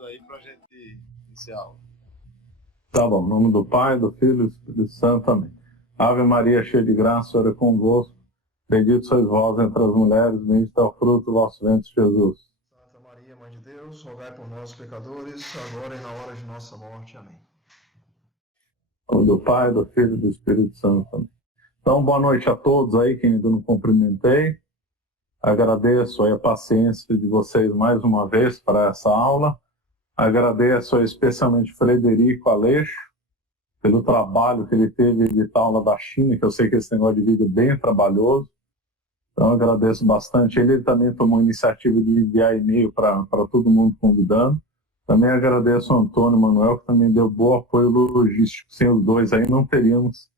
obrigado aí para a gente iniciar a aula. Tá bom, em nome do Pai, do Filho e do Espírito Santo, amém. Ave Maria, cheia de graça, o Senhor é convosco. Bendito sois vós entre as mulheres, bendito é o fruto do vosso ventre, Jesus. Santa Maria, Mãe de Deus, rogai por nós, pecadores, agora e na hora de nossa morte. Amém. Em nome do Pai, do Filho e do Espírito Santo, amém. Então, boa noite a todos aí, que ainda não cumprimentei. Agradeço aí a paciência de vocês mais uma vez para essa aula. Agradeço aí especialmente Frederico Aleixo pelo trabalho que ele teve de editar a aula da China, que eu sei que esse negócio de vídeo é bem trabalhoso. Então, agradeço bastante. Ele também tomou a iniciativa de enviar e-mail para todo mundo convidando. Também agradeço ao Antônio Manuel, que também deu bom apoio logístico. Sem os dois aí não teríamos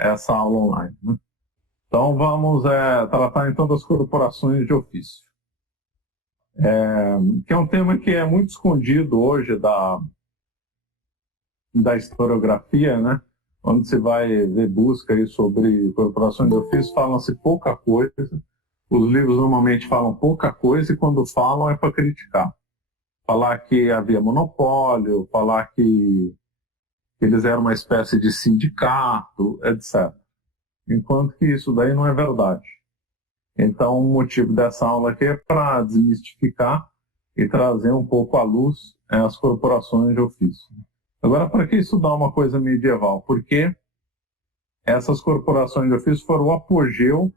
essa aula online, né? Então, vamos tratar então das corporações de ofício. Que é um tema que é muito escondido hoje da historiografia, né? Quando você vai ver busca aí sobre corporações de ofício, falam-se pouca coisa. Os livros normalmente falam pouca coisa e quando falam é para criticar. Falar que havia monopólio, falar que eles eram uma espécie de sindicato, etc. Enquanto que isso daí não é verdade. Então, o motivo dessa aula aqui é para desmistificar e trazer um pouco à luz as corporações de ofício. Agora, para que estudar uma coisa medieval? Porque essas corporações de ofício foram o apogeu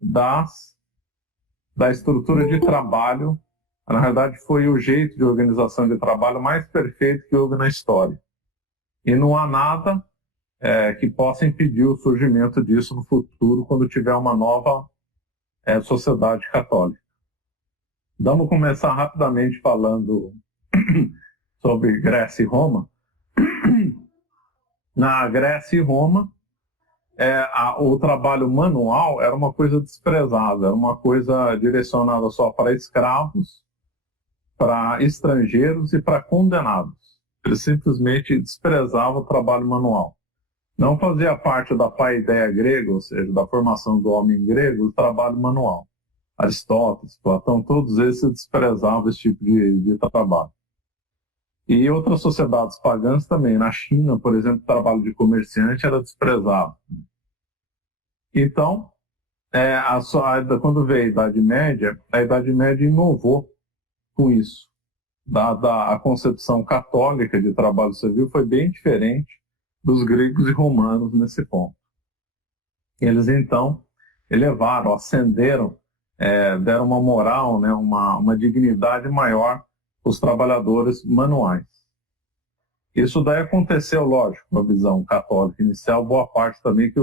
da estrutura de trabalho. Na verdade, foi o jeito de organização de trabalho mais perfeito que houve na história. E não há nada que possa impedir o surgimento disso no futuro, quando tiver uma nova sociedade católica. Vamos começar rapidamente falando sobre Grécia e Roma. Na Grécia e Roma, o trabalho manual era uma coisa desprezada, era uma coisa direcionada só para escravos, para estrangeiros e para condenados. Eles simplesmente desprezavam o trabalho manual. Não fazia parte da paideia grega, ou seja, da formação do homem grego, o trabalho manual. Aristóteles, Platão, todos esses desprezavam esse tipo de trabalho. E outras sociedades pagãs também. Na China, por exemplo, o trabalho de comerciante era desprezado. Então, quando veio a Idade Média inovou com isso. A concepção católica de trabalho civil foi bem diferente dos gregos e romanos nesse ponto. Eles, então, elevaram, ascenderam, deram uma moral, né, uma dignidade maior os trabalhadores manuais. Isso daí aconteceu, lógico, na visão católica inicial, boa parte também que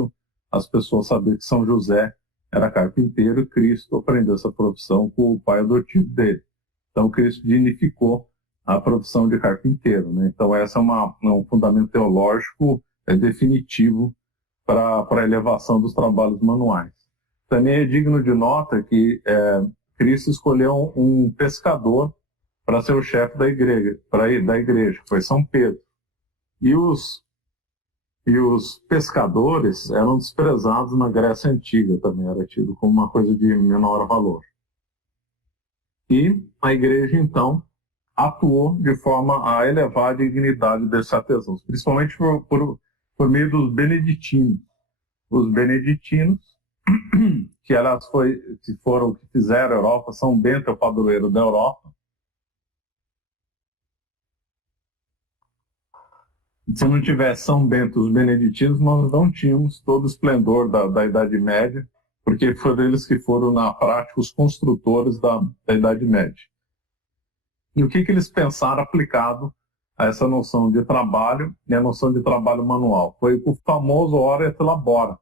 as pessoas sabiam que São José era carpinteiro e Cristo aprendeu essa profissão com o pai adotivo dele. Então, Cristo dignificou a profissão de carpinteiro, né? Então, esse é um fundamento teológico definitivo para a elevação dos trabalhos manuais. Também é digno de nota que Cristo escolheu um pescador para ser o chefe da igreja, que foi São Pedro. E os pescadores eram desprezados na Grécia Antiga também, era tido como uma coisa de menor valor. E a igreja, então, atuou de forma a elevar a dignidade desses artesãos, principalmente por meio dos beneditinos. Os beneditinos, que fizeram a Europa, São Bento é o padroeiro da Europa. Se não tivesse São Bento, os beneditinos, nós não tínhamos todo o esplendor da Idade Média, porque foram eles que foram, na prática, os construtores da Idade Média. E o que eles pensaram aplicado a essa noção de trabalho e a noção de trabalho manual? Foi o famoso ora et labora.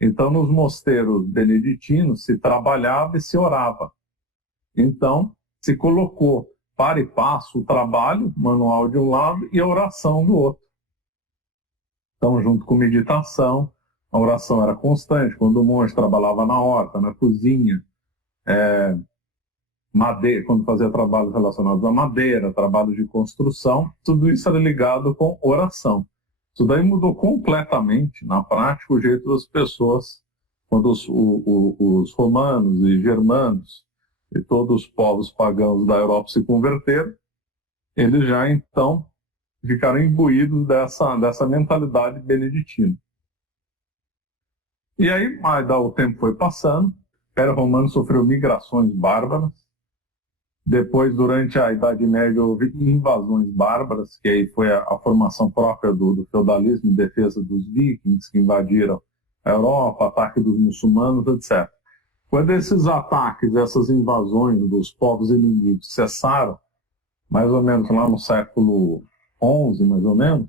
Então, nos mosteiros beneditinos, se trabalhava e se orava. Então, se colocou para e passo o trabalho manual de um lado e a oração do outro. Então, junto com meditação, a oração era constante. Quando o monge trabalhava na horta, na cozinha, madeira, quando fazia trabalhos relacionados à madeira, trabalhos de construção, tudo isso era ligado com oração. Isso daí mudou completamente, na prática, o jeito das pessoas, quando os romanos e germanos e todos os povos pagãos da Europa se converteram, eles já então ficaram imbuídos dessa mentalidade beneditina. E aí, o tempo foi passando, o Império Romano sofreu migrações bárbaras. Depois, durante a Idade Média, houve invasões bárbaras, que aí foi a formação própria do feudalismo em defesa dos vikings, que invadiram a Europa, ataque dos muçulmanos, etc. Quando esses ataques, essas invasões dos povos inimigos cessaram, mais ou menos lá no século XI, mais ou menos,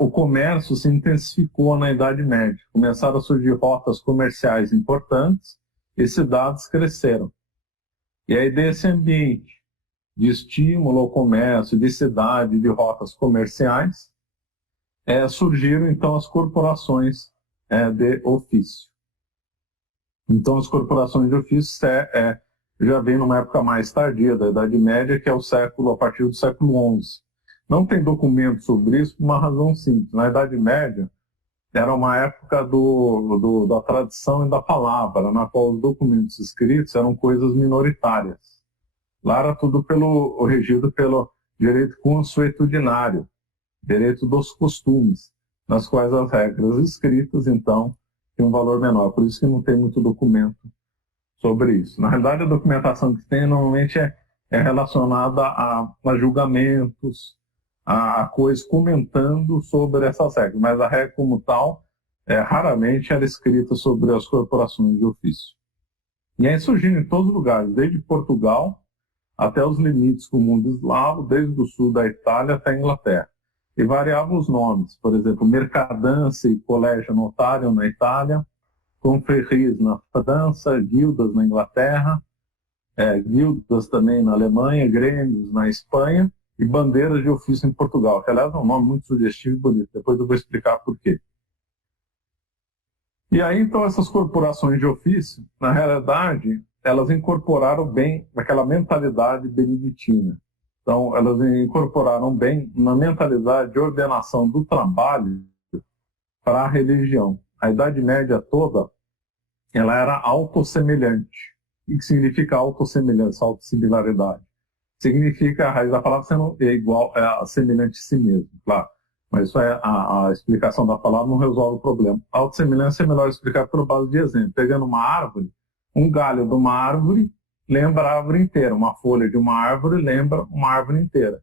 o comércio se intensificou na Idade Média. Começaram a surgir rotas comerciais importantes e cidades cresceram. E aí, desse ambiente de estímulo ao comércio, de cidade, de rotas comerciais, surgiram, então, as corporações de ofício. Então, as corporações de ofício já vem numa época mais tardia da Idade Média, que é a partir do século XI. Não tem documento sobre isso por uma razão simples. Na Idade Média, era uma época da tradição e da palavra, na qual os documentos escritos eram coisas minoritárias. Lá era tudo regido pelo direito consuetudinário, direito dos costumes, nas quais as regras escritas, então, têm um valor menor. Por isso que não tem muito documento sobre isso. Na realidade, a documentação que tem normalmente é relacionada a julgamentos, a coisas comentando sobre essas regras, mas a regra como tal raramente era escrita sobre as corporações de ofício. E aí surgindo em todos os lugares, desde Portugal até os limites com o mundo eslavo, desde o sul da Itália até a Inglaterra. E variavam os nomes, por exemplo, mercadância e colégio notário na Itália, confreries na França, guildas na Inglaterra, guildas também na Alemanha, grêmios na Espanha, e bandeiras de ofício em Portugal, que aliás é um nome muito sugestivo e bonito, depois eu vou explicar por quê. E aí então essas corporações de ofício, na realidade, elas incorporaram bem aquela mentalidade beneditina. Então elas incorporaram bem na mentalidade de ordenação do trabalho para a religião. A Idade Média toda, ela era autossemelhante. O que significa autossemelhança, autossimilaridade? Significa, a raiz da palavra sendo igual, semelhante a si mesmo, claro. Mas isso a explicação da palavra não resolve o problema. A autossemelhança é melhor explicar por base de exemplo. Pegando uma árvore, um galho de uma árvore lembra a árvore inteira. Uma folha de uma árvore lembra uma árvore inteira.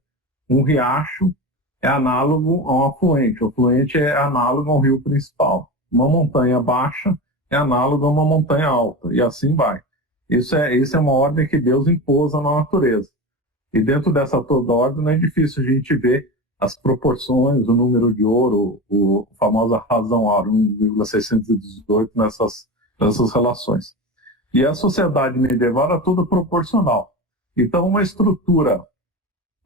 Um riacho é análogo a um afluente. O afluente é análogo a um rio principal. Uma montanha baixa é análogo a uma montanha alta. E assim vai. Isso é uma ordem que Deus impôs na natureza. E dentro dessa toda ordem não é difícil a gente ver as proporções, o número de ouro, a famosa razão áurea, 1,618 nessas relações. E a sociedade medieval era toda proporcional. Então, uma estrutura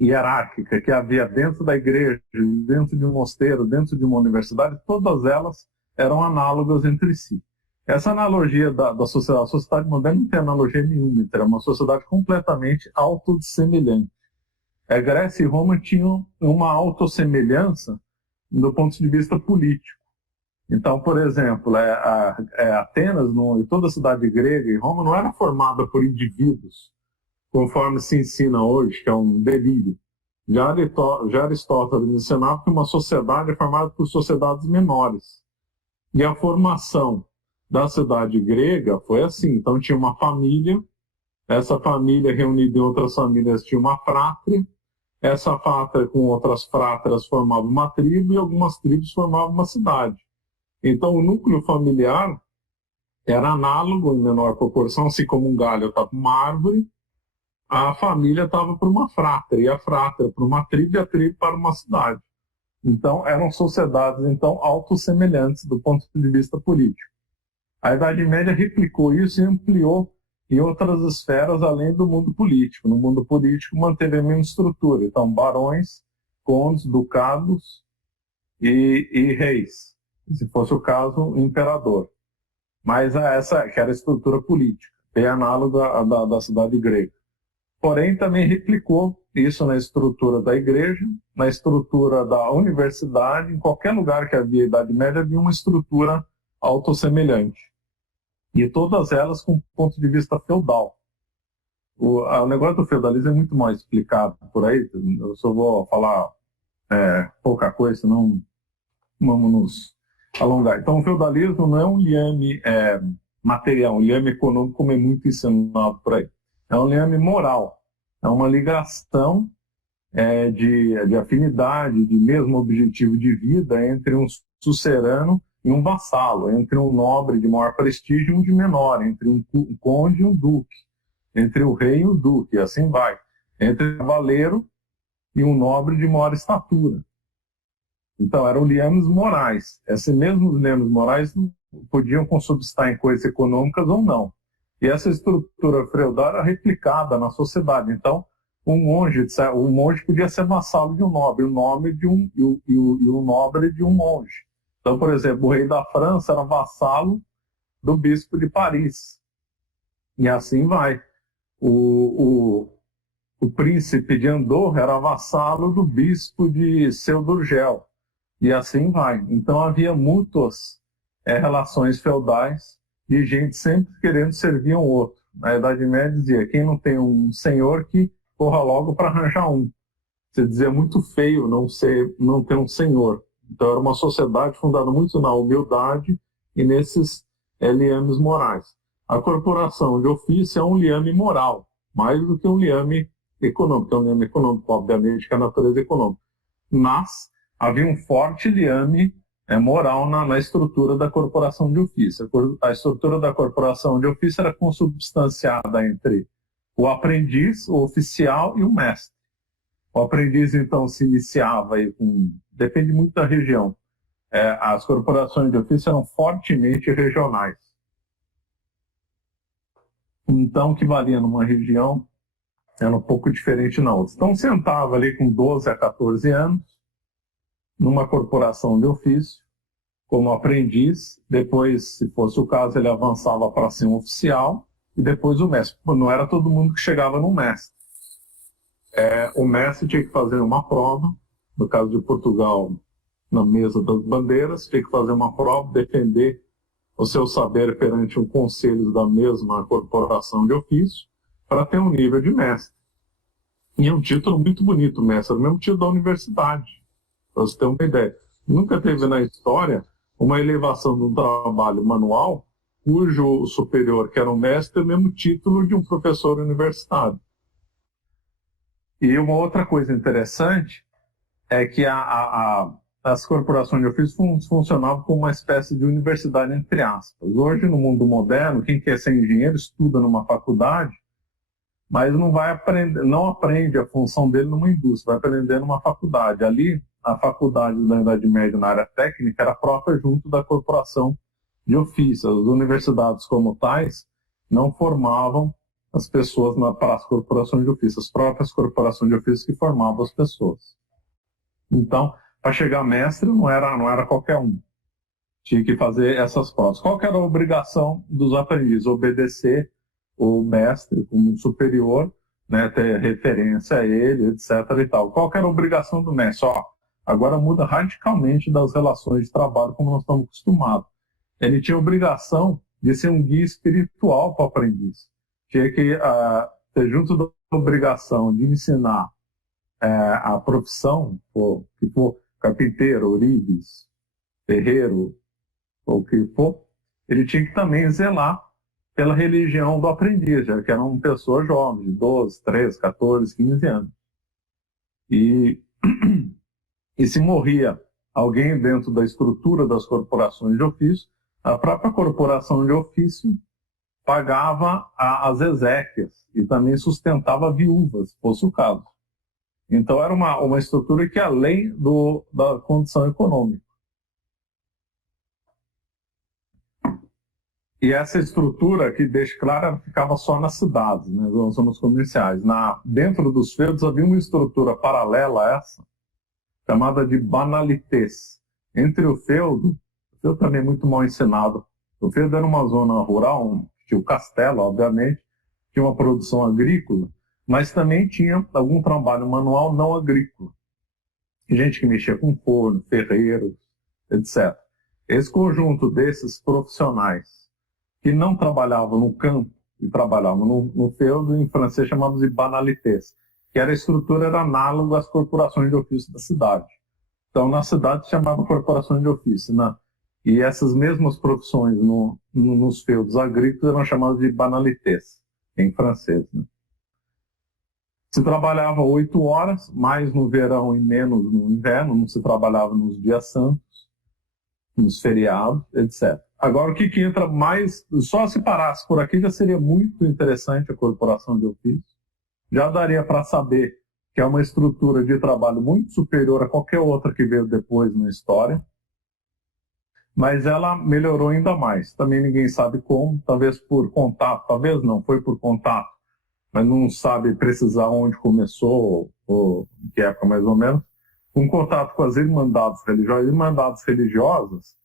hierárquica que havia dentro da igreja, dentro de um mosteiro, dentro de uma universidade, todas elas eram análogas entre si. Essa analogia da sociedade, a sociedade moderna não tem analogia nenhuma, é uma sociedade completamente autossemelhante. A Grécia e Roma tinham uma autossemelhança do ponto de vista político. Então, por exemplo, Atenas e toda a cidade grega e Roma não era formada por indivíduos, conforme se ensina hoje, que é um delírio. Já Aristóteles ensinava que uma sociedade é formada por sociedades menores. E a formação da cidade grega foi assim. Então tinha uma família, essa família reunida em outras famílias tinha uma frátria, essa frátria com outras frátrias formava uma tribo e algumas tribos formavam uma cidade. Então o núcleo familiar era análogo em menor proporção, assim como um galho estava para uma árvore, a família estava para uma frátria, e a frátria para uma tribo e a tribo para uma cidade. Então eram sociedades autossemelhantes do ponto de vista político. A Idade Média replicou isso e ampliou em outras esferas além do mundo político. No mundo político manteve a mesma estrutura. Então, barões, condes, ducados e reis. Se fosse o caso, imperador. Mas essa que era a estrutura política, bem análoga à da cidade grega. Porém, também replicou isso na estrutura da igreja, na estrutura da universidade. Em qualquer lugar que havia Idade Média, havia uma estrutura autossemelhante. E todas elas com ponto de vista feudal. O negócio do feudalismo é muito mal explicado por aí. Eu só vou falar pouca coisa, senão vamos nos alongar. Então, o feudalismo não é um liame material, um liame econômico, como é muito ensinado por aí. É um liame moral. É uma ligação de afinidade, de mesmo objetivo de vida entre um sucerano e um vassalo, entre um nobre de maior prestígio e um de menor, entre um conde e um duque, entre o rei e o duque, e assim vai, entre um cavaleiro e um nobre de maior estatura. Então, eram liames morais. Esses mesmos liames morais podiam consubstar em coisas econômicas ou não. E essa estrutura feudal era replicada na sociedade. Então, um monge podia ser vassalo de um nobre, o nobre de o nobre de um monge. Então, por exemplo, o rei da França era vassalo do bispo de Paris. E assim vai. O príncipe de Andorra era vassalo do bispo de Seu-d'Urgell. E assim vai. Então havia mútuas relações feudais de gente sempre querendo servir um outro. Na Idade Média dizia, quem não tem um senhor que corra logo para arranjar um. Você dizia muito feio não ter um senhor. Então era uma sociedade fundada muito na humildade e nesses liames morais. A corporação de ofício é um liame moral, mais do que um liame econômico. É um liame econômico, obviamente, que é a natureza econômica. Mas havia um forte liame moral na estrutura da corporação de ofício. A estrutura da corporação de ofício era consubstanciada entre o aprendiz, o oficial e o mestre. O aprendiz, então, se iniciava aí depende muito da região. As corporações de ofício eram fortemente regionais. Então, o que valia numa região era um pouco diferente na outra. Então, sentava ali com 12 a 14 anos, numa corporação de ofício, como aprendiz. Depois, se fosse o caso, ele avançava para ser um oficial, e depois o mestre. Não era todo mundo que chegava no mestre. O mestre tinha que fazer uma prova, no caso de Portugal, na mesa das bandeiras, tinha que fazer uma prova, defender o seu saber perante um conselho da mesma corporação de ofício, para ter um nível de mestre. E é um título muito bonito, mestre, é o mesmo título da universidade, para você ter uma ideia. Nunca teve na história uma elevação de um trabalho manual cujo superior, que era um mestre, tem o mesmo título de um professor universitário. E uma outra coisa interessante é que as corporações de ofício funcionavam como uma espécie de universidade, entre aspas. Hoje, no mundo moderno, quem quer ser engenheiro estuda numa faculdade, mas não aprende a função dele numa indústria, vai aprender numa faculdade. Ali, a faculdade da Idade Média na área técnica era própria junto da corporação de ofício. As universidades como tais não formavam as pessoas para as corporações de ofício, as próprias corporações de ofício que formavam as pessoas. Então, para chegar mestre não era qualquer um. Tinha que fazer essas provas. Qual que era a obrigação dos aprendizes? Obedecer o mestre como superior, né, ter referência a ele, etc. e tal. Qual que era a obrigação do mestre? Agora muda radicalmente das relações de trabalho como nós estamos acostumados. Ele tinha a obrigação de ser um guia espiritual para o aprendiz. Tinha que ter junto da obrigação de ensinar a profissão, que for carpinteiro, ourives, ferreiro, ou o que for, ele tinha que também zelar pela religião do aprendiz, já que eram pessoas jovens, de 12, 13, 14, 15 anos. E se morria alguém dentro da estrutura das corporações de ofício, a própria corporação de ofício pagava as exéquias e também sustentava viúvas, se fosse o caso. Então era uma estrutura que além da condição econômica. E essa estrutura, que deixa claro, ficava só nas cidades, né, nas zonas comerciais. Dentro dos feudos havia uma estrutura paralela a essa, chamada de banalités. Entre o feudo também é muito mal ensinado. O feudo era uma zona rural, tinha o castelo, obviamente, tinha uma produção agrícola, mas também tinha algum trabalho manual não agrícola. Gente que mexia com forno, ferreiros, etc. Esse conjunto desses profissionais que não trabalhavam no campo e trabalhavam no feudo, em francês chamamos de banalités, que era a estrutura era análoga às corporações de ofício da cidade. Então, na cidade chamava corporações de ofício, né? E essas mesmas profissões nos feudos agrícolas eram chamadas de banalités, em francês, né? Se trabalhava 8 horas, mais no verão e menos no inverno, não se trabalhava nos dias santos, nos feriados, etc. Agora, o que entra mais, só se parasse por aqui já seria muito interessante a corporação de ofício, já daria para saber que é uma estrutura de trabalho muito superior a qualquer outra que veio depois na história, mas ela melhorou ainda mais. Também ninguém sabe como, talvez por contato, talvez não, foi por contato, mas não sabe precisar onde começou, ou em que época mais ou menos, um contato com as irmandades religiosas. Irmandades religiosas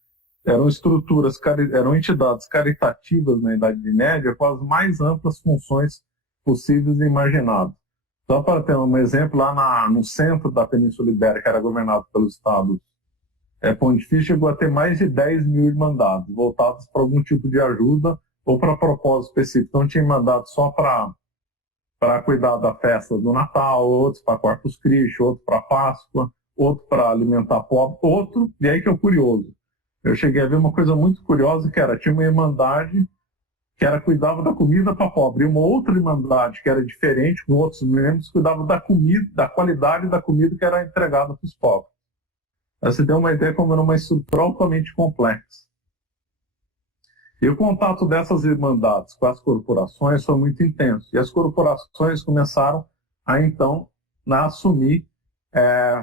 eram estruturas, eram entidades caritativas na Idade Média com as mais amplas funções possíveis e imagináveis. Só para ter um exemplo, lá no centro da Península Ibérica, que era governado pelos estados pontifícios, chegou a ter mais de 10 mil irmandades, voltadas para algum tipo de ajuda ou para propósito específico. Então tinha irmandade só para cuidar da festa do Natal, outros para Corpus Christi, outro para Páscoa, outro para alimentar pobre, outro, e aí que é o curioso. Eu cheguei a ver uma coisa muito curiosa, que tinha uma irmandade que cuidava da comida para pobre, e uma outra irmandade que era diferente, com outros membros, cuidava da comida, da qualidade da comida que era entregada para os pobres. Aí você deu uma ideia como era uma estrutura altamente complexa. E o contato dessas irmandades com as corporações foi muito intenso. E as corporações começaram então a assumir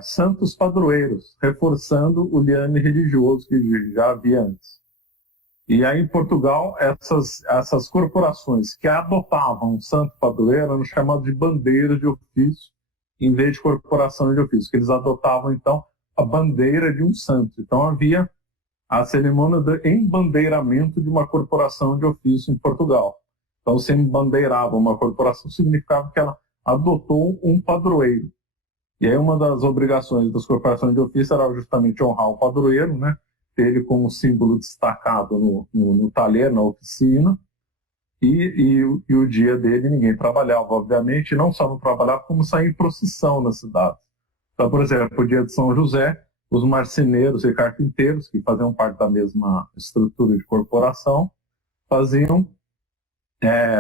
santos padroeiros, reforçando o liame religioso que já havia antes. E aí em Portugal, essas corporações que adotavam um santo padroeiro eram chamadas de bandeiras de ofício, em vez de corporações de ofício, que eles adotavam então a bandeira de um santo. Então havia a cerimônia de embandeiramento de uma corporação de ofício em Portugal. Então, se embandeirava uma corporação, significava que ela adotou um padroeiro. E aí uma das obrigações das corporações de ofício era justamente honrar o padroeiro, né? Ter ele como símbolo destacado no talher, na oficina, e o dia dele ninguém trabalhava, obviamente, não só não trabalhava, como sair em procissão na cidade. Então, por exemplo, o dia de São José, os marceneiros e carpinteiros, que faziam parte da mesma estrutura de corporação, faziam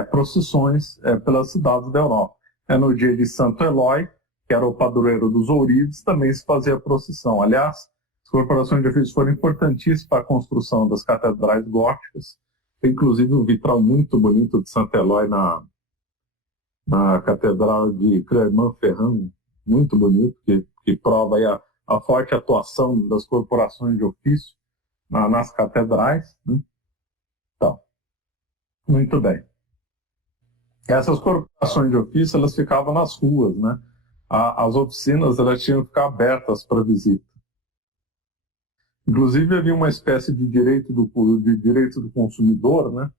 procissões pelas cidades da Europa. No dia de Santo Elói, que era o padroeiro dos ourives, também se fazia procissão. Aliás, as corporações de ofício foram importantíssimas para a construção das catedrais góticas. Tem, inclusive, um vitral muito bonito de Santo Elói na Catedral de Clermont-Ferrand, muito bonito, que prova aí a forte atuação das corporações de ofício nas catedrais, né? Então, muito bem. Essas corporações de ofício, elas ficavam nas ruas, né? As oficinas, elas tinham que ficar abertas para visita. Inclusive, havia uma espécie de direito do consumidor, né?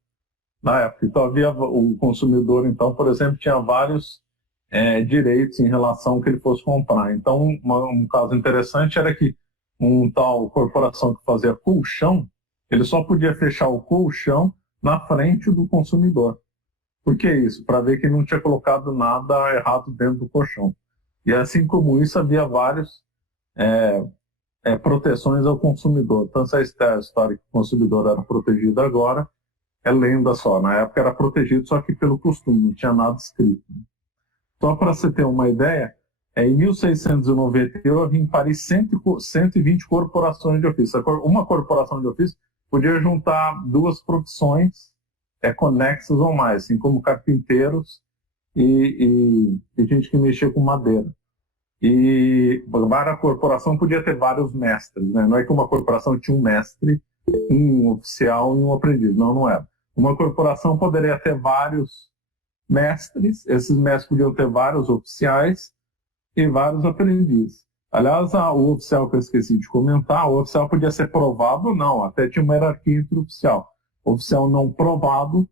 Na época. Então, havia o consumidor, então, por exemplo, tinha vários direitos em relação ao que ele fosse comprar. Então, um caso interessante era que um tal corporação que fazia colchão, ele só podia fechar o colchão na frente do consumidor. Por que isso? Para ver que não tinha colocado nada errado dentro do colchão. E assim como isso, havia várias proteções ao consumidor. Então, essa história que o consumidor era protegido agora é lenda só. Na época era protegido só que pelo costume, não tinha nada escrito. Só para você ter uma ideia, em 1691, em Paris, 120 corporações de ofício. Uma corporação de ofício podia juntar 2 profissões conexas ou mais, assim como carpinteiros e gente que mexia com madeira. E a corporação podia ter vários mestres, né? Não é que uma corporação tinha um mestre, um oficial e um aprendiz. Não era. Uma corporação poderia ter vários mestres, esses mestres podiam ter vários oficiais e vários aprendizes. Aliás, o oficial que eu esqueci de comentar, o oficial podia ser provado ou não, até tinha uma hierarquia entre o oficial. O oficial não provado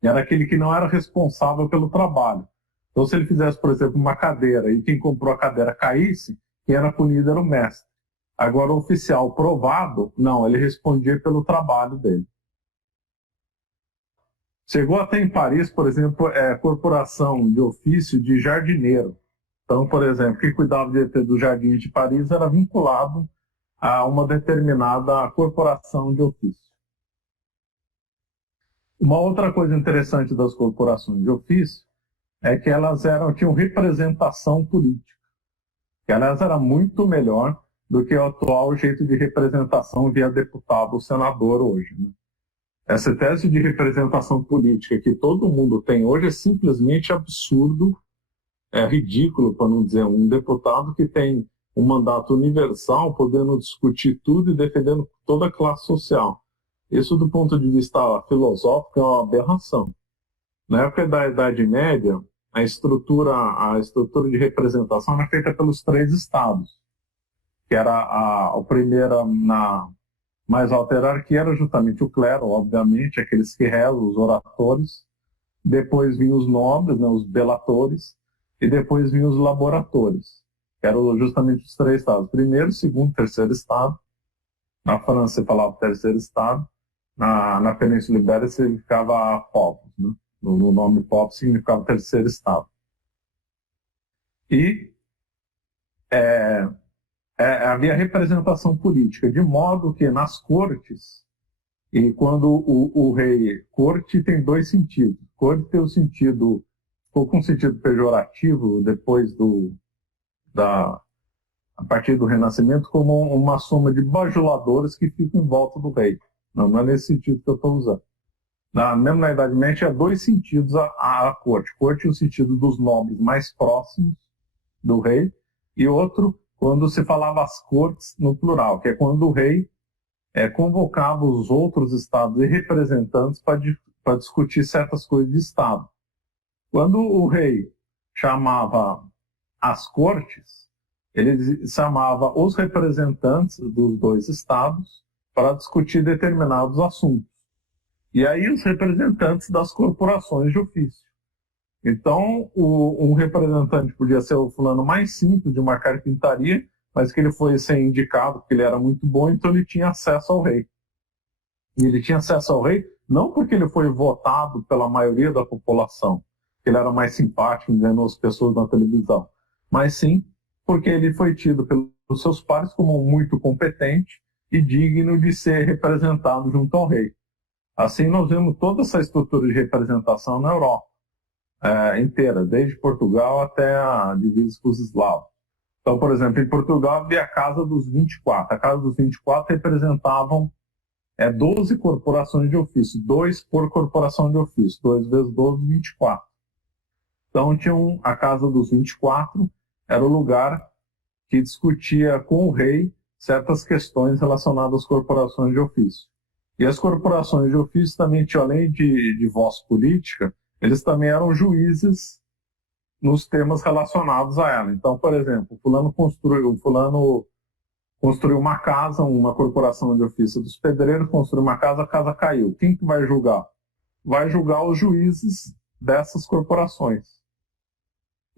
era aquele que não era responsável pelo trabalho. Então, se ele fizesse, por exemplo, uma cadeira e quem comprou a cadeira caísse, quem era punido era o mestre. Agora, o oficial provado, não, ele respondia pelo trabalho dele. Chegou até em Paris, por exemplo, corporação de ofício de jardineiro. Então, por exemplo, quem cuidava dos jardins de Paris era vinculado a uma determinada corporação de ofício. Uma outra coisa interessante das corporações de ofício é que elas tinham representação política, que aliás era muito melhor do que o atual jeito de representação via deputado ou senador hoje, né? Essa tese de representação política que todo mundo tem hoje é simplesmente absurdo, é ridículo, para não dizer um deputado que tem um mandato universal, podendo discutir tudo e defendendo toda a classe social. Isso, do ponto de vista filosófico, é uma aberração. Na época da Idade Média, a estrutura de representação era feita pelos 3 estados, que era a primeira na mais alta hierarquia era justamente o clero, obviamente, aqueles que rezam, os oratores. Depois vinham os nobres, né, os delatores, e depois vinham os laboratores, que eram justamente os 3 estados. Primeiro, segundo, terceiro estado. Na França se falava terceiro estado. Na Península Ibérica significava povos, né? No nome povo significava terceiro estado. E havia representação política, de modo que nas cortes, e quando o rei... Corte tem 2 sentidos. Corte tem o sentido... Ficou com um sentido pejorativo depois a partir do Renascimento, como uma soma de bajuladores que ficam em volta do rei. Não é nesse sentido que eu estou usando. Mesmo na Idade Média, há 2 sentidos a corte. Corte no sentido dos nobres mais próximos do rei, e outro quando se falava as cortes no plural, que é quando o rei convocava os outros estados e representantes para discutir certas coisas de estado. Quando o rei chamava as cortes, ele chamava os representantes dos 2 estados para discutir determinados assuntos. E aí os representantes das corporações de ofício. Então, um representante podia ser o fulano mais simples de uma carpintaria, mas que ele foi ser indicado porque ele era muito bom, então ele tinha acesso ao rei. E ele tinha acesso ao rei não porque ele foi votado pela maioria da população, que ele era mais simpático, enganou as pessoas na televisão, mas sim porque ele foi tido pelos seus pares como muito competente e digno de ser representado junto ao rei. Assim nós vemos toda essa estrutura de representação na Europa inteira, desde Portugal até a divisa com os eslavos. Então, por exemplo, em Portugal havia a Casa dos 24. A Casa dos 24 representavam 12 corporações de ofício, 2 por corporação de ofício, 2 vezes 12, 24. Então, a Casa dos 24 era o lugar que discutia com o rei certas questões relacionadas às corporações de ofício. E as corporações de ofício também tinham, além de voz política, eles também eram juízes nos temas relacionados a ela. Então, por exemplo, fulano construiu uma casa, uma corporação de ofício dos pedreiros construiu uma casa, a casa caiu. Quem que vai julgar? Vai julgar os juízes dessas corporações.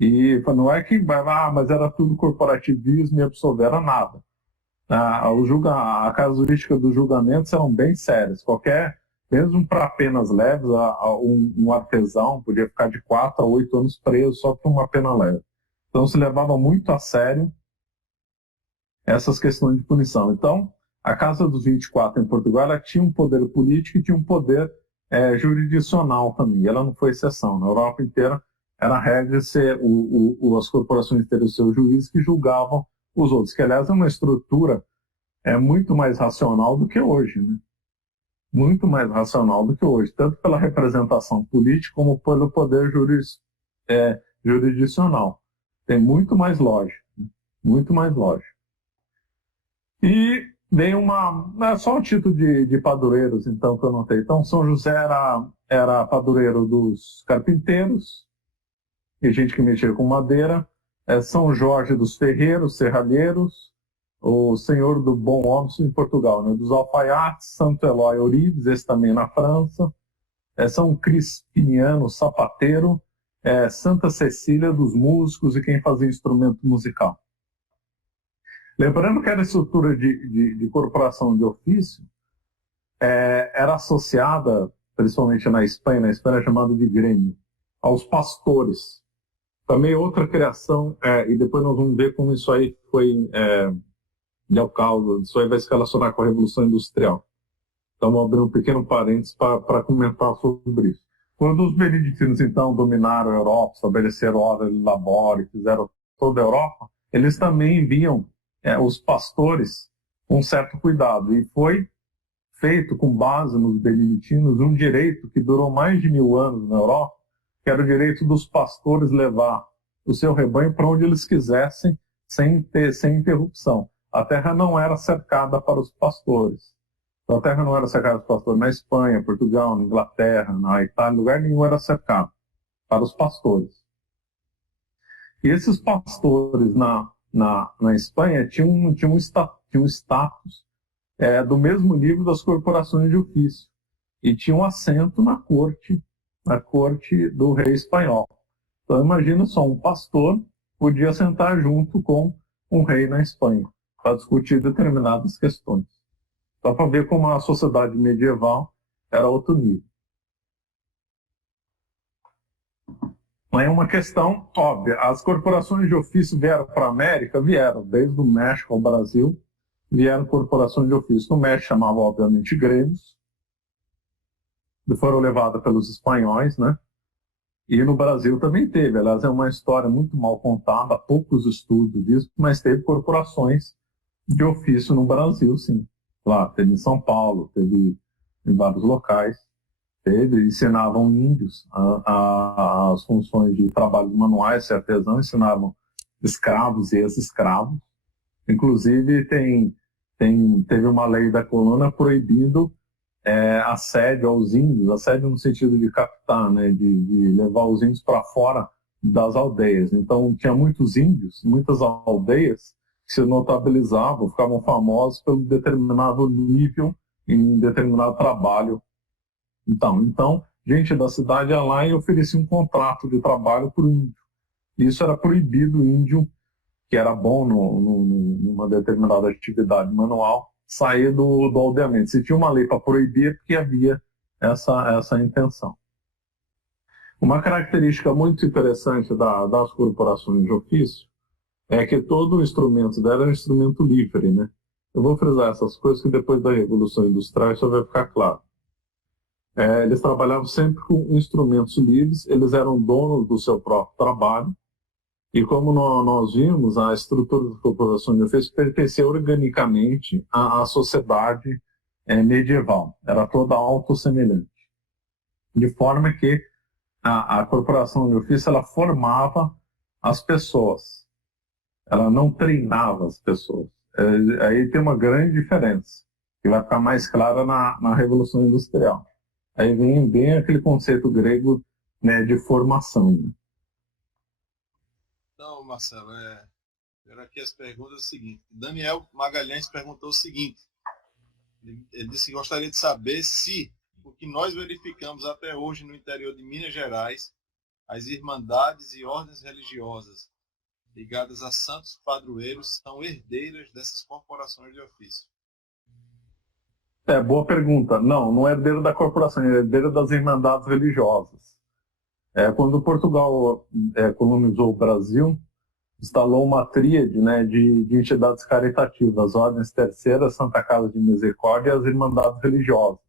E não é que vai lá, mas era tudo corporativismo e absolver, nada. A casuística dos julgamentos eram bem sérias. Mesmo para penas leves, um artesão podia ficar de 4 a 8 anos preso só por uma pena leve. Então se levava muito a sério essas questões de punição. Então, a Casa dos 24 em Portugal ela tinha um poder político e tinha um poder jurisdicional também. Ela não foi exceção. Na Europa inteira era a regra de ser as corporações terem os seus juízes que julgavam os outros, que aliás é uma estrutura muito mais racional do que hoje, né? Muito mais racional do que hoje, tanto pela representação política como pelo poder jurisdicional. Tem muito mais lógica, né? Muito mais lógica. E veio só o título de padroeiros, então, que eu notei. Então, São José era padroeiro dos carpinteiros, e gente que mexia com madeira. São Jorge dos ferreiros, serralheiros, o Senhor do Bom Homem em Portugal, né? Dos alfaiates, Santo Eloy Orives, esse também na França, São Crispiniano sapateiro, Santa Cecília dos músicos e quem fazia instrumento musical. Lembrando que a estrutura de corporação de ofício era associada principalmente na Espanha é chamado de grêmio, aos pastores. Também outra criação, e depois nós vamos ver como isso aí foi de ao causa, isso aí vai se relacionar com a Revolução Industrial. Então, vou abrir um pequeno parênteses para comentar sobre isso. Quando os beneditinos, então, dominaram a Europa, estabeleceram ordem de labore, fizeram toda a Europa, eles também enviam os pastores com certo cuidado. E foi feito, com base nos beneditinos, um direito que durou mais de 1000 anos na Europa, que era o direito dos pastores levar o seu rebanho para onde eles quisessem, sem interrupção. A terra não era cercada para os pastores. Então, a terra não era cercada para os pastores. Na Espanha, Portugal, na Inglaterra, na Itália, lugar nenhum era cercado para os pastores. E esses pastores na Espanha tinham um status do mesmo nível das corporações de ofício. E tinham assento na corte do rei espanhol. Então, imagina só, um pastor podia sentar junto com um rei na Espanha para discutir determinadas questões. Dá para ver como a sociedade medieval era outro nível. É uma questão óbvia. As corporações de ofício vieram para a América? Vieram. Desde o México ao Brasil, vieram corporações de ofício. No México chamavam, obviamente, grêmios. Foram levadas pelos espanhóis, né? E no Brasil também teve. Aliás, é uma história muito mal contada, poucos estudos disso, mas teve corporações de ofício no Brasil, sim. Lá, teve em São Paulo, teve em vários locais. Ensinavam índios as funções de trabalhos manuais, ser artesão, ensinavam escravos e ex-escravos. Inclusive, teve uma lei da colônia proibindo assédio aos índios, assédio no sentido de captar, né, de levar os índios para fora das aldeias. Então, tinha muitos índios, muitas aldeias que se notabilizavam, ficavam famosos pelo determinado nível em determinado trabalho. Então, gente da cidade ia lá e oferecia um contrato de trabalho para o índio. Isso era proibido o índio, que era bom numa determinada atividade manual, sair do aldeamento. Se tinha uma lei para proibir, é porque havia essa intenção. Uma característica muito interessante das corporações de ofício é que todo o instrumento dela é um instrumento livre, né? Eu vou frisar essas coisas que depois da Revolução Industrial isso vai ficar claro. Eles trabalhavam sempre com instrumentos livres, eles eram donos do seu próprio trabalho, e como nós vimos, a estrutura da corporação de ofício pertencia organicamente à sociedade medieval, era toda autossemelhante. De forma que a corporação de ofício ela formava as pessoas, ela não treinava as pessoas. Aí tem uma grande diferença, que vai ficar mais clara na Revolução Industrial. Aí vem bem aquele conceito grego, né, de formação. Né? Então, Marcelo, aqui as perguntas é o seguinte. Daniel Magalhães perguntou o seguinte. Ele disse que gostaria de saber se o que nós verificamos até hoje no interior de Minas Gerais, as irmandades e ordens religiosas ligadas a santos padroeiros são herdeiras dessas corporações de ofício. Boa pergunta. Não é herdeiro da corporação, é herdeiro das irmandades religiosas. Quando Portugal colonizou o Brasil, instalou uma tríade, né, de entidades caritativas, Ordens Terceiras, Santa Casa de Misericórdia e as Irmandades Religiosas.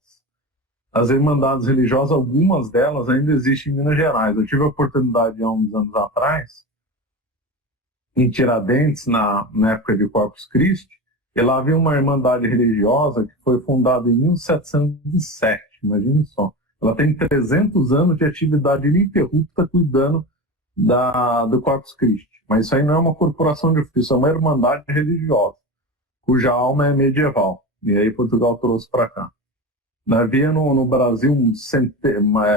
As Irmandades Religiosas, algumas delas ainda existem em Minas Gerais. Eu tive a oportunidade, há uns anos atrás, em Tiradentes, na época de Corpus Christi, e lá havia uma Irmandade Religiosa que foi fundada em 1707, imagine só. Ela tem 300 anos de atividade ininterrupta cuidando do Corpus Christi. Mas isso aí não é uma corporação de ofício, é uma irmandade religiosa, cuja alma é medieval. E aí Portugal trouxe para cá. Havia no Brasil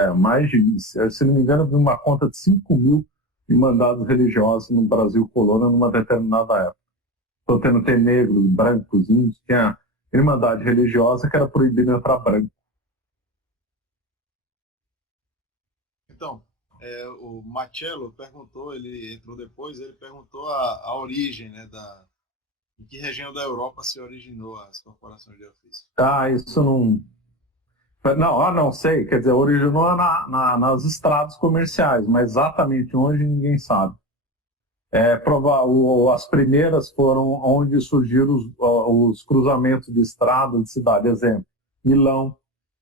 mais de, se não me engano, havia uma conta de 5.000 irmandades religiosas no Brasil colônia numa determinada época. Estou ter negros, brancos, índios, tinha irmandade religiosa que era proibida entrar branco. Então, o Marcelo perguntou, ele entrou depois, ele perguntou a origem, né, em que região da Europa se originou as corporações de ofício. Isso não... Não sei, quer dizer, originou nas estradas comerciais, mas exatamente onde ninguém sabe. As primeiras foram onde surgiram os cruzamentos de estrada de cidade. Exemplo, Milão.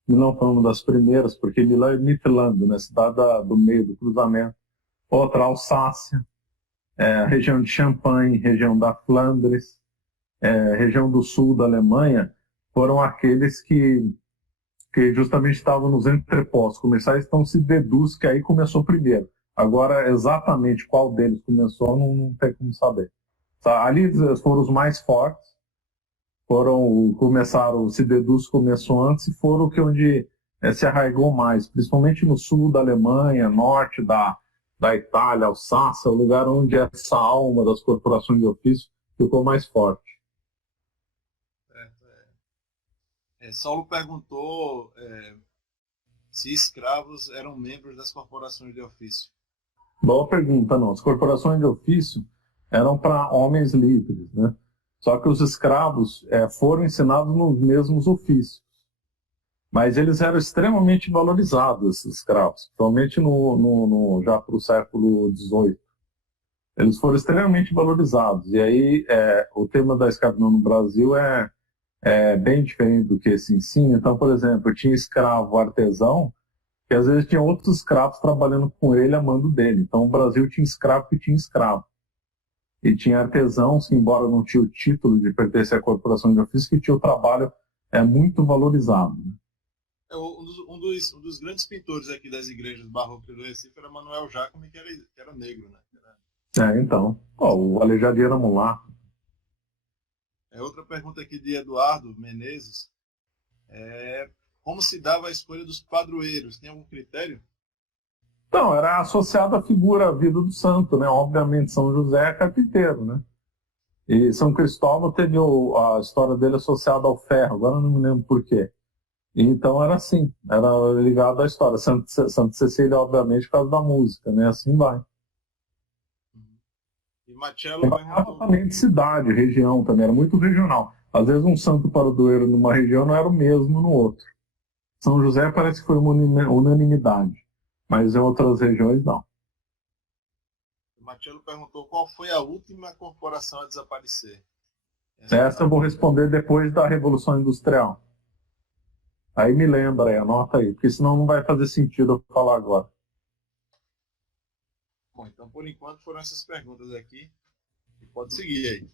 Milão foi uma das primeiras, porque Milão é Midland, né, cidade do meio do cruzamento. Outra, Alsácia, região de Champagne, região da Flandres, região do sul da Alemanha, foram aqueles que justamente estavam nos entrepostos comerciais, então se deduz que aí começou primeiro. Agora, exatamente qual deles começou, não tem como saber. Ali foram os mais fortes, se deduz que começou antes, e foram onde se arraigou mais, principalmente no sul da Alemanha, norte da Itália, Alsácia, o lugar onde essa alma das corporações de ofício ficou mais forte. Saulo perguntou se escravos eram membros das corporações de ofício. Boa pergunta, não. As corporações de ofício eram para homens livres, né? Só que os escravos foram ensinados nos mesmos ofícios. Mas eles eram extremamente valorizados, esses escravos, principalmente já para o século XVIII. Eles foram extremamente valorizados. E aí o tema da escravidão no Brasil é bem diferente do que se ensina. Então, por exemplo, tinha escravo artesão, que às vezes tinha outros escravos trabalhando com ele, a mando dele. Então, o Brasil tinha escravo que tinha escravo. E tinha artesãos que, embora não tinha o título de pertencer à corporação de ofício, que tinha o trabalho muito valorizado. Um dos grandes pintores aqui das igrejas barrocas do Recife era Manuel Jacome, que era negro, né? Então. O Aleijadinho era mulato. Outra pergunta aqui de Eduardo Menezes. Como se dava a escolha dos padroeiros? Tem algum critério? Então, era associado à figura, à vida do santo, né? Obviamente, São José é carpinteiro, né? E São Cristóvão teve a história dele associada ao ferro, agora eu não me lembro por quê. Então era assim, era ligado à história. Santa Cecília, obviamente, por causa da música, né? Assim vai. E Marcelo perguntou... também de cidade, região também, era muito regional. Às vezes um santo padroeiro numa região não era o mesmo no outro. São José parece que foi uma unanimidade, mas em outras regiões não. O Marcelo perguntou qual foi a última corporação a desaparecer. Essa eu vou responder depois da Revolução Industrial. Aí me lembra aí, anota aí, porque senão não vai fazer sentido eu falar agora. Bom, então por enquanto foram essas perguntas aqui. E pode seguir aí.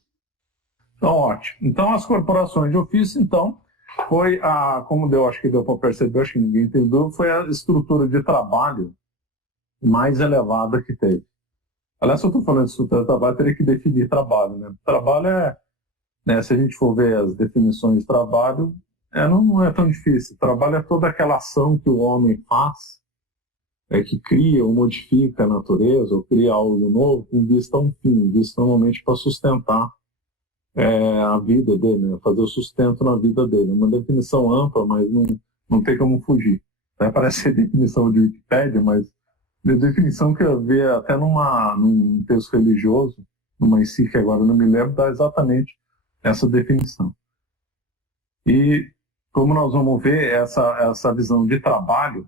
Então, ótimo. Então, as corporações de ofício, então, foi acho que deu para perceber, acho que ninguém entendeu, foi a estrutura de trabalho mais elevada que teve. Aliás, se eu estou falando de estrutura de trabalho, teria que definir trabalho, né? Trabalho se a gente for ver as definições de trabalho, não é tão difícil. Trabalho é toda aquela ação que o homem faz, que cria ou modifica a natureza, ou cria algo novo, com vista a um fim, vista normalmente para sustentar a vida dele, né? Fazer o sustento na vida dele. É uma definição ampla, mas não tem como fugir. Parece ser definição de Wikipédia, mas a definição que eu vi até num texto religioso, numa ensi que agora não me lembro, dá exatamente essa definição. E como nós vamos ver essa visão de trabalho,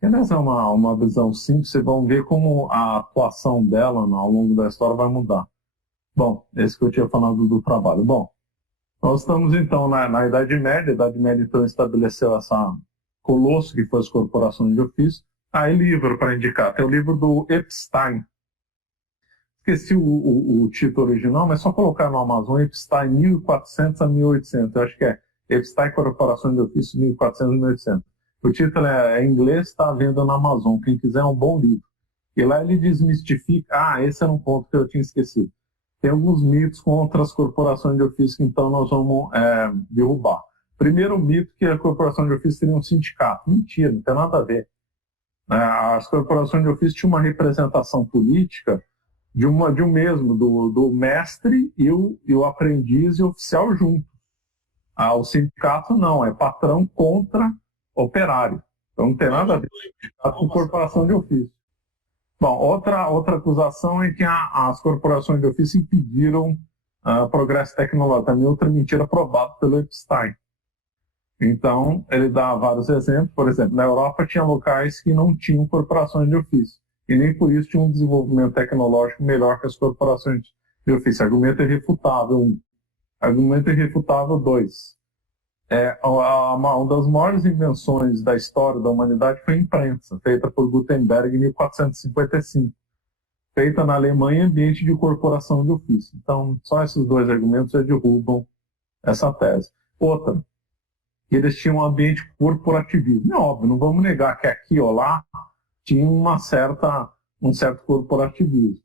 que aliás é uma visão simples, vocês vão ver como a atuação dela ao longo da história vai mudar. Bom, esse que eu tinha falado do trabalho. Bom, nós estamos então na Idade Média. A Idade Média então estabeleceu essa colosso que foi as corporações de ofício. Aí livro para indicar, tem o livro do Epstein. Esqueci o título original, mas é só colocar no Amazon Epstein 1400 a 1800. Eu acho que é Epstein Corporações de Ofício 1400 a 1800. O título é em inglês, está à venda no Amazon. Quem quiser é um bom livro. E lá ele desmistifica... esse era um ponto que eu tinha esquecido. Tem alguns mitos contra as corporações de ofício que então nós vamos derrubar. Primeiro mito que a corporação de ofício teria um sindicato. Mentira, não tem nada a ver. As corporações de ofício tinham uma representação política de um mesmo, do mestre e o aprendiz e o oficial junto. O sindicato não, é patrão contra operário. Então não tem nada a ver com corporação de ofício. Bom, outra acusação é que as corporações de ofício impediram progresso tecnológico. Também outra mentira provada pelo Epstein. Então, ele dá vários exemplos. Por exemplo, na Europa tinha locais que não tinham corporações de ofício, e nem por isso tinha um desenvolvimento tecnológico melhor que as corporações de ofício. Argumento irrefutável 1. Argumento irrefutável 2. Uma das maiores invenções da história da humanidade foi a imprensa, feita por Gutenberg em 1455. Feita na Alemanha em ambiente de corporação de ofício. Então, só esses dois argumentos já derrubam essa tese. Outra, que eles tinham um ambiente corporativismo. É óbvio, não vamos negar que aqui ou lá tinha um certo corporativismo.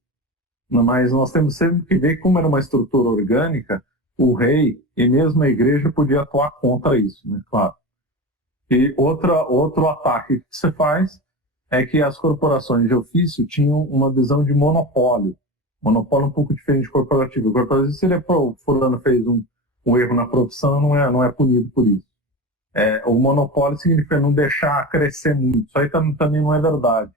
Mas nós temos sempre que ver que, como era uma estrutura orgânica, o rei e mesmo a igreja podia atuar contra isso, né? Claro. E outro ataque que se faz é que as corporações de ofício tinham uma visão de monopólio. Monopólio um pouco diferente de corporativo. O corporativo, se o fulano fez um erro na profissão, não é punido por isso. O monopólio significa não deixar crescer muito. Isso aí também não é verdade.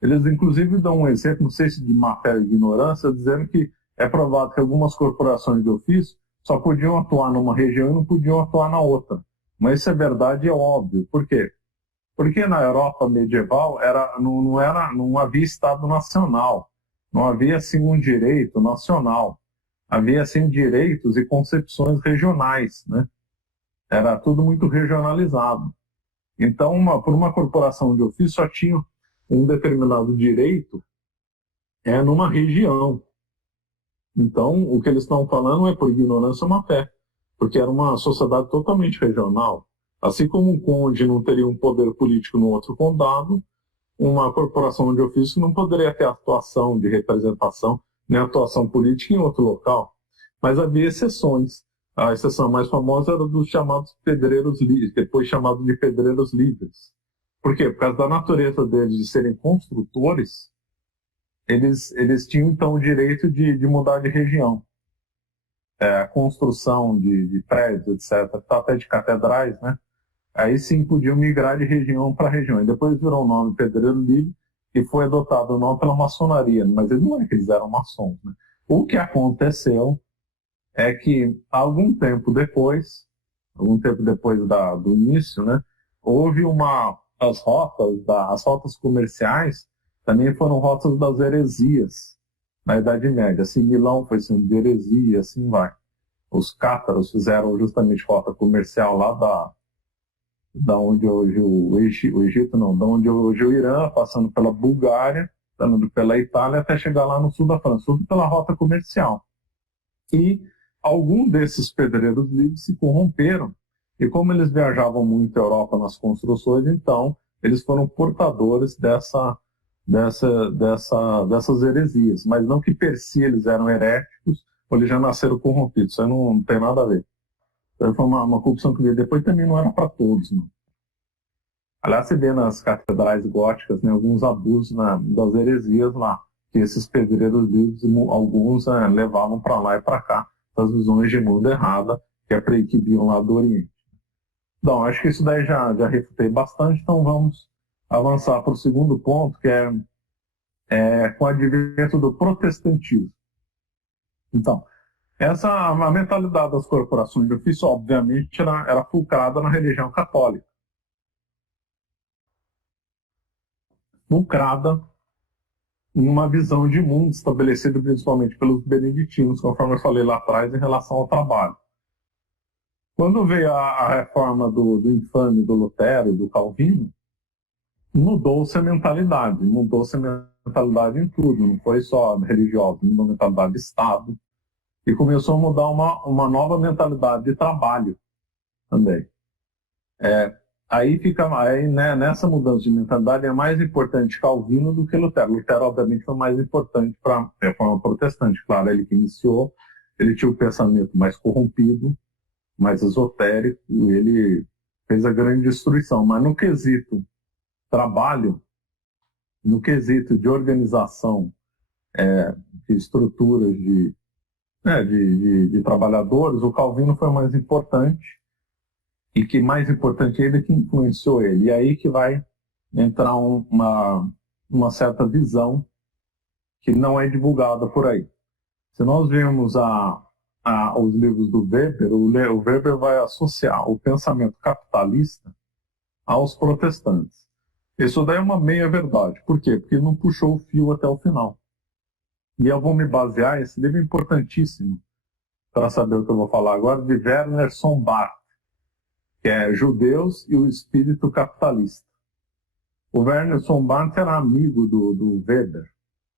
Eles, inclusive, dão um exemplo, não sei se de má fé ou ignorância, dizendo que é provado que algumas corporações de ofício só podiam atuar numa região e não podiam atuar na outra. Mas isso é verdade, é óbvio. Por quê? Porque na Europa medieval não havia Estado nacional, não havia assim um direito nacional, havia assim direitos e concepções regionais, né? Era tudo muito regionalizado. Então, por uma corporação de ofício só tinha um determinado direito numa região. Então, o que eles estão falando é por ignorância ou má fé, porque era uma sociedade totalmente regional. Assim como um conde não teria um poder político no outro condado, uma corporação de ofício não poderia ter atuação de representação, nem atuação política em outro local. Mas havia exceções. A exceção mais famosa era dos chamados pedreiros livres, depois chamado de pedreiros livres. Por quê? Por causa da natureza deles de serem construtores, eles tinham então o direito de mudar de região. A construção de prédios, etc., até de catedrais, né? Aí sim podiam migrar de região para região. E depois virou o nome Pedreiro Livre e foi adotado o nome pela maçonaria, mas não é que eles eram maçons, né? O que aconteceu é que algum tempo depois do início, né, houve as rotas comerciais também foram rotas das heresias na Idade Média. Assim, Milão foi sendo de heresia, assim vai. Os cátaros fizeram justamente rota comercial lá da onde hoje o Egito não, da onde hoje o Irã, passando pela Bulgária, passando pela Itália, até chegar lá no sul da França, tudo pela rota comercial. E algum desses pedreiros livres se corromperam, e como eles viajavam muito à Europa nas construções, então eles foram portadores dessas heresias, mas não que per si eles eram heréticos ou eles já nasceram corrompidos, isso aí não tem nada a ver. Então foi uma corrupção que veio depois, também não era para todos, não. Aliás, você vê nas catedrais góticas, né, alguns abusos das heresias lá, que esses pedreiros livres, alguns levavam para lá e para cá, as visões de mundo errada que vinham lá do Oriente. Então, acho que isso daí já refutei bastante, então vamos avançar para o segundo ponto, que é com o advento do protestantismo. Então, a mentalidade das corporações de ofício, obviamente, era fulcrada na religião católica. Fulcrada em uma visão de mundo estabelecida principalmente pelos beneditinos, conforme eu falei lá atrás, em relação ao trabalho. Quando veio a reforma do Infame, do Lutero e do Calvino, mudou-se a mentalidade em tudo, não foi só religiosa, mudou a mentalidade de Estado, e começou a mudar uma nova mentalidade de trabalho também. Nessa mudança de mentalidade é mais importante Calvino do que Lutero. Lutero, obviamente, foi mais importante para a reforma protestante. Claro, ele que iniciou, ele tinha o pensamento mais corrompido, mais esotérico, e ele fez a grande destruição. Mas no quesito trabalho, no quesito de organização de estruturas de trabalhadores, o Calvino foi mais importante, e que mais importante ainda, que influenciou ele. E aí que vai entrar uma certa visão que não é divulgada por aí. Se nós vemos os livros do Weber, o Weber vai associar o pensamento capitalista aos protestantes. Isso daí é uma meia-verdade. Por quê? Porque não puxou o fio até o final. E eu vou me basear, esse livro é importantíssimo, para saber o que eu vou falar agora, de Werner Sombart, que é Judeus e o Espírito Capitalista. O Werner Sombart era amigo do Weber.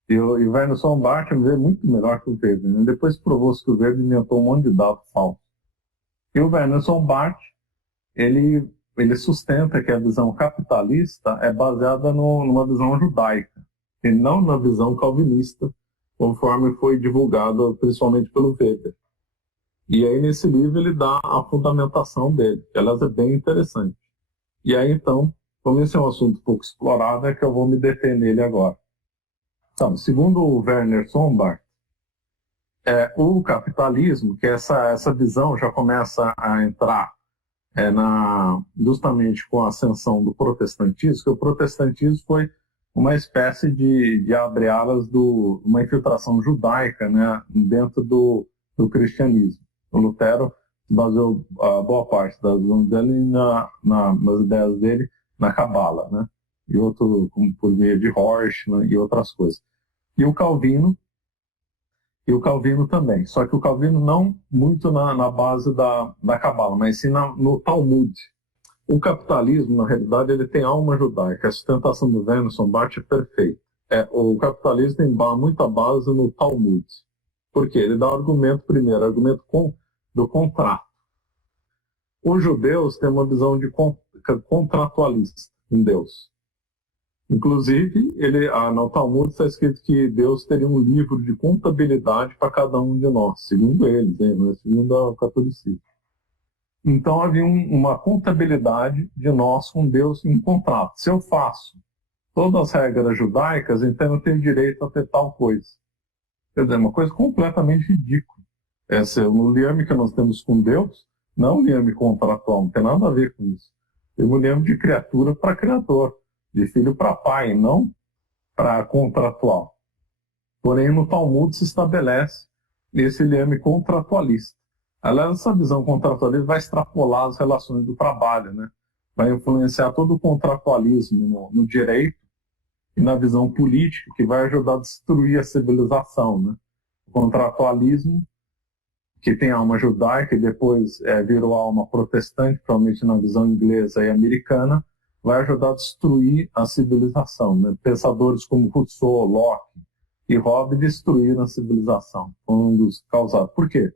E o Werner Sombart é muito melhor que o Weber. Né? Depois provou-se que o Weber inventou um monte de dados falsos. E o Werner Sombart, ele sustenta que a visão capitalista é baseada numa visão judaica, e não na visão calvinista, conforme foi divulgado principalmente pelo Weber. E aí nesse livro ele dá a fundamentação dele, que aliás é bem interessante. E aí então, como esse é um assunto um pouco explorado, é que eu vou me deter nele agora. Então, segundo o Werner Sombart, o capitalismo, que essa visão já começa a entrar justamente com a ascensão do protestantismo, que o protestantismo foi uma espécie de abre alas uma infiltração judaica, né, dentro do cristianismo. O Lutero baseou a boa parte das visões dele nas ideias dele na Cabala, né, e outro, como por meio de Horschmann e outras coisas. E o Calvino também, só que o Calvino não muito na base da Cabala, mas sim no Talmud. O capitalismo, na realidade, ele tem alma judaica. A sustentação do Werner Sombart é perfeita. O capitalismo tem muita base no Talmud. Por quê? Ele dá o argumento primeiro, argumento do contrato. Os judeus têm uma visão de contratualista em Deus. Inclusive, no Talmud está escrito que Deus teria um livro de contabilidade para cada um de nós, segundo eles, não é segundo o catolicismo. Então havia uma contabilidade de nós com Deus em contrato. Se eu faço todas as regras judaicas, então eu tenho direito a ter tal coisa. Quer dizer, uma coisa completamente ridícula. O liame que nós temos com Deus não é um liame contratual, não tem nada a ver com isso. É um liame de criatura para criador, de filho para pai, não para contratual. Porém, no Talmud se estabelece esse liame contratualista. Aliás, essa visão contratualista vai extrapolar as relações do trabalho, né? Vai influenciar todo o contratualismo no direito e na visão política, que vai ajudar a destruir a civilização, né? O contratualismo, que tem alma judaica e depois virou alma protestante, provavelmente na visão inglesa e americana, vai ajudar a destruir a civilização, né? Pensadores como Rousseau, Locke e Hobbes destruíram a civilização, um dos causados. Por quê?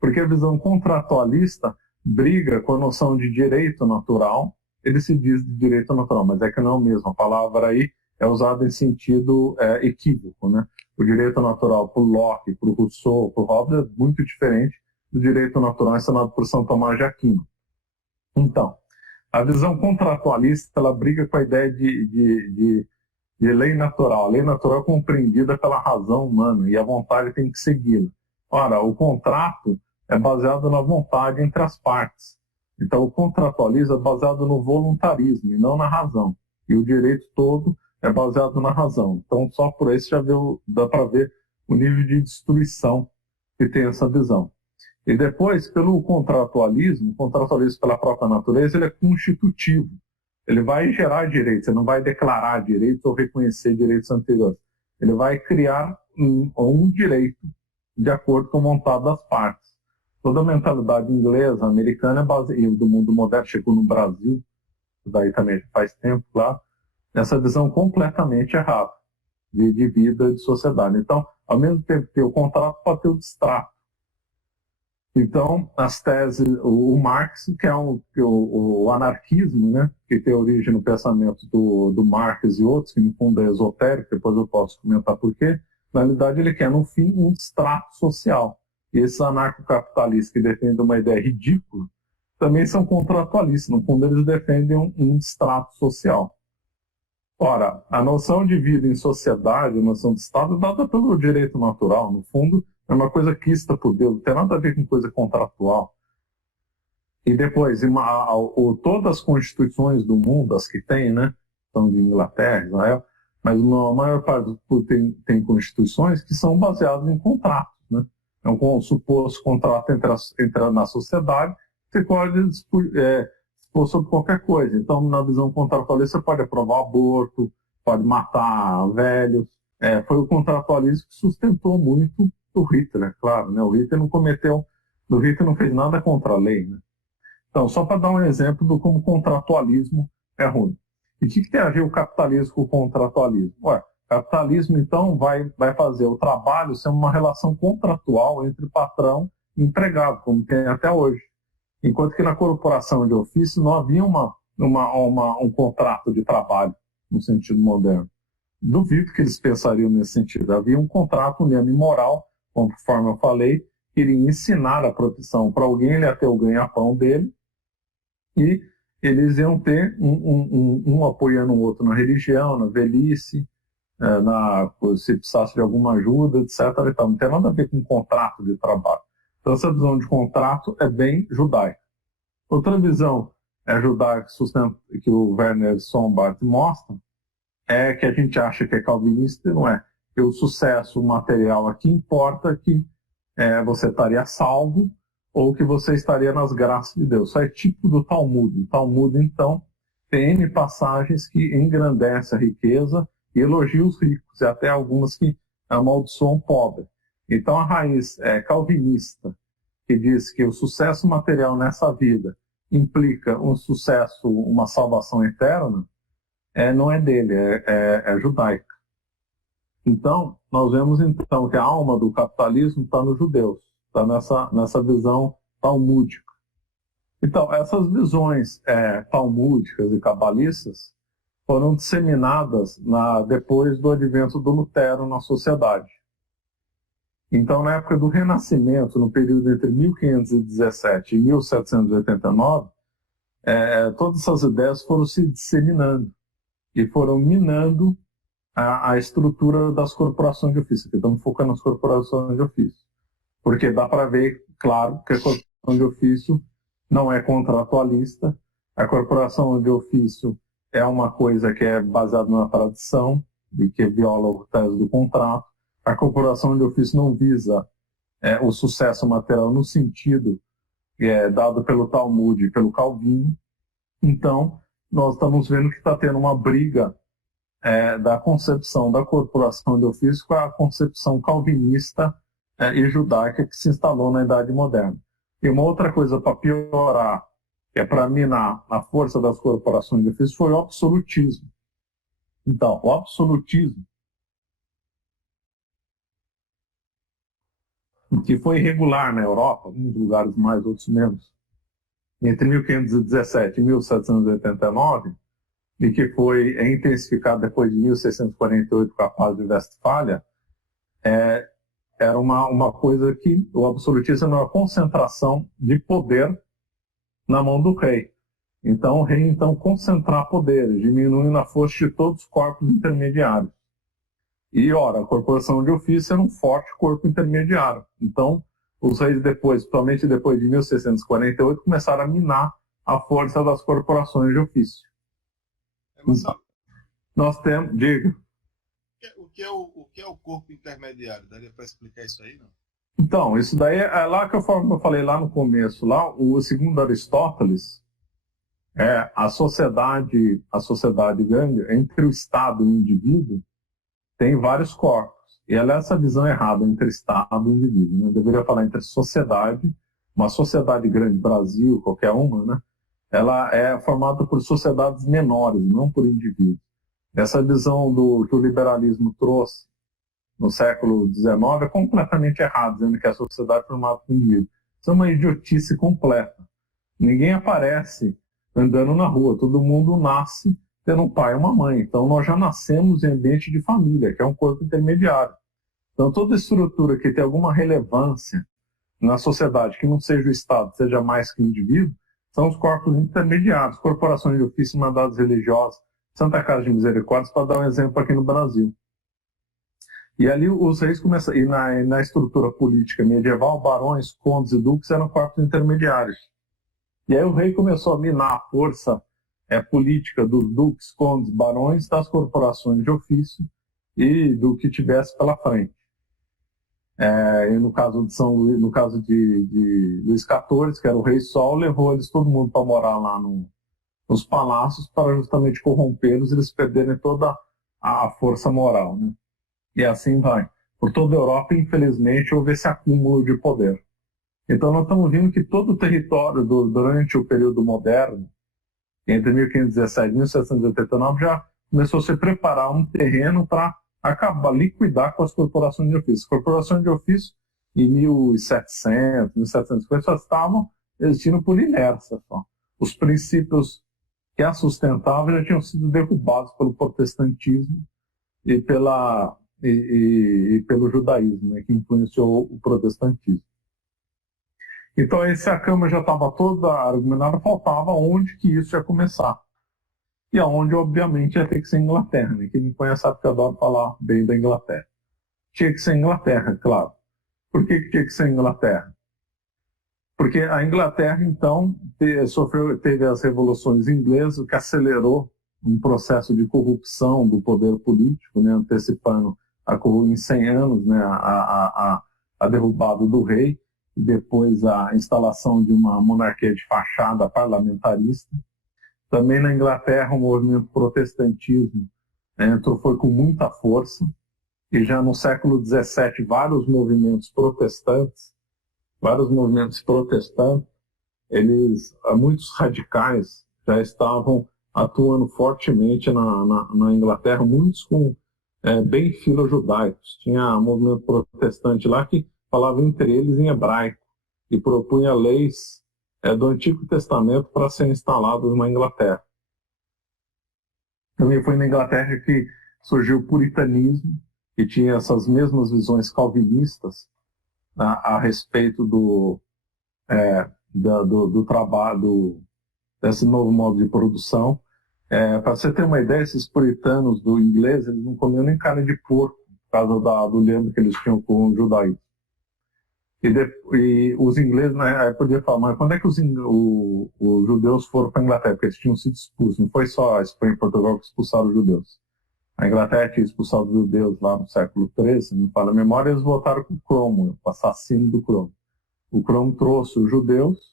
Porque a visão contratualista briga com a noção de direito natural. Ele se diz de direito natural, mas é que não é o mesmo. A palavra aí é usada em sentido equívoco, né? O direito natural por Locke, por Rousseau, por Hobbes é muito diferente do direito natural ensinado por São Tomás de Aquino. Então, a visão contratualista, ela briga com a ideia de lei natural. A lei natural é compreendida pela razão humana e a vontade tem que segui-la. Ora, o contrato é baseado na vontade entre as partes. Então, o contratualismo é baseado no voluntarismo e não na razão. E o direito todo é baseado na razão. Então, só por aí já dá para ver o nível de destruição que tem essa visão. E depois, pelo contratualismo, o contratualismo pela própria natureza, ele é constitutivo. Ele vai gerar direitos, ele não vai declarar direitos ou reconhecer direitos anteriores. Ele vai criar um direito de acordo com a vontade das partes. Toda a mentalidade inglesa, americana, e do mundo moderno, chegou no Brasil, daí também faz tempo lá, nessa visão completamente errada de vida e de sociedade. Então, ao mesmo tempo que tem o contrato, pode ter o distrato. Então, as teses, o Marx, que é o anarquismo, né, que tem origem no pensamento do Marx e outros, que no fundo é esotérico, depois eu posso comentar por quê, na realidade ele quer, no fim, um distrato social. E esses anarcocapitalistas que defendem uma ideia ridícula também são contratualistas. No fundo, eles defendem um distrato social. Ora, a noção de vida em sociedade, a noção de Estado, é dada pelo direito natural. No fundo, é uma coisa quista por Deus, não tem nada a ver com coisa contratual. E depois, todas as constituições do mundo, as que tem, né, são de Inglaterra, Israel, mas a maior parte tem constituições que são baseadas em contratos, né? é um suposto contrato na sociedade, você pode dispor sobre qualquer coisa. Então, na visão contratualista, você pode aprovar aborto, pode matar velhos. Foi o contratualismo que sustentou muito o Hitler, claro, né? O Hitler não fez nada contra a lei, né? Então, só para dar um exemplo do como o contratualismo é ruim. E o que tem a ver o capitalismo com o contratualismo? O capitalismo, então, vai fazer o trabalho ser uma relação contratual entre patrão e empregado, como tem até hoje. Enquanto que na corporação de ofício não havia um contrato de trabalho no sentido moderno. Duvido que eles pensariam nesse sentido. Havia um contrato mesmo imoral, conforme eu falei, que iria ensinar a profissão para alguém, ele ia ter o ganha-pão dele, e eles iam ter um apoiando o outro na religião, na velhice, se precisasse de alguma ajuda, etc. Então, não tem nada a ver com contrato de trabalho. Então, essa visão de contrato é bem judaica. Outra visão judaica que o Werner Sombart mostra é que a gente acha que é calvinista e não é. Que o sucesso material aqui importa que você estaria salvo ou que você estaria nas graças de Deus. Isso é tipo do Talmud. O Talmud, então, tem N passagens que engrandecem a riqueza e elogiam os ricos, e até algumas que amaldiçoam o pobre. Então, a raiz calvinista, que diz que o sucesso material nessa vida implica um sucesso, uma salvação eterna, não é dele, é judaica. Então, nós vemos então que a alma do capitalismo está nos judeus, está nessa visão talmúdica. Então, essas visões talmúdicas e cabalistas foram disseminadas depois do advento do Lutero na sociedade. Então, na época do Renascimento, no período entre 1517 e 1789, todas essas ideias foram se disseminando e foram minando a estrutura das corporações de ofício. Aqui estamos focando nas corporações de ofício. Porque dá para ver, claro, que a corporação de ofício não é contratualista. A corporação de ofício é uma coisa que é baseada na tradição e que viola o tese do contrato. A corporação de ofício não visa o sucesso material no sentido dado pelo Talmud e pelo Calvino. Então, nós estamos vendo que está tendo uma briga da concepção da corporação de ofício com a concepção calvinista e judaica que se instalou na Idade Moderna. E uma outra coisa para piorar, que é para minar a força das corporações de ofício, foi o absolutismo. Então, o absolutismo, que foi irregular na Europa, em uns lugares mais, outros menos, entre 1517 e 1789, e que foi intensificado depois de 1648 com a Paz de Westfália, era uma coisa que o absolutismo era uma concentração de poder na mão do rei. Então, o rei concentrar poderes, diminuindo a força de todos os corpos intermediários. E, ora, a corporação de ofício era um forte corpo intermediário. Então, os reis principalmente depois de 1648, começaram a minar a força das corporações de ofício. Nós temos, diga. O que é o corpo intermediário? Daria para explicar isso aí, não? Então, isso daí é lá que eu falei lá no começo. Lá, segundo Aristóteles, a sociedade grande, entre o Estado e o indivíduo, tem vários corpos. E ela é essa visão errada entre Estado e indivíduo. Né? Eu deveria falar entre sociedade, uma sociedade grande, Brasil, qualquer uma, né? Ela é formada por sociedades menores, não por indivíduos. Essa visão que o liberalismo trouxe no século XIX é completamente errada, dizendo que a sociedade é formada por indivíduos. Isso é uma idiotice completa. Ninguém aparece andando na rua, todo mundo nasce tendo um pai e uma mãe. Então, nós já nascemos em ambiente de família, que é um corpo intermediário. Então, toda estrutura que tem alguma relevância na sociedade, que não seja o Estado, seja mais que o indivíduo, são os corpos intermediários, corporações de ofício, mandados religiosos, Santa Casa de Misericórdia, para dar um exemplo aqui no Brasil. E ali os reis começaram, e na estrutura política medieval, barões, condes e duques eram corpos intermediários. E aí o rei começou a minar a força política dos duques, condes, barões, das corporações de ofício e do que tivesse pela frente. E no caso de São Luís, no caso de Luís XIV, que era o Rei Sol, levou eles todo mundo para morar lá nos palácios para justamente corrompê-los e eles perderem toda a força moral, né? E assim vai. Por toda a Europa, infelizmente, houve esse acúmulo de poder. Então, nós estamos vendo que todo o território, durante o período moderno, entre 1517 e 1789, já começou a se preparar um terreno para acabar, liquidar com as corporações de ofício. As corporações de ofício, em 1700, 1750, só estavam existindo por inércia só. Os princípios que a sustentavam já tinham sido derrubados pelo protestantismo e pelo judaísmo, né, que influenciou o protestantismo. Então, a Câmara já estava toda argumentada, faltava onde que isso ia começar. E aonde, obviamente, ia ter que ser Inglaterra. Né? Quem me conhece sabe que eu adoro falar bem da Inglaterra. Tinha que ser Inglaterra, claro. Por que tinha que ser Inglaterra? Porque a Inglaterra, então, teve as revoluções inglesas, o que acelerou um processo de corrupção do poder político, né, antecipando em 100 anos, né, a derrubada do rei, e depois a instalação de uma monarquia de fachada parlamentarista. Também na Inglaterra, o movimento protestantismo foi com muita força, e já no século XVII, vários movimentos protestantes, muitos radicais já estavam atuando fortemente na Inglaterra, muitos bem filo-judaicos. Tinha um movimento protestante lá que falava entre eles em hebraico e propunha leis do Antigo Testamento para serem instaladas na Inglaterra. Também foi na Inglaterra que surgiu o puritanismo, que tinha essas mesmas visões calvinistas a respeito do trabalho, desse novo modo de produção. Para você ter uma ideia, esses puritanos do inglês, eles não comiam nem carne de porco, por causa do lema que eles tinham com o judaísmo. E os ingleses, né, podia falar, mas quando é que os judeus foram para a Inglaterra? Porque eles tinham sido expulsos, não foi só a Espanha e Portugal que expulsaram os judeus. A Inglaterra tinha expulsado os judeus lá no século XIII, se não me falha a memória, eles voltaram com o Cromwell, o assassino do Cromwell. O Cromwell trouxe os judeus,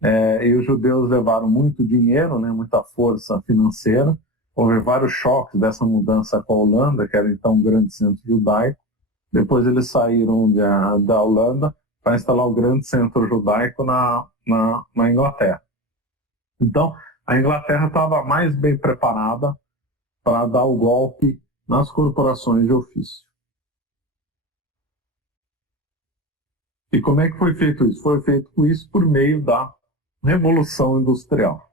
e os judeus levaram muito dinheiro, né, muita força financeira. Houve vários choques dessa mudança com a Holanda, que era então um grande centro judaico. Depois eles saíram da Holanda para instalar o grande centro judaico na Inglaterra. Então, a Inglaterra estava mais bem preparada para dar o golpe nas corporações de ofício. E como é que foi feito isso? Foi feito isso por meio da Revolução Industrial.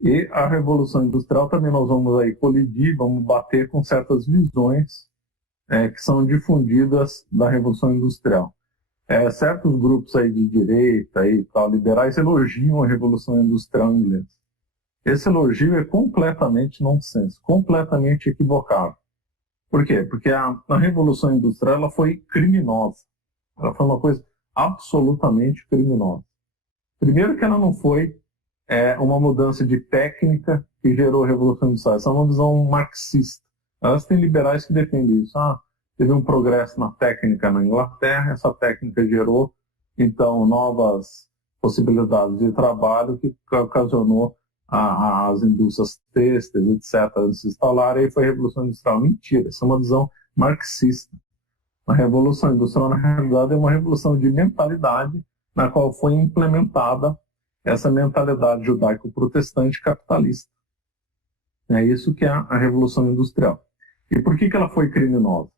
E a Revolução Industrial também nós vamos aí colidir, vamos bater com certas visões que são difundidas da Revolução Industrial. Certos grupos aí de direita e tal, liberais elogiam a Revolução Industrial inglesa. Esse elogio é completamente nonsense, completamente equivocado. Por quê? Porque a Revolução Industrial ela foi criminosa. Ela foi uma coisa absolutamente criminosa. Primeiro que ela não foi uma mudança de técnica que gerou a Revolução Industrial. Essa é uma visão marxista. Elas têm liberais que defendem isso. Teve um progresso na técnica na Inglaterra, essa técnica gerou, então, novas possibilidades de trabalho que ocasionou as indústrias têxteis, etc., de se instalarem, e foi a Revolução Industrial. Mentira, isso é uma visão marxista. A Revolução Industrial, na realidade, é uma revolução de mentalidade na qual foi implementada essa mentalidade judaico-protestante capitalista. É isso que é a Revolução Industrial. E por que ela foi criminosa?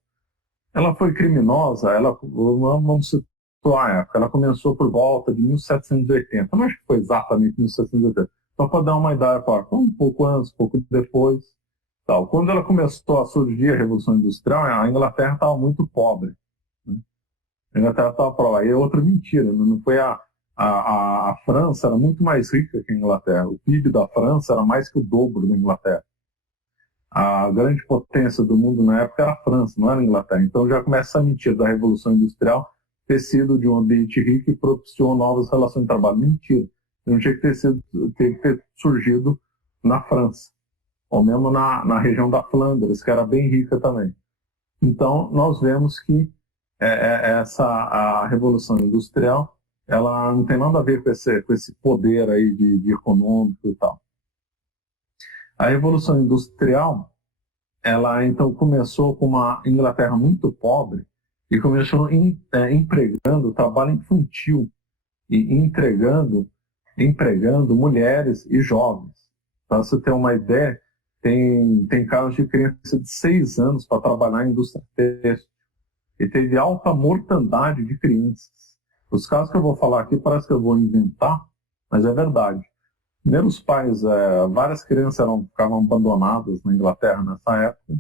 Ela foi criminosa, vamos situar a época, ela começou por volta de 1780. Não acho que foi exatamente 1780. Só para dar uma ideia, um pouco antes, um pouco depois. Tal. Quando ela começou a surgir a Revolução Industrial, a Inglaterra estava muito pobre. Né? A Inglaterra estava pobre. Aí é outra mentira. Não foi a França era muito mais rica que a Inglaterra. O PIB da França era mais que o dobro da Inglaterra. A grande potência do mundo na época era a França, não era a Inglaterra. Então já começa a mentira da Revolução Industrial ter sido de um ambiente rico e propiciou novas relações de trabalho. Mentira. Não tinha que ter surgido na França, ou mesmo na região da Flandres, que era bem rica também. Então nós vemos que a Revolução Industrial, ela não tem nada a ver com esse poder aí de econômico e tal. A Revolução Industrial, ela então começou com uma Inglaterra muito pobre e começou empregando trabalho infantil e empregando mulheres e jovens. Para você ter uma ideia, tem casos de criança de 6 anos para trabalhar em indústria têxtil. E teve alta mortandade de crianças. Os casos que eu vou falar aqui parece que eu vou inventar, mas é verdade. Primeiro, os pais, várias crianças ficavam abandonadas na Inglaterra nessa época.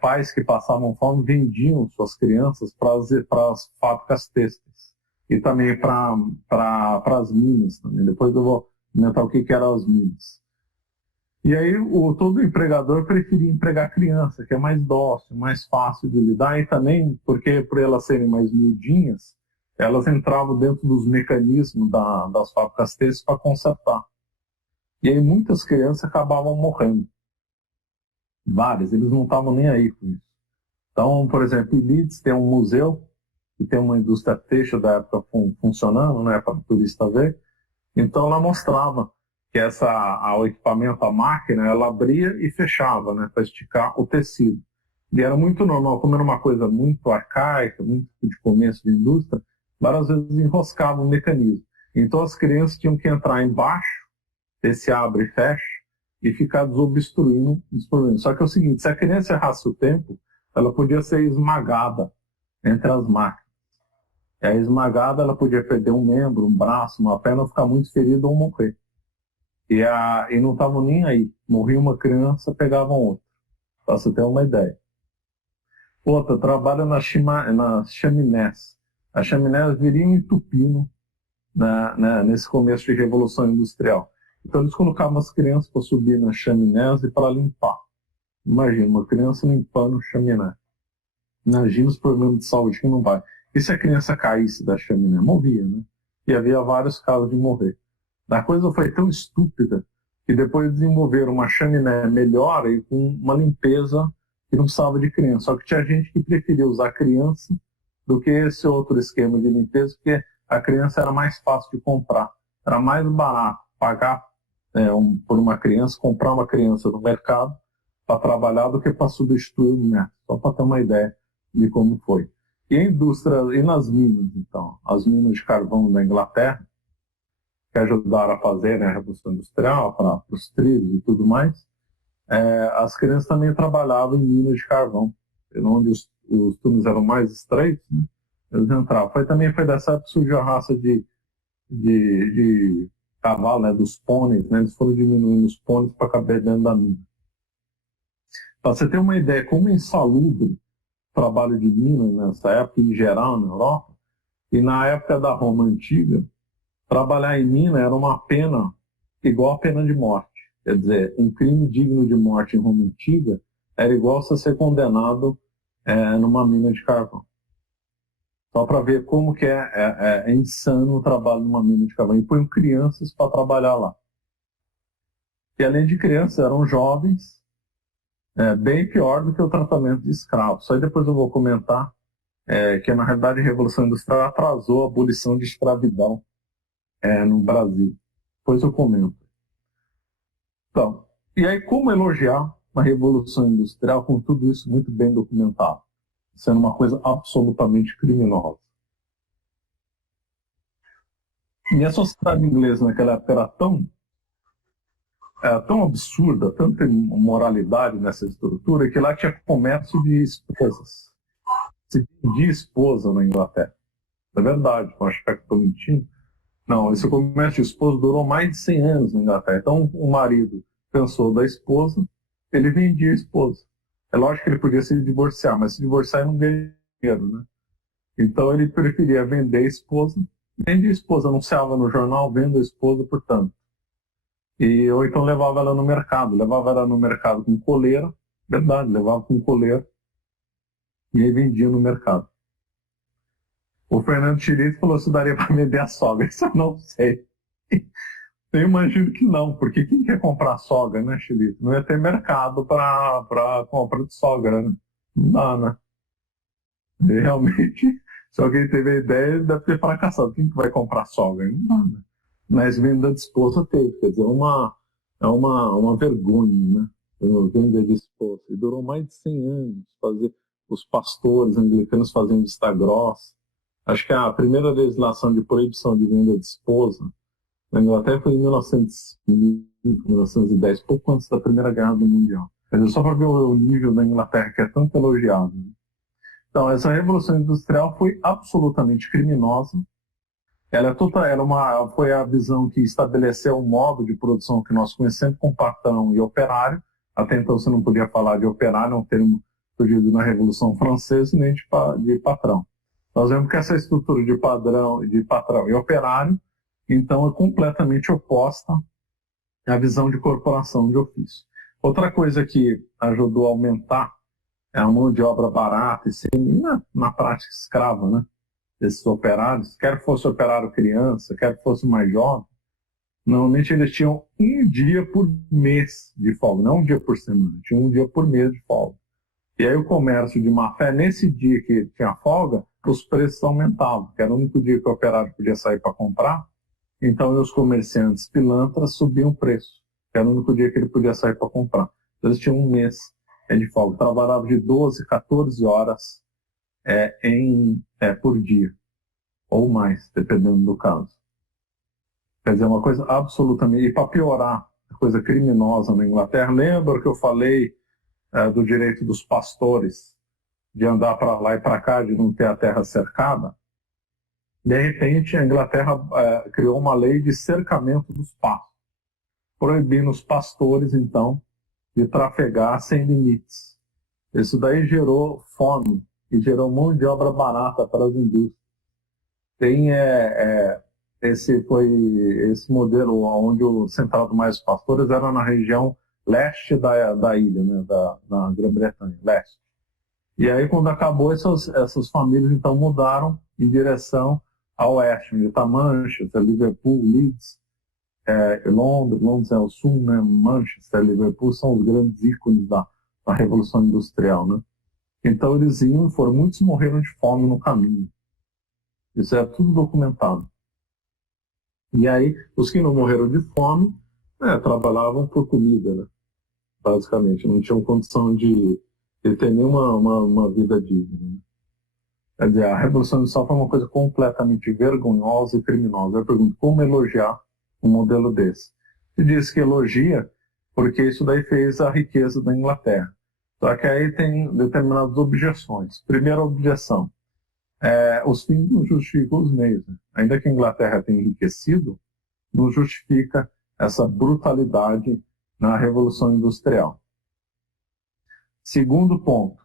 Pais que passavam fome vendiam suas crianças para as fábricas têxteis e também para as minas. Também. Depois eu vou comentar o que eram as minas. E aí todo empregador preferia empregar criança, que é mais dócil, mais fácil de lidar, e também porque por elas serem mais miudinhas, elas entravam dentro dos mecanismos das fábricas têxteis para consertar. E aí muitas crianças acabavam morrendo. Várias, eles não estavam nem aí com isso. Então, por exemplo, em Leeds tem um museu, que tem uma indústria têxtil da época funcionando, né, para o turista ver. Então ela mostrava que o equipamento, a máquina, ela abria e fechava, né, para esticar o tecido. E era muito normal, como era uma coisa muito arcaica, muito de começo de indústria, várias vezes enroscava o mecanismo. Então as crianças tinham que entrar embaixo desse abre e fecha e ficar desobstruindo. Só que é o seguinte, se a criança errasse o tempo, ela podia ser esmagada entre as máquinas. E a esmagada, ela podia perder um membro, um braço, uma perna, ficar muito ferida ou morrer. E não estavam nem aí. Morria uma criança, pegavam outra. Para você ter uma ideia. Outra, trabalha nas chaminés. As chaminés viriam entupindo nesse começo de Revolução Industrial. Então eles colocavam as crianças para subir nas chaminés e para limpar. Imagina, uma criança limpando o chaminé. Imagina os problemas de saúde que não vai. E se a criança caísse da chaminé? Morria, né? E havia vários casos de morrer. A coisa foi tão estúpida que depois desenvolveram uma chaminé melhor e com uma limpeza que não precisava de criança. Só que tinha gente que preferia usar criança do que esse outro esquema de limpeza, porque a criança era mais fácil de comprar. Era mais barato pagar por uma criança, comprar uma criança no mercado para trabalhar do que para substituir o método. Só para ter uma ideia de como foi. E a indústria, e nas minas, então, as minas de carvão da Inglaterra, que ajudaram a fazer, né, a Revolução Industrial, para os trilhos e tudo mais, as crianças também trabalhavam em minas de carvão, onde os túneis eram mais estreitos, né, eles entravam. Também foi dessa época que surgiu a raça de cavalo, né, dos pôneis, né, eles foram diminuindo os pôneis para caber dentro da mina. Para você ter uma ideia, como é insalubre o trabalho de mina nessa época, em geral, na Europa, e na época da Roma Antiga, trabalhar em mina era uma pena igual a pena de morte. Quer dizer, um crime digno de morte em Roma Antiga era igual a ser condenado numa mina de carvão. Só para ver como que é insano o trabalho numa mina de carvão. E põem crianças para trabalhar lá. E além de crianças, eram jovens, bem pior do que o tratamento de escravos. Só aí depois eu vou comentar que, na realidade, a Revolução Industrial atrasou a abolição de escravidão no Brasil. Depois eu comento. Então, e aí como elogiar uma Revolução Industrial com tudo isso muito bem documentado, sendo uma coisa absolutamente criminosa? E a sociedade inglesa naquela época era tão absurda, tanta imoralidade nessa estrutura, que lá tinha comércio de esposas. Se vendia esposa na Inglaterra. É verdade, eu acho que estou mentindo. Não, esse comércio de esposa durou mais de 100 anos na Inglaterra. Então, o marido cansou da esposa, ele vendia a esposa. É lógico que ele podia se divorciar, mas se divorciar ele não ganha dinheiro, né? Então, ele preferia vender a esposa. Vendia a esposa, anunciava no jornal, venda a esposa, portanto. Ou então levava ela no mercado. Levava ela no mercado com coleira. Verdade, levava com coleira. E aí vendia no mercado. O Fernando Chilito falou se daria para vender a sogra. Isso eu não sei. Eu imagino que não, porque quem quer comprar sogra, né, Chilito? Não ia ter mercado para compra de sogra, né? Não dá, né? E realmente, se alguém teve a ideia, ele deve ter fracassado. Quem que vai comprar sogra? Não dá, né? Mas venda de esposa teve, quer dizer, é uma vergonha, né? Venda de esposa. E durou mais de 100 anos fazer os pastores anglicanos fazendo vista grossa. Acho que a primeira legislação de proibição de venda de esposa na Inglaterra foi em 1910, pouco antes da Primeira Guerra Mundial. Quer dizer, só para ver o nível da Inglaterra, que é tanto elogiado, né? Então, essa Revolução Industrial foi absolutamente criminosa. Foi a visão que estabeleceu o modo de produção que nós conhecemos com patrão e operário. Até então você não podia falar de operário, é um termo surgido na Revolução Francesa, nem de patrão. Nós vemos que essa estrutura de patrão e operário, então, é completamente oposta à visão de corporação de ofício. Outra coisa que ajudou a aumentar é a mão de obra barata e na prática escrava, né? Desses operários, quer fosse operário criança, quer fosse mais jovem, normalmente eles tinham um dia por mês de folga, não um dia por semana, tinham um dia por mês de folga. E aí o comércio de má fé, nesse dia que tinha folga, os preços aumentavam, que era o único dia que o operário podia sair para comprar, então os comerciantes pilantras subiam o preço, que era o único dia que ele podia sair para comprar. Então, eles tinham um mês de folga, trabalhavam de 12, 14 horas por dia, ou mais, dependendo do caso. Quer dizer, uma coisa absolutamente... E para piorar, coisa criminosa na Inglaterra, lembra que eu falei do direito dos pastores de andar para lá e para cá, de não ter a terra cercada? De repente, a Inglaterra criou uma lei de cercamento dos pastos, proibindo os pastores, então, de trafegar sem limites. Isso daí gerou fome e gerou mão de obra barata para as indústrias. Tem esse modelo onde o centrado mais os pastores era na região leste da ilha, né, da Grã-Bretanha, leste. E aí, quando acabou, essas famílias então mudaram em direção ao oeste, onde está Manchester, Liverpool, Leeds, Londres é o sul, né? Manchester, Liverpool são os grandes ícones da Revolução Industrial, né? Então eles muitos morreram de fome no caminho. Isso é tudo documentado. E aí, os que não morreram de fome, trabalhavam por comida, né? Basicamente, não tinham condição de ter nenhuma vida digna, né? Quer dizer, a Revolução Industrial foi uma coisa completamente vergonhosa e criminosa. Eu pergunto, como elogiar um modelo desse? Se diz que elogia porque isso daí fez a riqueza da Inglaterra. Só que aí tem determinadas objeções. Primeira objeção, os fins não justificam os meios, né? Ainda que a Inglaterra tenha enriquecido, não justifica essa brutalidade na Revolução Industrial. Segundo ponto,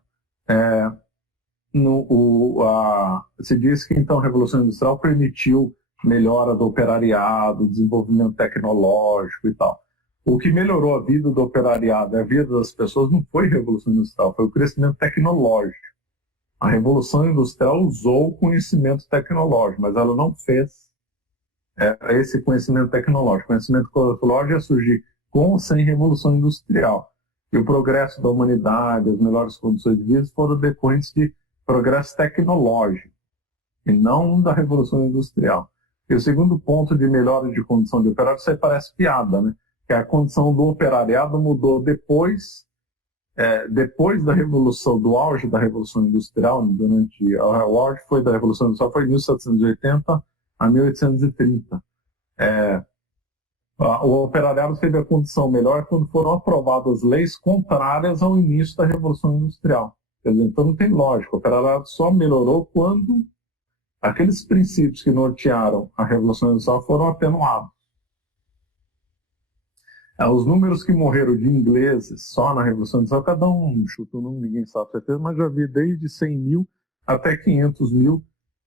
se diz que então a Revolução Industrial permitiu melhora do operariado, desenvolvimento tecnológico e tal. O que melhorou a vida do operariado, a vida das pessoas, não foi a Revolução Industrial, foi o crescimento tecnológico. A Revolução Industrial usou o conhecimento tecnológico, mas ela não fez esse conhecimento tecnológico. O conhecimento tecnológico ia surgir com ou sem Revolução Industrial. E o progresso da humanidade, as melhores condições de vida foram decorrentes de progresso tecnológico, e não da Revolução Industrial. E o segundo ponto de melhora de condição de operário, isso aí parece piada, né? Que a condição do operariado mudou depois da Revolução, do auge da Revolução Industrial, o auge da Revolução Industrial foi de 1780 a 1830. O operariado teve a condição melhor quando foram aprovadas leis contrárias ao início da Revolução Industrial. Quer dizer, então não tem lógica. O operariado só melhorou quando aqueles princípios que nortearam a Revolução Industrial foram atenuados. Os números que morreram de ingleses só na Revolução Industrial, cada um chuta o número, ninguém sabe certeza, mas já vi desde 100 mil até 500 mil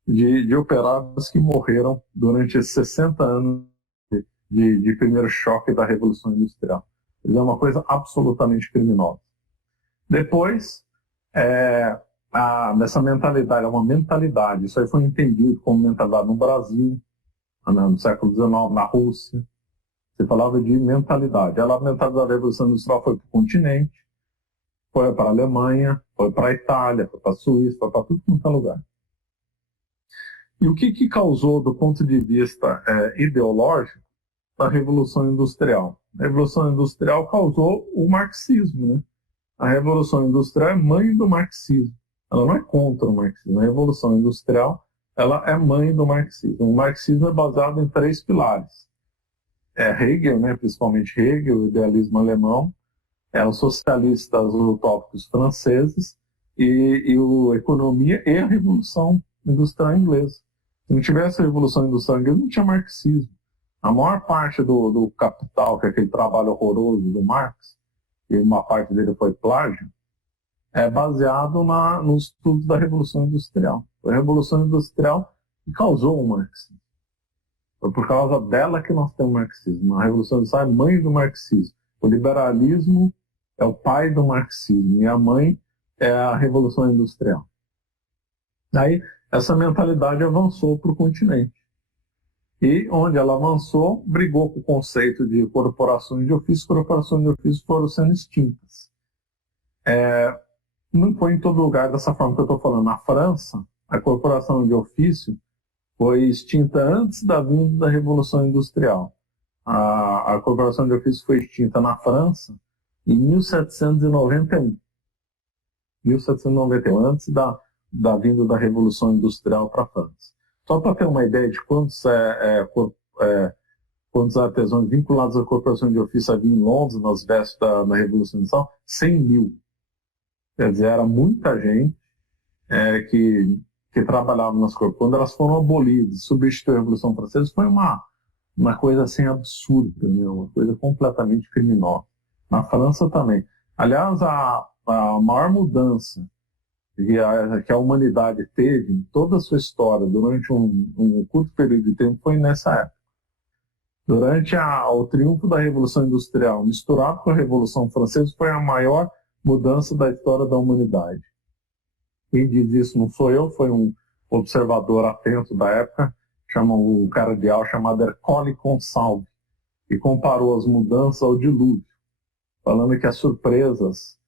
de operários que morreram durante esses 60 anos de primeiro choque da Revolução Industrial. É uma coisa absolutamente criminosa. Depois, dessa mentalidade, é uma mentalidade, isso aí foi entendido como mentalidade no Brasil, no século XIX, na Rússia. Você falava de mentalidade. A mentalidade da Revolução Industrial foi para o continente, foi para a Alemanha, foi para a Itália, foi para a Suíça, foi para tudo quanto é lugar. E o que causou, do ponto de vista ideológico, a Revolução Industrial? A Revolução Industrial causou o marxismo, né? A Revolução Industrial é mãe do marxismo. Ela não é contra o marxismo. A Revolução Industrial, ela é mãe do marxismo. O marxismo é baseado em 3 pilares. Hegel, né? Principalmente Hegel, o idealismo alemão, os socialistas utópicos franceses e a economia e a Revolução Industrial inglesa. Se não tivesse a Revolução Industrial inglesa, não tinha marxismo. A maior parte do Capital, que é aquele trabalho horroroso do Marx, e uma parte dele foi plágio, é baseado nos estudos da Revolução Industrial. Foi a Revolução Industrial que causou o marxismo. Foi por causa dela que nós temos o marxismo. A Revolução Industrial é mãe do marxismo. O liberalismo é o pai do marxismo e a mãe é a Revolução Industrial. Daí, essa mentalidade avançou para o continente. E onde ela avançou, brigou com o conceito de corporações de ofício. Corporações de ofício foram sendo extintas. Não foi em todo lugar dessa forma que eu estou falando. Na França, a corporação de ofício foi extinta antes da vinda da Revolução Industrial. A corporação de ofício foi extinta na França em 1791. 1791, antes da vinda da Revolução Industrial para a França. Só para ter uma ideia de quantos artesãos vinculados à corporação de ofício havia em Londres nas vésperas da Revolução Industrial, 100 mil. Quer dizer, era muita gente que trabalhava nas corporações. Quando elas foram abolidas, substituir a Revolução Francesa, foi uma coisa assim absurda, né? Uma coisa completamente criminosa. Na França também. Aliás, a maior mudança que a humanidade teve em toda a sua história durante um curto período de tempo foi nessa época. Durante o triunfo da Revolução Industrial, misturado com a Revolução Francesa, foi a maior mudança da história da humanidade. Quem diz isso não sou eu, foi um observador atento da época, um cardeal chamado Ercole Consalvi, que comparou as mudanças ao dilúvio, falando que as surpresas,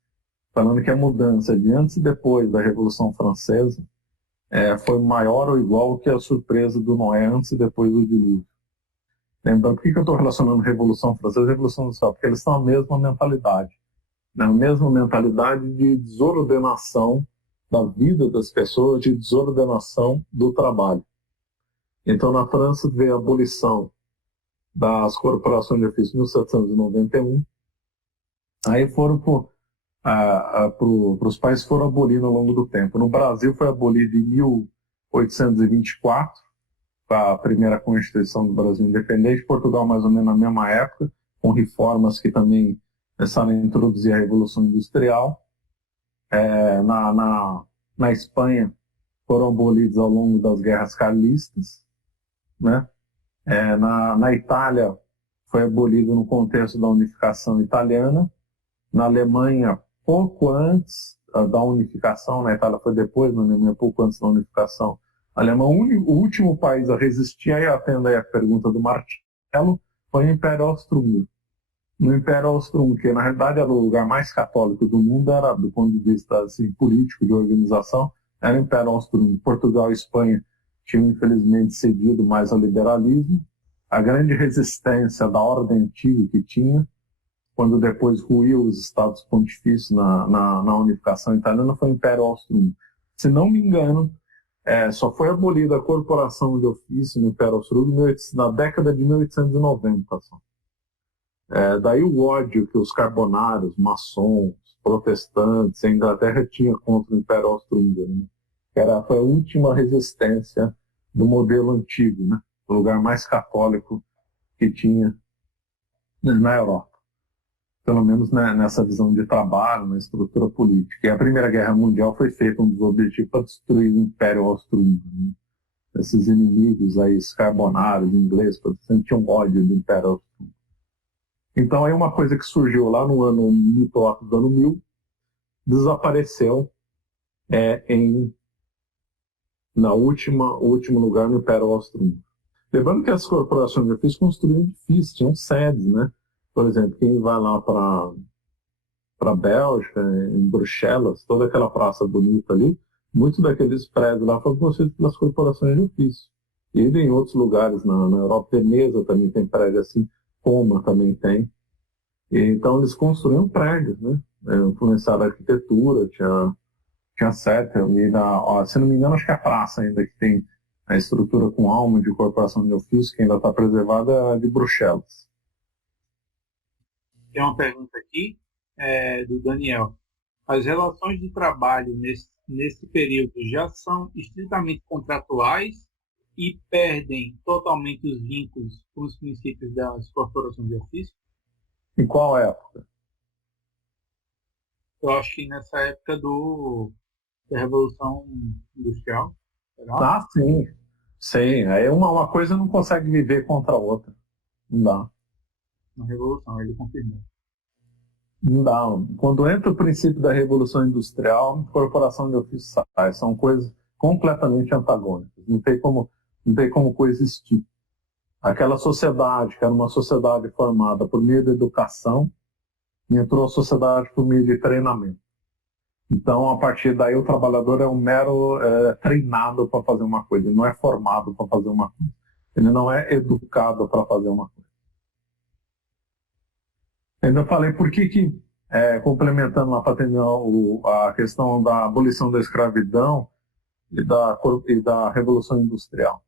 falando que a mudança de antes e depois da Revolução Francesa foi maior ou igual que a surpresa do Noé antes e depois do dilúvio. Lembrando, por que eu estou relacionando Revolução Francesa e Revolução Industrial? Porque eles são a mesma mentalidade. Né? A mesma mentalidade de desordenação da vida das pessoas, de desordenação do trabalho. Então, na França, veio a abolição das corporações de ofício em 1791. Aí foram os países foram abolindo ao longo do tempo. No Brasil foi abolido em 1824, a primeira Constituição do Brasil independente. Portugal, mais ou menos na mesma época, com reformas que também começaram a introduzir a Revolução Industrial. Na Espanha foram abolidos ao longo das guerras carlistas. Né? Na Itália foi abolido no contexto da unificação italiana. Na Alemanha, pouco antes da unificação, na Itália foi depois, na Alemanha pouco antes da unificação. A Alemanha, o último país a resistir, aí atendo aí a pergunta do Marcelo, foi o Império Austro-Húngaro. No Império Austro-Húngaro, que na realidade era o lugar mais católico do mundo, era do ponto de vista assim, político, de organização, era o Império Austro-Húngaro. Portugal e Espanha tinham infelizmente cedido mais ao liberalismo. A grande resistência da ordem antiga que tinha, quando depois ruiu os estados pontifícios na unificação italiana, foi o Império Austro-Húngaro. Se não me engano, só foi abolida a corporação de ofício no Império Austro-Húngaro na década de 1890. Daí o ódio que os carbonários, maçons, protestantes, a Inglaterra tinha contra o Império Austro-Húngaro. Né? Foi a última resistência do modelo antigo, né? O lugar mais católico que tinha na Europa. Pelo menos nessa visão de trabalho, na estrutura política. E a Primeira Guerra Mundial foi feita um dos objetivos para destruir o Império Austro-Húngaro. Né? Esses inimigos aí, os carbonários, ingleses, sentiam ódio do Império Austro-Húngaro. Então, aí uma coisa que surgiu lá no ano do ano 1000, desapareceu no último lugar no Império Austro-Húngaro. Lembrando que as corporações de ofício construíam edifícios, tinham sedes, né? Por exemplo, quem vai lá para para a Bélgica, em Bruxelas, toda aquela praça bonita ali, muitos daqueles prédios lá foram construídos pelas corporações de ofício. E em outros lugares, na Europa, Veneza também tem prédio assim, Roma também tem. E, então eles construíam prédios, né? Influenciaram a arquitetura, tinha certa, se não me engano, acho que a praça ainda que tem a estrutura com alma de corporação de ofício, que ainda está preservada, é a de Bruxelas. Tem uma pergunta aqui do Daniel. As relações de trabalho nesse período já são estritamente contratuais e perdem totalmente os vínculos com os princípios das corporações de ofício? Em qual época? Eu acho que nessa época da Revolução Industrial. Será? Ah, sim. Sim. Aí uma coisa não consegue viver contra a outra. Não dá. Na Revolução, ele confirmou. Não dá. Quando entra o princípio da Revolução Industrial, corporação de ofício sai. São coisas completamente antagônicas. Não tem como coexistir. Aquela sociedade, que era uma sociedade formada por meio da educação, entrou a sociedade por meio de treinamento. Então, a partir daí, o trabalhador é um mero treinado para fazer uma coisa. Ele não é formado para fazer uma coisa. Ele não é educado para fazer uma coisa. Ainda falei por que complementando lá para terminar a questão da abolição da escravidão e da Revolução Industrial.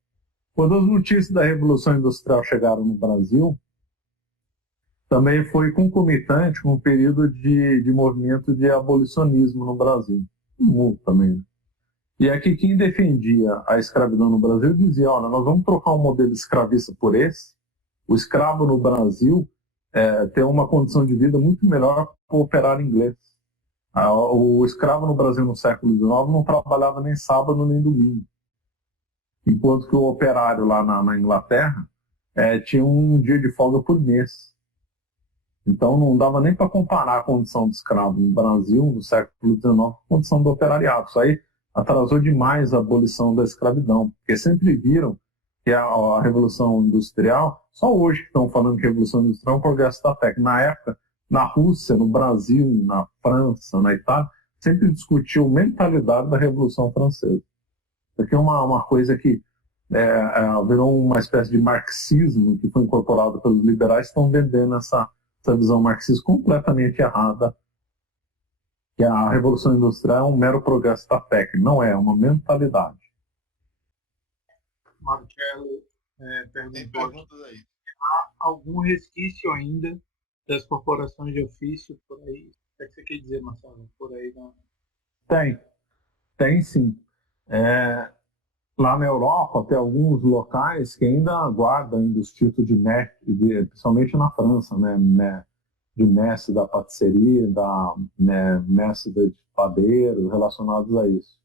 Quando as notícias da Revolução Industrial chegaram no Brasil, também foi concomitante com um período de movimento de abolicionismo no Brasil. No mundo também. Né? E aqui quem defendia a escravidão no Brasil dizia, olha, nós vamos trocar um modelo escravista por esse. O escravo no Brasil tem uma condição de vida muito melhor que o operário inglês. O escravo no Brasil no século XIX não trabalhava nem sábado nem domingo. Enquanto que o operário lá na Inglaterra tinha um dia de folga por mês. Então não dava nem para comparar a condição do escravo no Brasil, no século XIX, com a condição do operariado. Isso aí atrasou demais a abolição da escravidão, porque sempre viram que a Revolução Industrial, só hoje que estão falando que a Revolução Industrial é um progresso da técnica. Na época, na Rússia, no Brasil, na França, na Itália, sempre discutiu a mentalidade da Revolução Francesa. Isso aqui é uma coisa que virou uma espécie de marxismo que foi incorporado pelos liberais, estão vendendo essa visão marxista completamente errada, que a Revolução Industrial é um mero progresso da técnica. Não é uma mentalidade. Marcelo Tem perguntou perguntas aí. há algum resquício ainda das corporações de ofício por aí? O que você quer dizer, Marcelo? Por aí não? Tem sim. Lá na Europa tem alguns locais que ainda guardam ainda os títulos de mestre, principalmente na França, né? De mestre da patisserie, mestre de padeiro, relacionados a isso.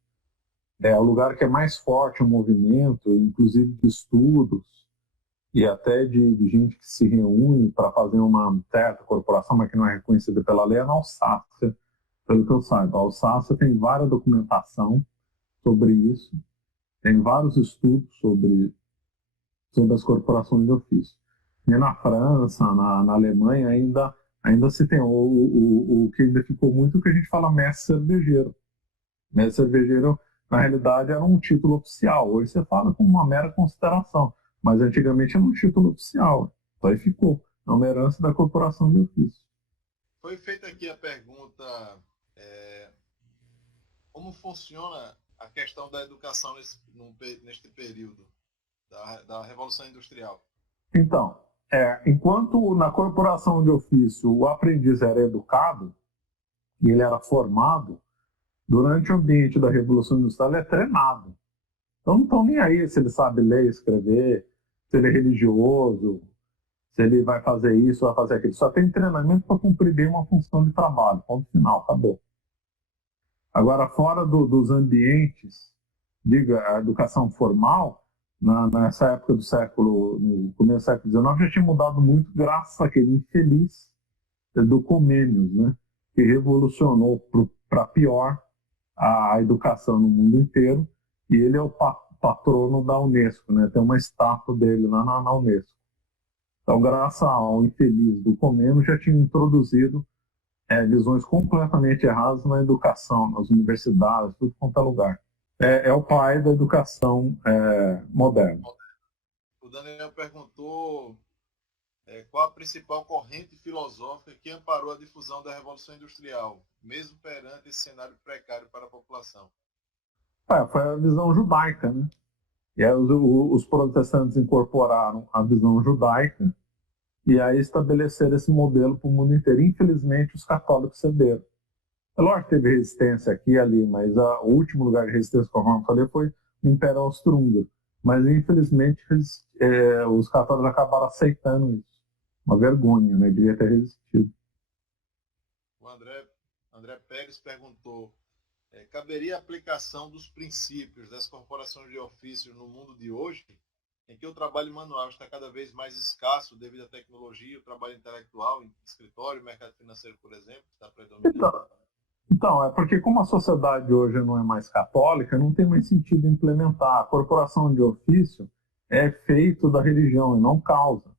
É o lugar que é mais forte o movimento, inclusive de estudos e até de gente que se reúne para fazer uma certa corporação, mas que não é reconhecida pela lei, é na Alsácia, pelo que eu saiba. A Alsácia tem várias documentação sobre isso, tem vários estudos sobre as corporações de ofício. E na França, na Alemanha, ainda se tem o que ainda ficou muito, que a gente fala mestre cervejeiro. Mestre cervejeiro, na realidade, era um título oficial. Hoje você fala como uma mera consideração, mas antigamente era um título oficial. Então aí ficou, é uma herança da corporação de ofício. Foi feita aqui a pergunta, como funciona a questão da educação neste período da Revolução Industrial? Então, enquanto na corporação de ofício o aprendiz era educado, e ele era formado, durante o ambiente da Revolução Industrial ele é treinado. Então não estão nem aí se ele sabe ler e escrever, se ele é religioso, se ele vai fazer isso, vai fazer aquilo. Só tem treinamento para cumprir bem uma função de trabalho. Ponto final, acabou. Agora, fora dos ambientes, diga, a educação formal, nessa época no começo do século XIX, já tinha mudado muito graças àquele infeliz do Comênios, né? Que revolucionou para pior a educação no mundo inteiro, e ele é o patrono da Unesco, né? Tem uma estátua dele lá na Unesco. Então, graças ao infeliz do Comênios, já tinha introduzido visões completamente erradas na educação, nas universidades, tudo quanto é lugar. É o pai da educação moderna. O Daniel perguntou qual a principal corrente filosófica que amparou a difusão da Revolução Industrial, mesmo perante esse cenário precário para a população. Foi a visão judaica, né? E aí os protestantes incorporaram a visão judaica e aí estabeleceram esse modelo para o mundo inteiro. Infelizmente, os católicos cederam. É lógico que teve resistência aqui e ali, mas o último lugar de resistência, como eu falei, foi o Império Austro-Húngaro. Mas, infelizmente, os católicos acabaram aceitando isso. Uma vergonha, né? Devia ter resistido. O André Pérez perguntou, caberia a aplicação dos princípios das corporações de ofício no mundo de hoje, em que o trabalho manual está cada vez mais escasso devido à tecnologia, o trabalho intelectual, em escritório, mercado financeiro, por exemplo, está predominando? Então, é porque como a sociedade hoje não é mais católica, não tem mais sentido implementar. A corporação de ofício é feito da religião e não causa.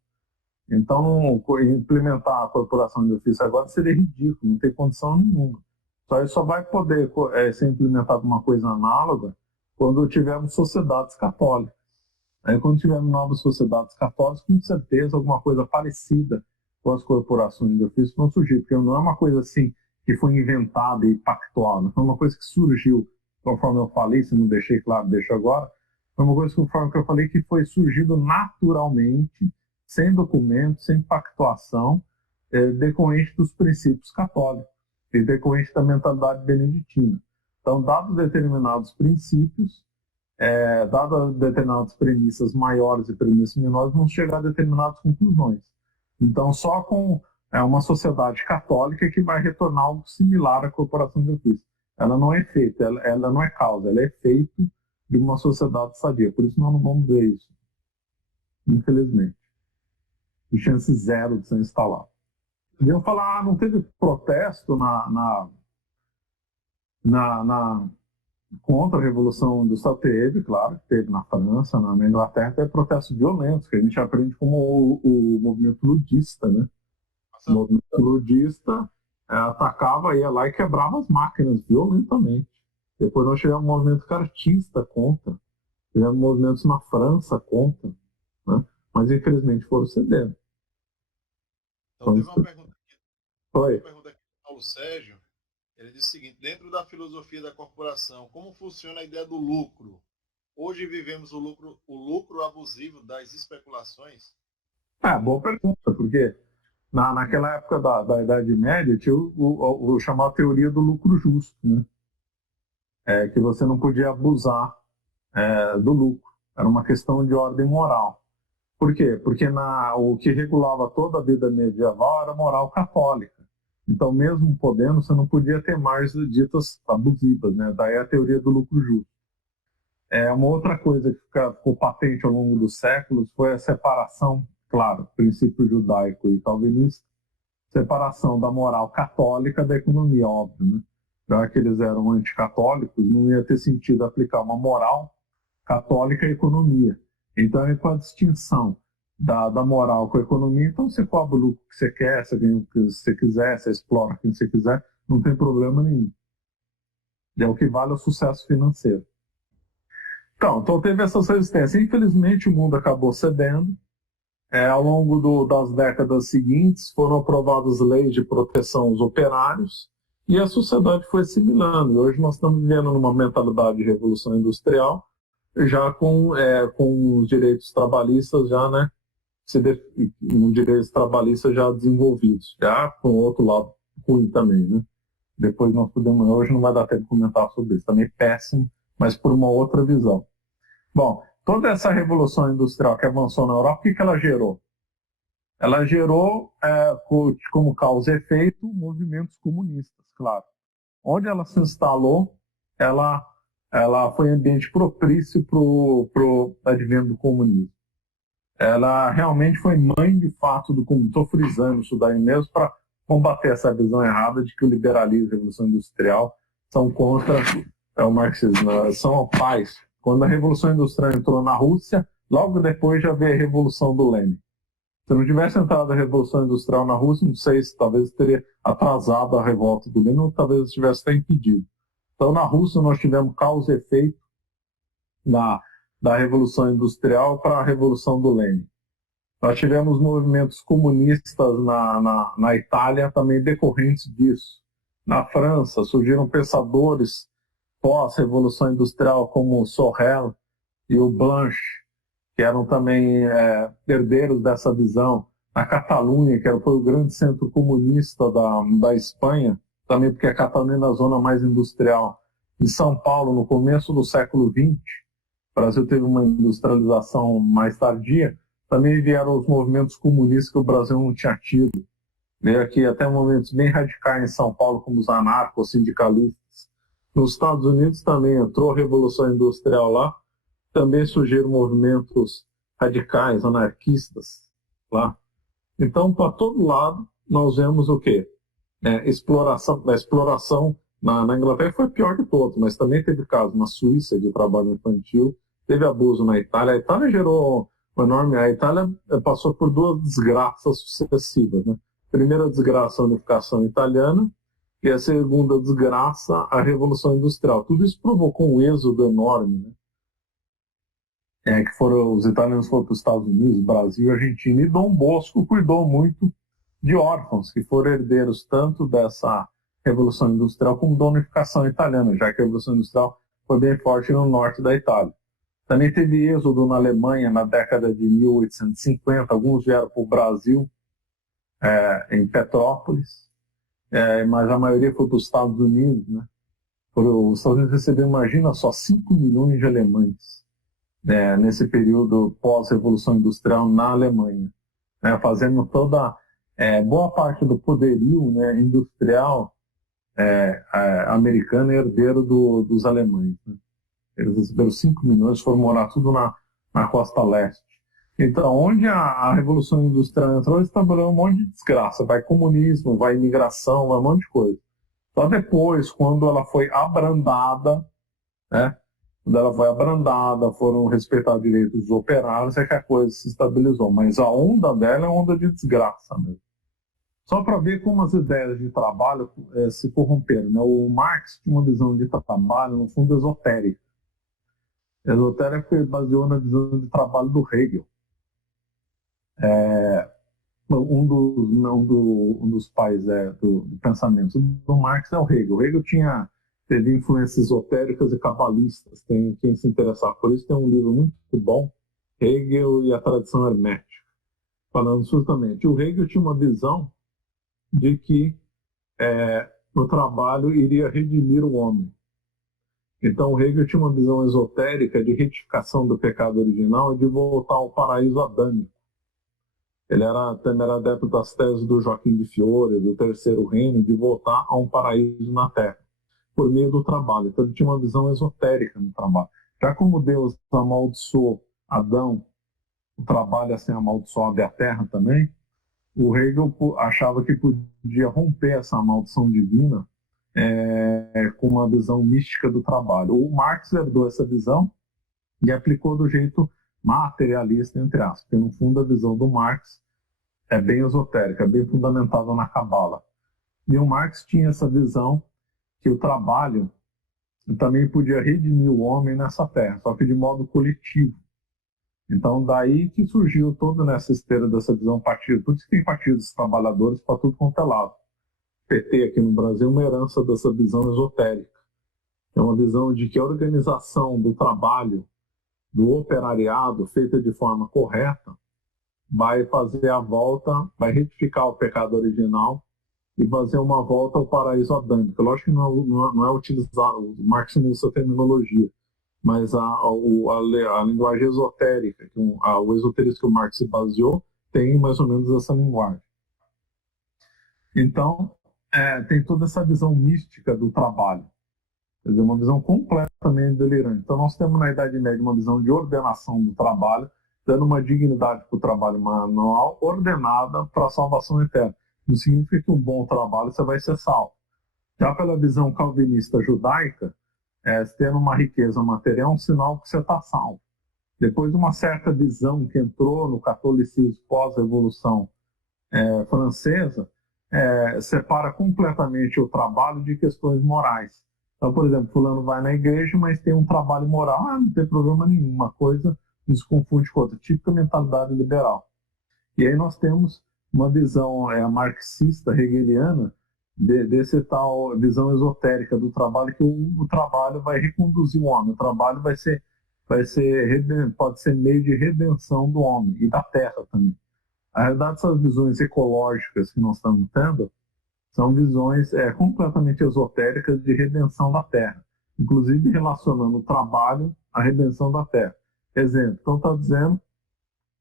Então, implementar a corporação de ofício agora seria ridículo, não tem condição nenhuma. Só vai poder ser implementada uma coisa análoga quando tivermos sociedades católicas. Aí, quando tivermos novas sociedades católicas, com certeza alguma coisa parecida com as corporações de ofício vão surgir, porque não é uma coisa assim que foi inventada e pactuada, foi uma coisa que surgiu, conforme eu falei, se não deixei claro, deixo agora, foi uma coisa, conforme eu falei, que foi surgindo naturalmente, sem documento, sem pactuação, decorrente dos princípios católicos e decorrente da mentalidade beneditina. Então, dados determinados princípios, dadas determinadas premissas maiores e premissas menores, vão chegar a determinadas conclusões. Então, só com uma sociedade católica que vai retornar algo similar à corporação de ofício. Ela não é efeito, ela não é causa, ela é efeito de uma sociedade sadia. Por isso nós não vamos ver isso, infelizmente. E chance zero de ser instalado. Deviam falar, não teve protesto contra a Revolução Industrial? Teve, claro, teve na França, na Inglaterra, teve protestos violentos, que a gente aprende como o movimento ludista, né? O movimento ludista atacava, ia lá e quebrava as máquinas violentamente. Depois nós tivemos um movimento cartista contra, tivemos movimentos na França contra, né? Mas infelizmente foram cedendo. Então, teve uma pergunta aqui do Paulo Sérgio. Ele diz o seguinte: dentro da filosofia da corporação, como funciona a ideia do lucro? Hoje vivemos o lucro abusivo das especulações? Boa pergunta, porque naquela época da Idade Média tinha o chamado teoria do lucro justo, né? Que você não podia abusar do lucro. Era uma questão de ordem moral. Por quê? Porque o que regulava toda a vida medieval era a moral católica. Então, mesmo podendo, você não podia ter margens ditas abusivas, né? Daí a teoria do lucro justo. Uma outra coisa que ficou patente ao longo dos séculos foi a separação, claro, princípio judaico e calvinista, separação da moral católica da economia, óbvio, né? Já que eles eram anticatólicos, não ia ter sentido aplicar uma moral católica à economia. Então, com a distinção da moral com a economia, então você cobra o lucro que você quer, você ganha o que você quiser, você explora quem você quiser, não tem problema nenhum. É o que vale o sucesso financeiro. Então teve essas resistências. Infelizmente, o mundo acabou cedendo. Ao longo das décadas seguintes, foram aprovadas leis de proteção aos operários e a sociedade foi assimilando. E hoje nós estamos vivendo numa mentalidade de revolução industrial, já com os direitos trabalhistas já, né, direitos trabalhistas já desenvolvidos, já com o outro lado ruim também, né? Depois hoje não vai dar tempo de comentar sobre isso, também péssimo, mas por uma outra visão. Bom, toda essa revolução industrial que avançou na Europa, o que ela gerou? Ela gerou, como causa e efeito, movimentos comunistas, claro. Onde ela se instalou, ela foi ambiente propício para o advento do comunismo. Ela realmente foi mãe, de fato, do comunismo. Estou frisando isso daí mesmo para combater essa visão errada de que o liberalismo e a revolução industrial são contra o marxismo, são pais. Quando a revolução industrial entrou na Rússia, logo depois já veio a revolução do Lenin. Se não tivesse entrado a Revolução Industrial na Rússia, não sei se talvez teria atrasado a revolta do Lenin, ou talvez tivesse até impedido. Então, na Rússia, nós tivemos causa e efeito da Revolução Industrial para a Revolução do Lenin. Nós tivemos movimentos comunistas na Itália também decorrentes disso. Na França, surgiram pensadores pós-Revolução Industrial como o Sorel e o Blanche, que eram também herdeiros dessa visão. Na Catalunha, que foi o grande centro comunista da Espanha, também porque a Catalunha é na zona mais industrial. Em São Paulo, no começo do século XX, o Brasil teve uma industrialização mais tardia, também vieram os movimentos comunistas que o Brasil não tinha tido. Veio aqui até movimentos bem radicais em São Paulo, como os anarco-sindicalistas. Nos Estados Unidos também entrou a Revolução Industrial lá, também surgiram movimentos radicais, anarquistas lá. Então, para todo lado, nós vemos o quê? Exploração. A exploração na Inglaterra foi pior de todos, mas também teve caso na Suíça de trabalho infantil, teve abuso na Itália. A Itália gerou um enorme... A Itália passou por duas desgraças sucessivas, né? A primeira desgraça, a unificação italiana, e a segunda desgraça, a Revolução Industrial. Tudo isso provocou um êxodo enorme, né? Que os italianos foram para os Estados Unidos, Brasil, Argentina, e Dom Bosco cuidou muito de órfãos, que foram herdeiros tanto dessa Revolução Industrial como da unificação italiana, já que a Revolução Industrial foi bem forte no norte da Itália. Também teve êxodo na Alemanha na década de 1850, alguns vieram para o Brasil, em Petrópolis, mas a maioria foi para os Estados Unidos, né? Os Estados Unidos receberam, imagina só, 5 milhões de alemães. Nesse período pós-revolução industrial na Alemanha, fazendo toda boa parte do poderio, né, industrial americano herdeiro dos alemães, né? Eles receberam 5 milhões, foram morar tudo na costa leste. Então, onde a revolução industrial entrou, eles trabalharam um monte de desgraça, vai comunismo, vai imigração, vai um monte de coisa. Só depois, quando ela foi abrandada, né? Quando ela foi abrandada, foram respeitados direitos dos operários, é que a coisa se estabilizou. Mas a onda dela é onda de desgraça mesmo. Só para ver como as ideias de trabalho se corromperam, né? O Marx tinha uma visão de trabalho, no fundo, esotérica. Esotérica porque ele baseou na visão de trabalho do Hegel. Um dos pais do pensamento do Marx é o Hegel. O Hegel teve influências esotéricas e cabalistas. Quem se interessar por isso tem um livro muito bom, Hegel e a Tradição Hermética, falando justamente. O Hegel tinha uma visão de que o trabalho iria redimir o homem. Então o Hegel tinha uma visão esotérica de retificação do pecado original e de voltar ao paraíso adâmico. Ele também era adepto das teses do Joaquim de Fiore, do Terceiro Reino, de voltar a um paraíso na Terra, por meio do trabalho. Então ele tinha uma visão esotérica no trabalho. Já como Deus amaldiçoou Adão, o trabalho assim amaldiçoado e a terra também, o Hegel achava que podia romper essa maldição divina com uma visão mística do trabalho. O Marx herdou essa visão e aplicou do jeito materialista, entre aspas, porque no fundo a visão do Marx é bem esotérica, bem fundamentada na Cabala. E o Marx tinha essa visão que o trabalho também podia redimir o homem nessa terra, só que de modo coletivo. Então, daí que surgiu toda nessa esteira dessa visão partido. Por isso que tem partidos trabalhadores para tudo quanto é lado. PT aqui no Brasil é uma herança dessa visão esotérica. É uma visão de que a organização do trabalho, do operariado, feita de forma correta, vai fazer a volta, vai retificar o pecado original e fazer uma volta ao paraíso adâmico. Lógico que não é utilizar, o Marx não usa a terminologia, mas a linguagem esotérica, o esoterismo que o Marx se baseou, tem mais ou menos essa linguagem. Então, tem toda essa visão mística do trabalho, quer dizer, uma visão completamente delirante. Então, nós temos na Idade Média uma visão de ordenação do trabalho, dando uma dignidade para o trabalho manual ordenada para a salvação eterna. Não significa que um bom trabalho você vai ser salvo. Já pela visão calvinista judaica, tendo uma riqueza material é um sinal que você está salvo. Depois de uma certa visão que entrou no catolicismo pós-revolução francesa, separa completamente o trabalho de questões morais. Então, por exemplo, fulano vai na igreja, mas tem um trabalho moral, não tem problema nenhum, uma coisa não se confunde com outra, típica mentalidade liberal. E aí nós temos uma visão marxista, hegeliana, desse tal visão esotérica do trabalho, que o trabalho vai reconduzir o homem, o trabalho pode ser meio de redenção do homem e da terra também. A realidade dessas visões ecológicas que nós estamos tendo são visões completamente esotéricas de redenção da terra, inclusive relacionando o trabalho à redenção da terra. Exemplo, então está dizendo,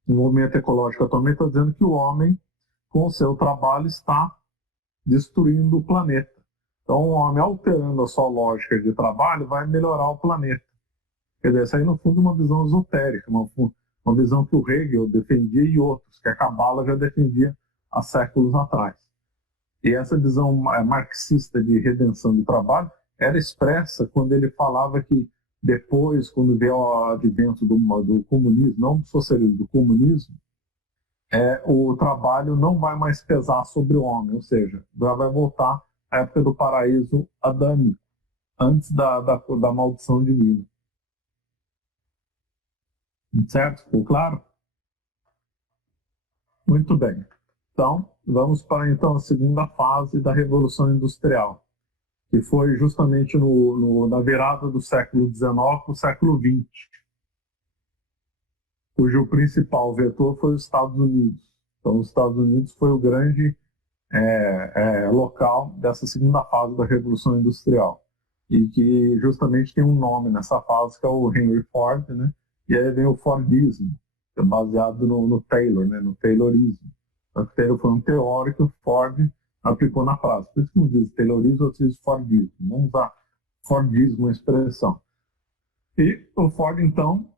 o movimento ecológico atualmente está dizendo que o homem, com o seu trabalho, está destruindo o planeta. Então, o homem, alterando a sua lógica de trabalho, vai melhorar o planeta. Quer dizer, essa aí, no fundo, é uma visão esotérica, uma visão que o Hegel defendia e outros, que a Cabala já defendia há séculos atrás. E essa visão marxista de redenção de trabalho era expressa quando ele falava que depois, quando veio o advento do comunismo, não do socialismo, do comunismo, o trabalho não vai mais pesar sobre o homem, ou seja, já vai voltar à época do paraíso adâmico, antes da maldição divina. Certo? Ficou claro? Muito bem. Então, vamos para a segunda fase da Revolução Industrial, que foi justamente na virada do século XIX para o século XX, cujo principal vetor foi os Estados Unidos. Então, os Estados Unidos foi o grande local dessa segunda fase da Revolução Industrial, e que justamente tem um nome nessa fase, que é o Henry Ford, né? E aí vem o Fordismo, que é baseado no Taylor, né? No Taylorismo. O Taylor foi um teórico, o Ford aplicou na prática. Por isso que não diz Taylorismo, ou diz Fordismo. Vamos usar Fordismo, a expressão. E o Ford, então,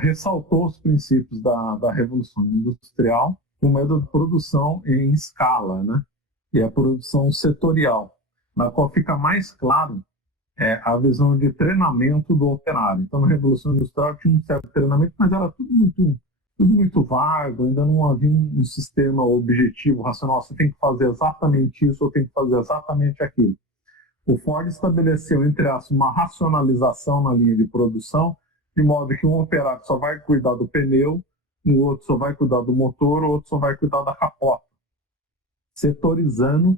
ressaltou os princípios da Revolução Industrial por meio da produção em escala, né? E a produção setorial, na qual fica mais claro a visão de treinamento do operário. Então, na Revolução Industrial tinha um certo treinamento, mas era tudo muito vago, ainda não havia um sistema objetivo, racional, você tem que fazer exatamente isso ou tem que fazer exatamente aquilo. O Ford estabeleceu, entre aspas, uma racionalização na linha de produção, de modo que um operário só vai cuidar do pneu, o outro só vai cuidar do motor, o outro só vai cuidar da capota, setorizando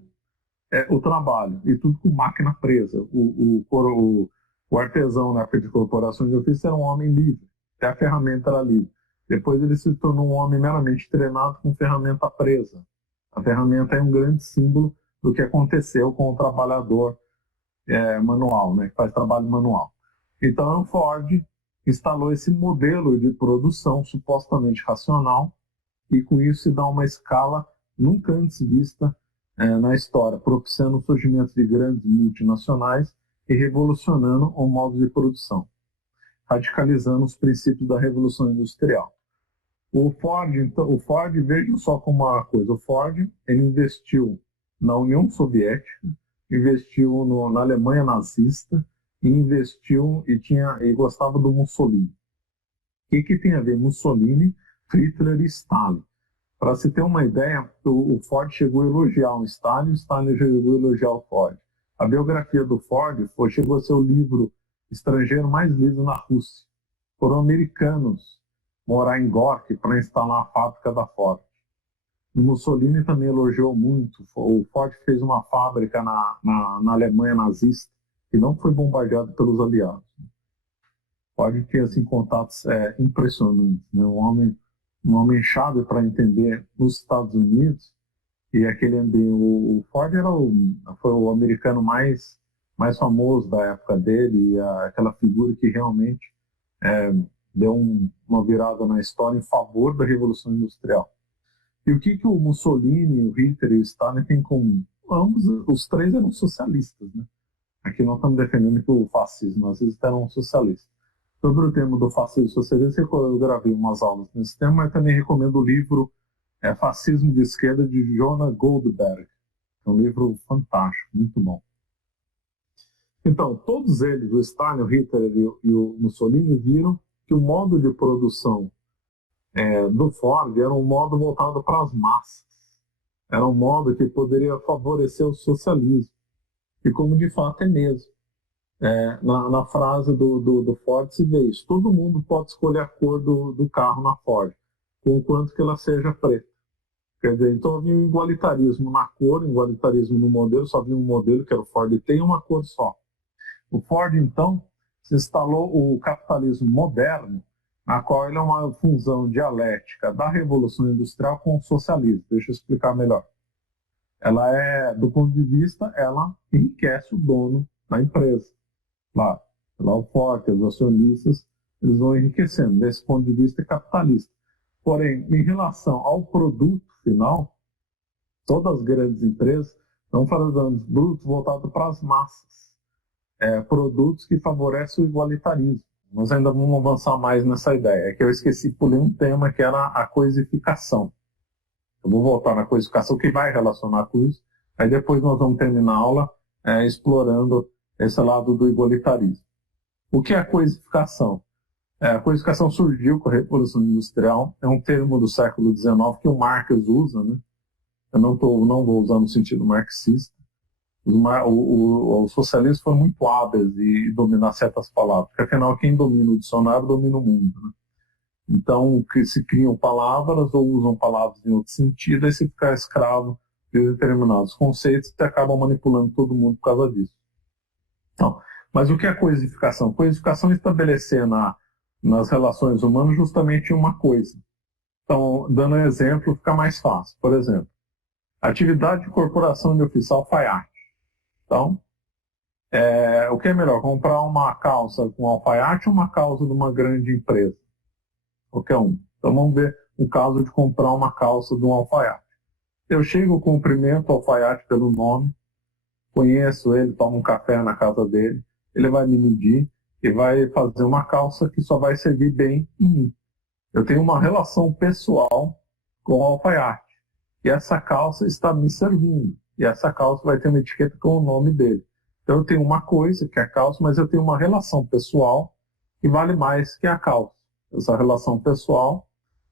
o trabalho, e tudo com máquina presa. O artesão, na época de corporação de ofício, era um homem livre, até a ferramenta era livre. Depois ele se tornou um homem meramente treinado com ferramenta presa. A ferramenta é um grande símbolo do que aconteceu com o trabalhador manual, né, que faz trabalho manual. Então o Ford instalou esse modelo de produção supostamente racional, e com isso se dá uma escala nunca antes vista na história, propiciando o surgimento de grandes multinacionais e revolucionando o modo de produção, radicalizando os princípios da Revolução Industrial. O Ford, vejam só como uma coisa, o Ford ele investiu na União Soviética, investiu na Alemanha nazista, e investiu e gostava do Mussolini. O que tem a ver Mussolini, Hitler e Stalin? Para se ter uma ideia, o Ford chegou a elogiar o Stalin chegou a elogiar o Ford. A biografia do Ford chegou a ser o livro estrangeiro mais lido na Rússia. Foram americanos morar em Gorky para instalar a fábrica da Ford. O Mussolini também elogiou muito. O Ford fez uma fábrica na Alemanha nazista, que não foi bombardeado pelos aliados. Ford tinha assim, contatos impressionantes, né? Um homem chave para entender nos Estados Unidos, e aquele ambiente. O Ford foi o americano mais famoso da época dele, e aquela figura que realmente deu uma virada na história em favor da Revolução Industrial. E o que o Mussolini, o Hitler e o Stalin têm em comum? Ambos, os três eram socialistas, né? Aqui nós estamos defendendo que o fascismo, nós eram socialistas. Sobre o tema do fascismo socialista, eu gravei umas aulas nesse tema, mas também recomendo o livro Fascismo de Esquerda, de Jonah Goldberg. É um livro fantástico, muito bom. Então, todos eles, o Stalin, o Hitler e o Mussolini, viram que o modo de produção do Ford era um modo voltado para as massas. Era um modo que poderia favorecer o socialismo. E como de fato é mesmo. Na frase do Ford se vê isso. Todo mundo pode escolher a cor do carro na Ford, conquanto que ela seja preta. Quer dizer, então havia um igualitarismo na cor, um igualitarismo no modelo, só havia um modelo que era o Ford T e uma cor só. O Ford, então, se instalou o capitalismo moderno, na qual ele é uma fusão dialética da Revolução Industrial com o socialismo. Deixa eu explicar melhor. Ela do ponto de vista, ela enriquece o dono da empresa. Claro, lá o Ford, os acionistas, eles vão enriquecendo. Desse ponto de vista, é capitalista. Porém, em relação ao produto final, todas as grandes empresas estão fazendo produtos voltados para as massas. Produtos que favorecem o igualitarismo. Nós ainda vamos avançar mais nessa ideia. É que eu esqueci, pulei um tema que era a coisificação. Eu vou voltar na coisificação, que vai relacionar com isso. Aí depois nós vamos terminar a aula explorando esse lado do igualitarismo. O que é a coisificação? A coisificação surgiu com a Revolução Industrial, é um termo do século XIX que o Marx usa, né? Eu não vou usar no sentido marxista. Os socialistas foram muito hábeis em dominar certas palavras, porque afinal quem domina o dicionário domina o mundo, né? Então, se criam palavras ou usam palavras em outro sentido, aí se ficar escravo de determinados conceitos, você acaba manipulando todo mundo por causa disso. Então, mas o que é coisificação? Coisificação é estabelecer nas relações humanas justamente uma coisa. Então, dando um exemplo, fica mais fácil. Por exemplo, atividade de corporação de oficial alfaiate. Então, o que é melhor? Comprar uma calça com alfaiate ou uma calça de uma grande empresa? Qualquer um. Então vamos ver o caso de comprar uma calça de um alfaiate. Eu chego, cumprimento o alfaiate pelo nome, conheço ele, tomo um café na casa dele, ele vai me medir e vai fazer uma calça que só vai servir bem em mim. Eu tenho uma relação pessoal com o alfaiate. E essa calça está me servindo. E essa calça vai ter uma etiqueta com o nome dele. Então eu tenho uma coisa, que é a calça, mas eu tenho uma relação pessoal que vale mais que a calça. Essa relação pessoal,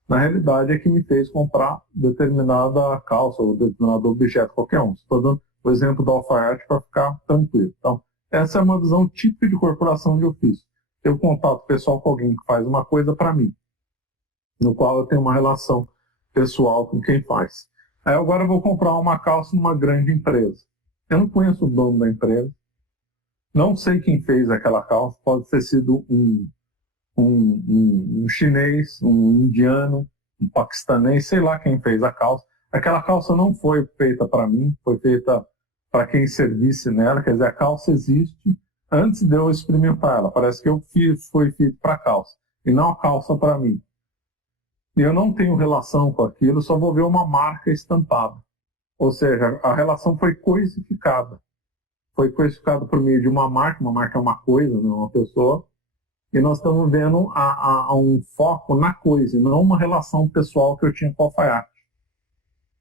na realidade, é que me fez comprar determinada calça ou determinado objeto, qualquer um. Estou dando o exemplo do alfaiate para ficar tranquilo. Então, essa é uma visão típica de corporação de ofício. Ter um contato pessoal com alguém que faz uma coisa para mim, no qual eu tenho uma relação pessoal com quem faz. Aí agora eu vou comprar uma calça numa grande empresa. Eu não conheço o dono da empresa, não sei quem fez aquela calça, pode ter sido um chinês, um indiano, um paquistanês, sei lá quem fez a calça. Aquela calça não foi feita para mim, foi feita para quem servisse nela, quer dizer, a calça existe antes de eu experimentar ela. Parece que foi feito para a calça, e não a calça para mim. E eu não tenho relação com aquilo, só vou ver uma marca estampada. Ou seja, a relação foi coisificada. Foi coisificada por meio de uma marca é uma coisa, não é uma pessoa, e nós estamos vendo um foco na coisa, e não uma relação pessoal que eu tinha com o alfaiate.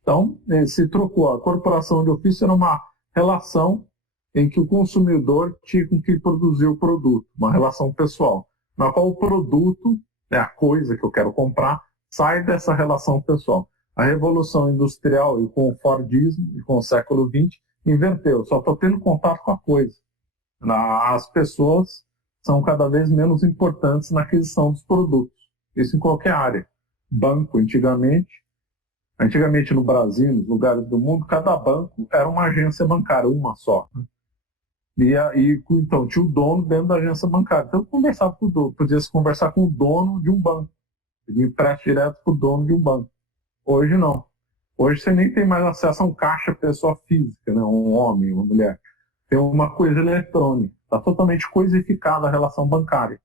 Então, se trocou. A corporação de ofício era uma relação em que o consumidor tinha com que produzir o produto, uma relação pessoal, na qual o produto, a coisa que eu quero comprar, sai dessa relação pessoal. A Revolução Industrial e com o Fordismo e com o século XX inverteu, só estou tendo contato com a coisa. As pessoas são cada vez menos importantes na aquisição dos produtos. Isso em qualquer área. Banco, antigamente no Brasil, nos lugares do mundo, cada banco era uma agência bancária, uma só. Então tinha o dono dentro da agência bancária. Então podia se conversar com o dono de um banco. Pedir empréstimo direto para o dono de um banco. Hoje não. Hoje você nem tem mais acesso a um caixa pessoa física, né? Um homem, uma mulher. Tem uma coisa eletrônica. Está totalmente coisificada a relação bancária.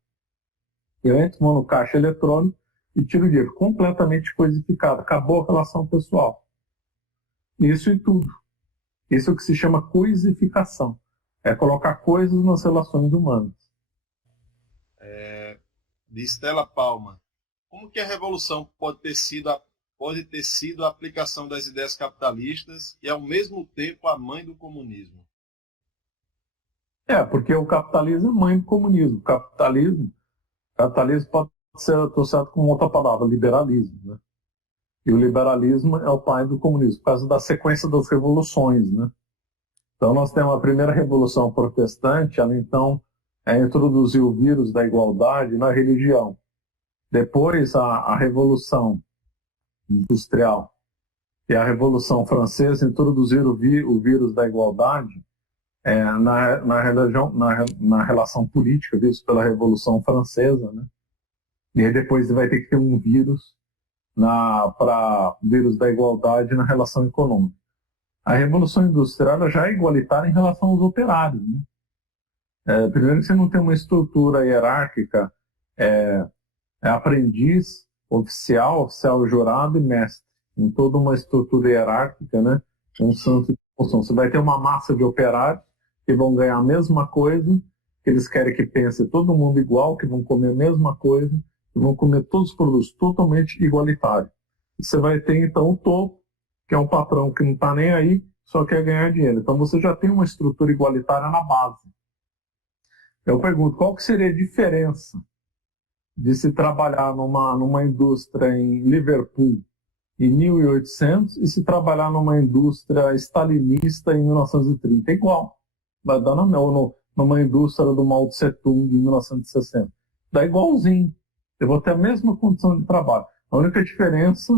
Eu entro no caixa eletrônico e tiro o dinheiro. Completamente coisificado. Acabou a relação pessoal. Isso e tudo. Isso é o que se chama coisificação. É colocar coisas nas relações humanas. De Estela Palma. Como que a revolução pode ter sido a aplicação das ideias capitalistas e, ao mesmo tempo, a mãe do comunismo? Porque o capitalismo é mãe do comunismo. O capitalismo pode ser associado com outra palavra, liberalismo, né? E o liberalismo é o pai do comunismo, por causa da sequência das revoluções, né? Então nós temos a primeira revolução protestante, ela então introduziu o vírus da igualdade na religião. Depois a revolução industrial e a revolução francesa introduziram o vírus da igualdade na relação política, visto pela revolução francesa, né? E aí depois vai ter que ter um vírus para vírus da igualdade na relação econômica. A Revolução Industrial ela já é igualitária em relação aos operários, né? Primeiro que você não tem uma estrutura hierárquica, aprendiz, oficial jurado e mestre. Em toda uma estrutura hierárquica, né? Um santo de função. Você vai ter uma massa de operários que vão ganhar a mesma coisa, que eles querem que pense todo mundo igual, que vão comer a mesma coisa, que vão comer todos os produtos totalmente igualitários. E você vai ter, então, o topo, que é um patrão que não está nem aí, só quer ganhar dinheiro. Então você já tem uma estrutura igualitária na base. Eu pergunto, qual que seria a diferença de se trabalhar numa indústria em Liverpool em 1800 e se trabalhar numa indústria stalinista em 1930? É igual. Vai dar numa indústria do Mao Tse Tung em 1960. Dá igualzinho. Eu vou ter a mesma condição de trabalho. A única diferença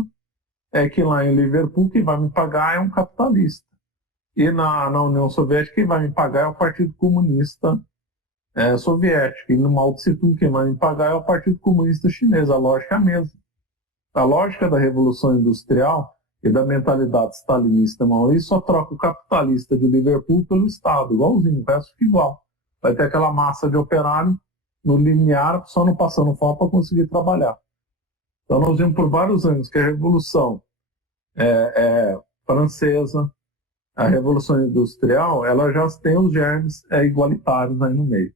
é que lá em Liverpool quem vai me pagar é um capitalista. E na União Soviética quem vai me pagar é o Partido Comunista Soviético. E no Mao Tse Tung quem vai me pagar é o Partido Comunista Chinês. A lógica é a mesma. A lógica da Revolução Industrial e da mentalidade stalinista maoísta só troca o capitalista de Liverpool pelo Estado, igualzinho, o resto fica igual. Vai ter aquela massa de operário no limiar, só não passando fome para conseguir trabalhar. Então nós vimos por vários anos que a Revolução Francesa, a Revolução Industrial, ela já tem os germes igualitários aí no meio.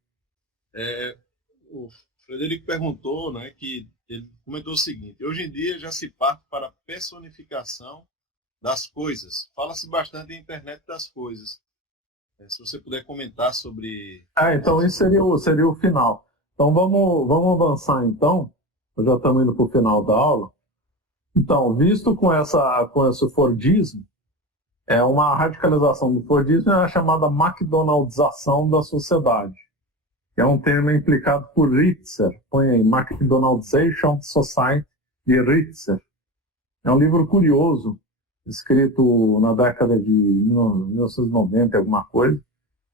O Frederico perguntou, né, que ele comentou o seguinte: hoje em dia já se parte para a personificação das coisas. Fala-se bastante em internet das coisas. Se você puder comentar sobre... Então isso seria o final. Então vamos avançar então. Nós já estamos indo para o final da aula. Então, visto com esse Fordismo, uma radicalização do Fordismo é a chamada McDonaldização da sociedade. É um termo implicado por Ritzer. Põe aí, McDonaldization Society de Ritzer. É um livro curioso, escrito na década de 1990, alguma coisa,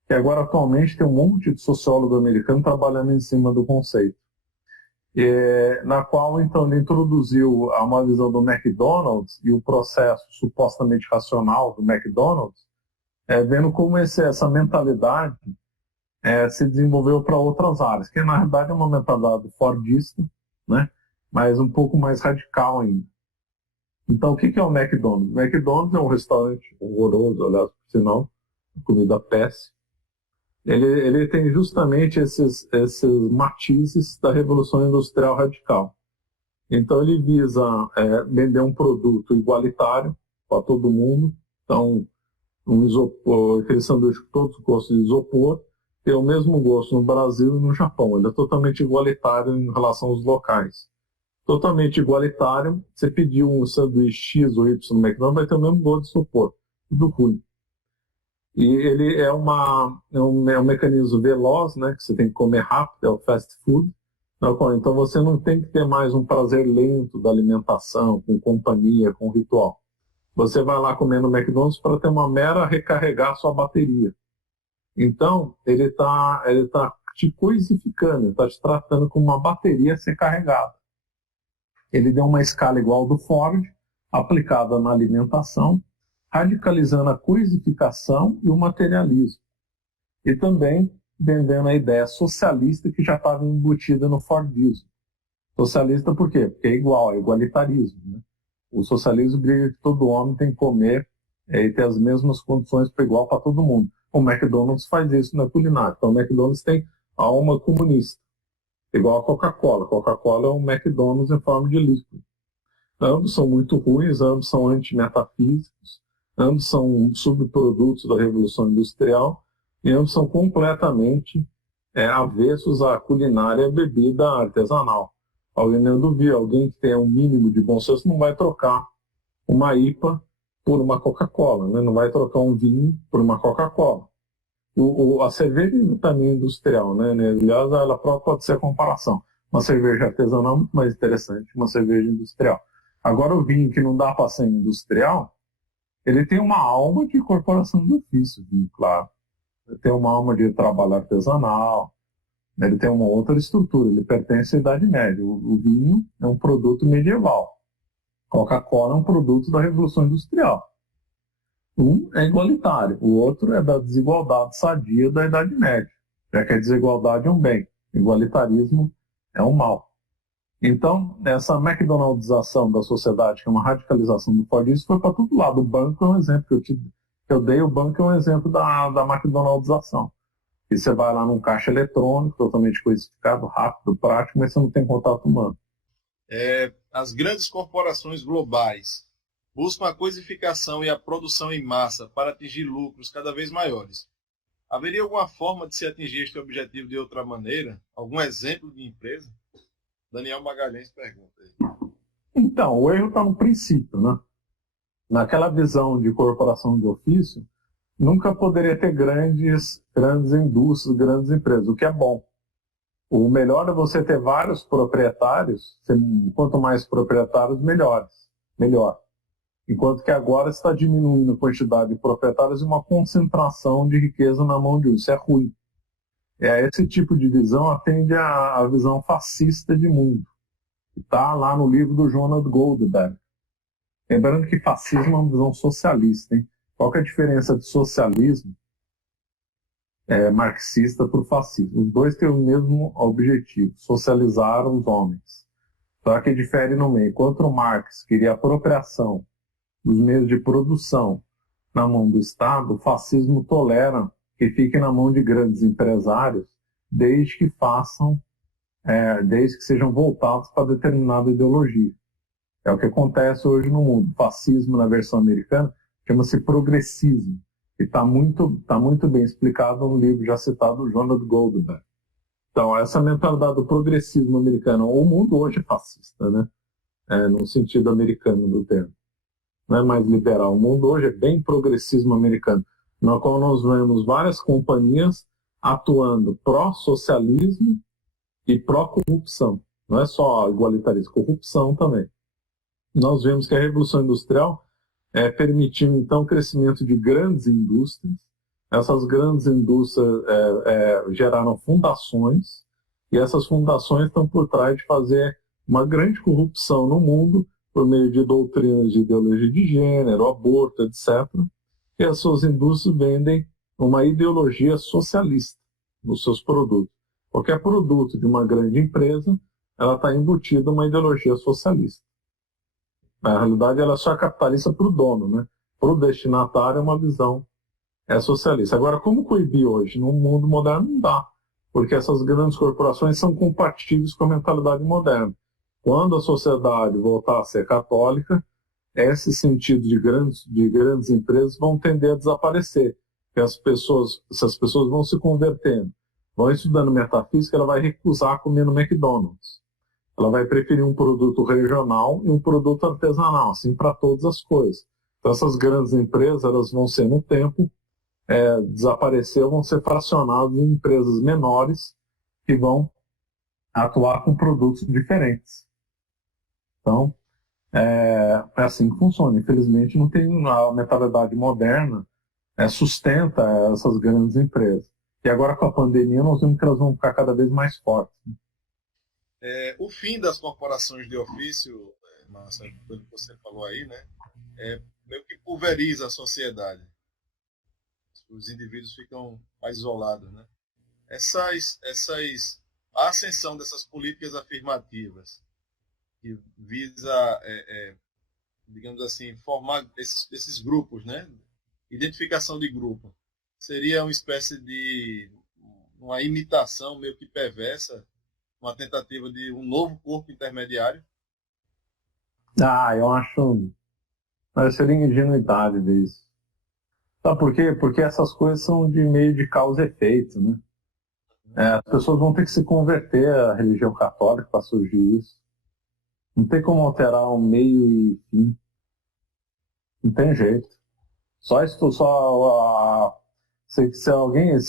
que agora atualmente tem um monte de sociólogo americano trabalhando em cima do conceito. Na qual, então, ele introduziu uma visão do McDonald's e o processo supostamente racional do McDonald's, vendo como essa mentalidade se desenvolveu para outras áreas, que na verdade é uma mentalidade fordista, né? Mas um pouco mais radical ainda. Então, o que é o McDonald's? O McDonald's é um restaurante horroroso, aliás, por sinal, comida péssima. Ele tem justamente esses matizes da Revolução Industrial Radical. Então, ele visa vender um produto igualitário para todo mundo. Então, um isopor, aquele sanduíche com todos os gostos de isopor, tem o mesmo gosto no Brasil e no Japão. Ele é totalmente igualitário em relação aos locais. Totalmente igualitário. Você pediu um sanduíche X ou Y no McDonald's, vai ter o mesmo gosto de isopor. Tudo ruim. E ele é um mecanismo veloz, né, que você tem que comer rápido, é o fast food. Então você não tem que ter mais um prazer lento da alimentação, com companhia, com ritual. Você vai lá comer no McDonald's para ter uma mera recarregar sua bateria. Então, ele tá te coisificando, ele está te tratando como uma bateria a ser carregada. Ele deu uma escala igual do Ford, aplicada na alimentação, radicalizando a coisificação e o materialismo. E também vendendo a ideia socialista que já estava embutida no Fordismo. Socialista por quê? Porque é igual, é igualitarismo, né? O socialismo briga que todo homem tem que comer e ter as mesmas condições para igual para todo mundo. O McDonald's faz isso na culinária. Então o McDonald's tem a alma comunista, igual a Coca-Cola. Coca-Cola é um McDonald's em forma de líquido. Ambos são muito ruins, ambos são antimetafísicos, ambos são subprodutos da Revolução Industrial e ambos são completamente avessos à culinária e à bebida artesanal. Eu duvido, alguém que tenha um mínimo de bom senso não vai trocar uma IPA por uma Coca-Cola, né? Não vai trocar um vinho por uma Coca-Cola. A cerveja também é industrial, né? Aliás, ela própria pode ser a comparação. Uma cerveja artesanal é muito mais interessante que uma cerveja industrial. Agora, o vinho que não dá para ser industrial, ele tem uma alma de corporação de ofício, vinho, claro. Ele tem uma alma de trabalho artesanal, ele tem uma outra estrutura, ele pertence à Idade Média. O vinho é um produto medieval. Coca-Cola é um produto da Revolução Industrial. Um é igualitário, o outro é da desigualdade sadia da Idade Média, já que a desigualdade é um bem, o igualitarismo é um mal. Então, essa McDonaldização da sociedade, que é uma radicalização do Fordismo, foi para todo lado. O banco é um exemplo que eu dei, o banco é um exemplo da McDonaldização. E você vai lá num caixa eletrônico, totalmente codificado, rápido, prático, mas você não tem contato humano. As grandes corporações globais buscam a coisificação e a produção em massa para atingir lucros cada vez maiores. Haveria alguma forma de se atingir este objetivo de outra maneira? Algum exemplo de empresa? Daniel Magalhães pergunta aí. Então, o erro está no princípio, né? Naquela visão de corporação de ofício, nunca poderia ter grandes indústrias, grandes empresas, o que é bom. O melhor é você ter vários proprietários, quanto mais proprietários, melhor. Enquanto que agora está diminuindo a quantidade de proprietários e uma concentração de riqueza na mão de um. Isso é ruim. Esse tipo de visão atende à visão fascista de mundo. Está lá no livro do Jonathan Goldberg. Lembrando que fascismo é uma visão socialista. Hein? Qual que é a diferença de socialismo marxista para o fascismo? Os dois têm o mesmo objetivo, socializar os homens. Só que difere no meio. Enquanto o Marx queria apropriação dos meios de produção na mão do Estado, o fascismo tolera que fique na mão de grandes empresários, desde que sejam voltados para determinada ideologia. É o que acontece hoje no mundo. O fascismo, na versão americana, chama-se progressismo, e está muito bem explicado no livro já citado do Jonathan Goldberg. Então, essa mentalidade do progressismo americano, o mundo hoje é fascista, né? No sentido americano do termo. Não é mais liberal. O mundo hoje é bem progressismo americano, no qual nós vemos várias companhias atuando pró-socialismo e pró-corrupção. Não é só igualitarismo, corrupção também. Nós vemos que a Revolução Industrial permitiu, então, o crescimento de grandes indústrias. Essas grandes indústrias geraram fundações, e essas fundações estão por trás de fazer uma grande corrupção no mundo, por meio de doutrinas de ideologia de gênero, aborto, etc. E as suas indústrias vendem uma ideologia socialista nos seus produtos. Qualquer produto de uma grande empresa, ela está embutida uma ideologia socialista. Na realidade, ela só é capitalista para o dono, né? Para o destinatário é uma visão socialista. Agora, como coibir hoje? No mundo moderno não dá, porque essas grandes corporações são compatíveis com a mentalidade moderna. Quando a sociedade voltar a ser católica, esse sentido de grandes empresas vão tender a desaparecer. Essas pessoas vão se convertendo, vão estudando metafísica, ela vai recusar comer no McDonald's. Ela vai preferir um produto regional e um produto artesanal, assim para todas as coisas. Então, essas grandes empresas, elas vão ser, no tempo, desaparecer, vão ser fracionadas em empresas menores que vão atuar com produtos diferentes. Então, é assim que funciona. Infelizmente, não tem a mentalidade moderna sustenta essas grandes empresas. E agora, com a pandemia, nós vemos que elas vão ficar cada vez mais fortes. O fim das corporações de ofício, Márcio, pelo que você falou aí, né, meio que pulveriza a sociedade. Os indivíduos ficam mais isolados, né? A ascensão dessas políticas afirmativas que visa, digamos assim, formar esses grupos, né? Identificação de grupo. Seria uma espécie de uma imitação meio que perversa, uma tentativa de um novo corpo intermediário? Eu acho... seria ingenuidade disso. Sabe por quê? Porque essas coisas são de meio de causa e efeito, né? As pessoas vão ter que se converter à religião católica para surgir isso. Não tem como alterar o meio e fim. Não tem jeito. Se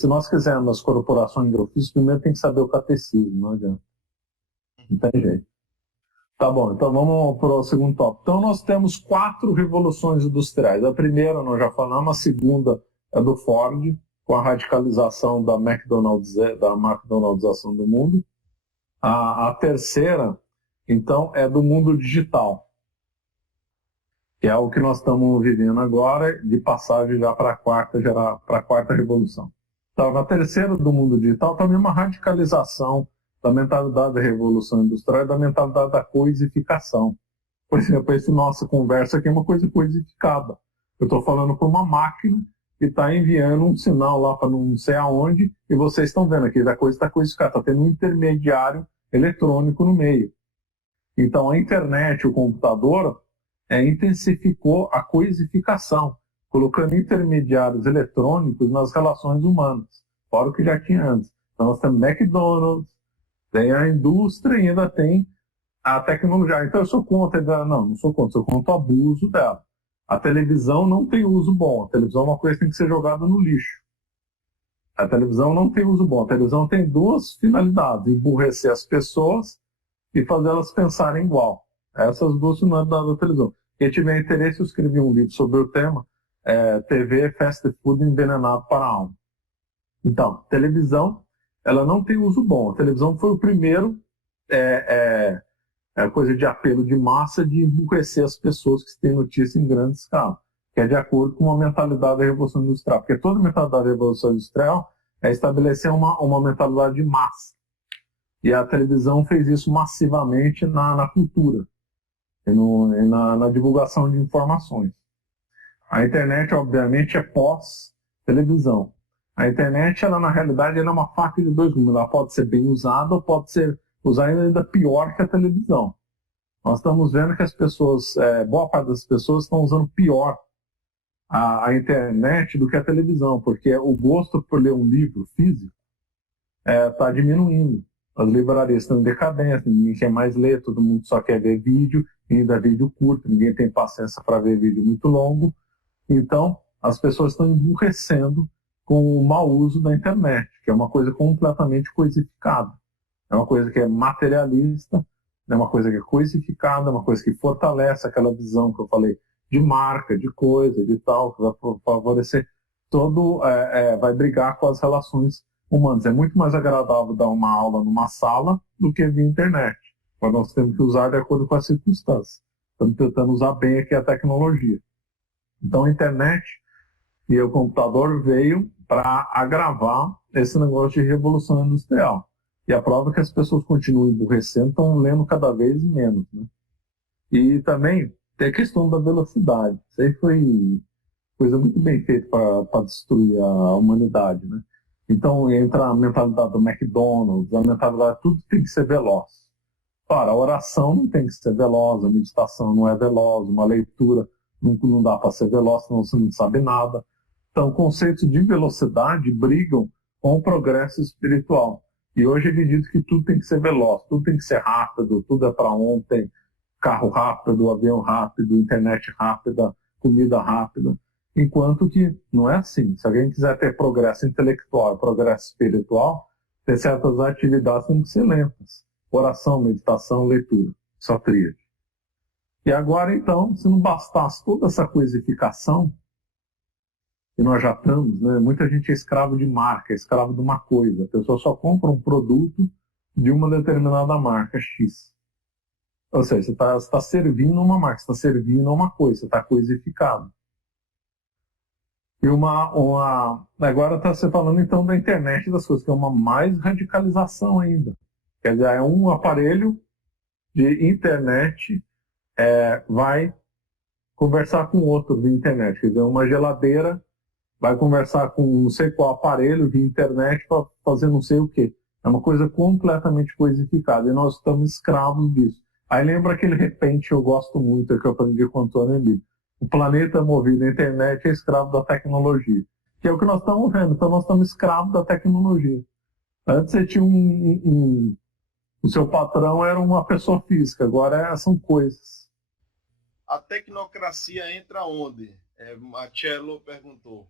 nós quisermos as corporações de ofício, primeiro tem que saber o catecismo, não adianta. Não tem jeito. Tá bom, então vamos para o segundo tópico. Então nós temos 4 revoluções industriais. A primeira nós já falamos, a segunda é do Ford, com a radicalização da McDonaldização do mundo. A terceira, então, é do mundo digital, que é o que nós estamos vivendo agora, de passagem já para a quarta revolução. Então, na terceira do mundo digital, também uma radicalização da mentalidade da revolução industrial e da mentalidade da coisificação. Por exemplo, essa nossa conversa aqui é uma coisa coisificada. Eu estou falando para uma máquina que está enviando um sinal lá para não sei aonde, e vocês estão vendo aqui, a coisa está coisificada, está tendo um intermediário eletrônico no meio. Então, a internet, o computador, intensificou a coisificação, colocando intermediários eletrônicos nas relações humanas, fora o que já tinha antes. Então, nós temos McDonald's, tem a indústria e ainda tem a tecnologia. Então, eu sou contra. Não sou contra, sou contra o abuso dela. A televisão não tem uso bom. A televisão é uma coisa que tem que ser jogada no lixo. A televisão não tem uso bom. A televisão tem 2 finalidades: emburrecer as pessoas e fazer elas pensarem igual. Essas 2 finalidades da televisão. Quem tiver interesse, eu escrevi um livro sobre o tema, TV Fast Food Envenenado para a Alma. Então, televisão, ela não tem uso bom. A televisão foi o primeiro coisa de apelo de massa, de emburrecer as pessoas que têm notícia em grande escala, que é de acordo com a mentalidade da Revolução Industrial. Porque toda mentalidade da Revolução Industrial é estabelecer uma mentalidade de massa. E a televisão fez isso massivamente na cultura e na divulgação de informações. A internet, obviamente, é pós-televisão. A internet, ela, na realidade, ela é uma faca de 2 gumes. Ela pode ser bem usada ou pode ser usada ainda pior que a televisão. Nós estamos vendo que as pessoas, boa parte das pessoas estão usando pior a internet do que a televisão, porque o gosto por ler um livro físico está diminuindo. As livrarias estão em decadência, ninguém quer mais ler, todo mundo só quer ver vídeo, e ainda vídeo curto, ninguém tem paciência para ver vídeo muito longo. Então, as pessoas estão emburrecendo com o mau uso da internet, que é uma coisa completamente coisificada. É uma coisa que é materialista, é uma coisa que é coisificada, é uma coisa que fortalece aquela visão que eu falei de marca, de coisa, de tal, que vai favorecer vai brigar com as relações humanas. É muito mais agradável dar uma aula numa sala do que via internet. Mas nós temos que usar de acordo com as circunstâncias. Estamos tentando usar bem aqui a tecnologia. Então a internet e o computador veio para agravar esse negócio de revolução industrial. E a prova é que as pessoas continuam emburrecendo, estão lendo cada vez menos. Né? E também tem a questão da velocidade. Isso aí foi coisa muito bem feita para destruir a humanidade. Né? Então entra a mentalidade do McDonald's, a mentalidade, tudo tem que ser veloz. Claro, a oração não tem que ser veloz, a meditação não é veloz, uma leitura não dá para ser veloz, senão você não sabe nada. Então, conceitos de velocidade brigam com o progresso espiritual. E hoje acredito que tudo tem que ser veloz, tudo tem que ser rápido, tudo é para ontem, carro rápido, avião rápido, internet rápida, comida rápida. Enquanto que não é assim. Se alguém quiser ter progresso intelectual, progresso espiritual, ter certas atividades têm que ser lentas. Oração, meditação, leitura, só tríade. E agora, então, se não bastasse toda essa coisificação, que nós já estamos, né? Muita gente é escravo de marca, é escravo de uma coisa. A pessoa só compra um produto de uma determinada marca X. Ou seja, você está servindo uma marca, você está servindo uma coisa, você está coisificado. E agora está se falando então da internet das coisas, que é uma mais radicalização ainda. Quer dizer, é um aparelho de internet vai conversar com outro via internet. Quer dizer, uma geladeira vai conversar com não sei qual aparelho via internet para fazer não sei o quê. É uma coisa completamente coisificada e nós estamos escravos disso. Aí lembra aquele repente que eu gosto muito, que eu aprendi com o Antônio Emílio. O planeta movido à internet é escravo da tecnologia. Que é o que nós estamos vendo. Então nós estamos escravos da tecnologia. Antes você tinha um O seu patrão era uma pessoa física, agora são coisas. A tecnocracia entra onde? Marcello perguntou.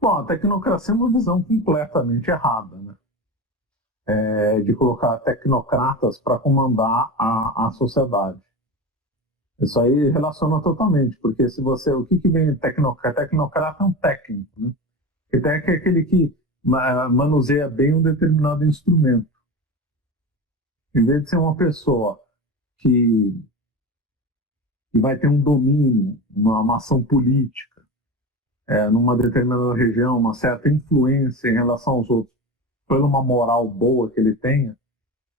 Bom, a tecnocracia é uma visão completamente errada, né? De colocar tecnocratas para comandar a sociedade. Isso aí relaciona totalmente, porque se você, o que vem tecnocrata? Tecnocrata é um técnico, né? Que técnico é aquele que manuseia bem um determinado instrumento. Em vez de ser uma pessoa que vai ter um domínio, uma ação política, numa determinada região, uma certa influência em relação aos outros, pela uma moral boa que ele tenha,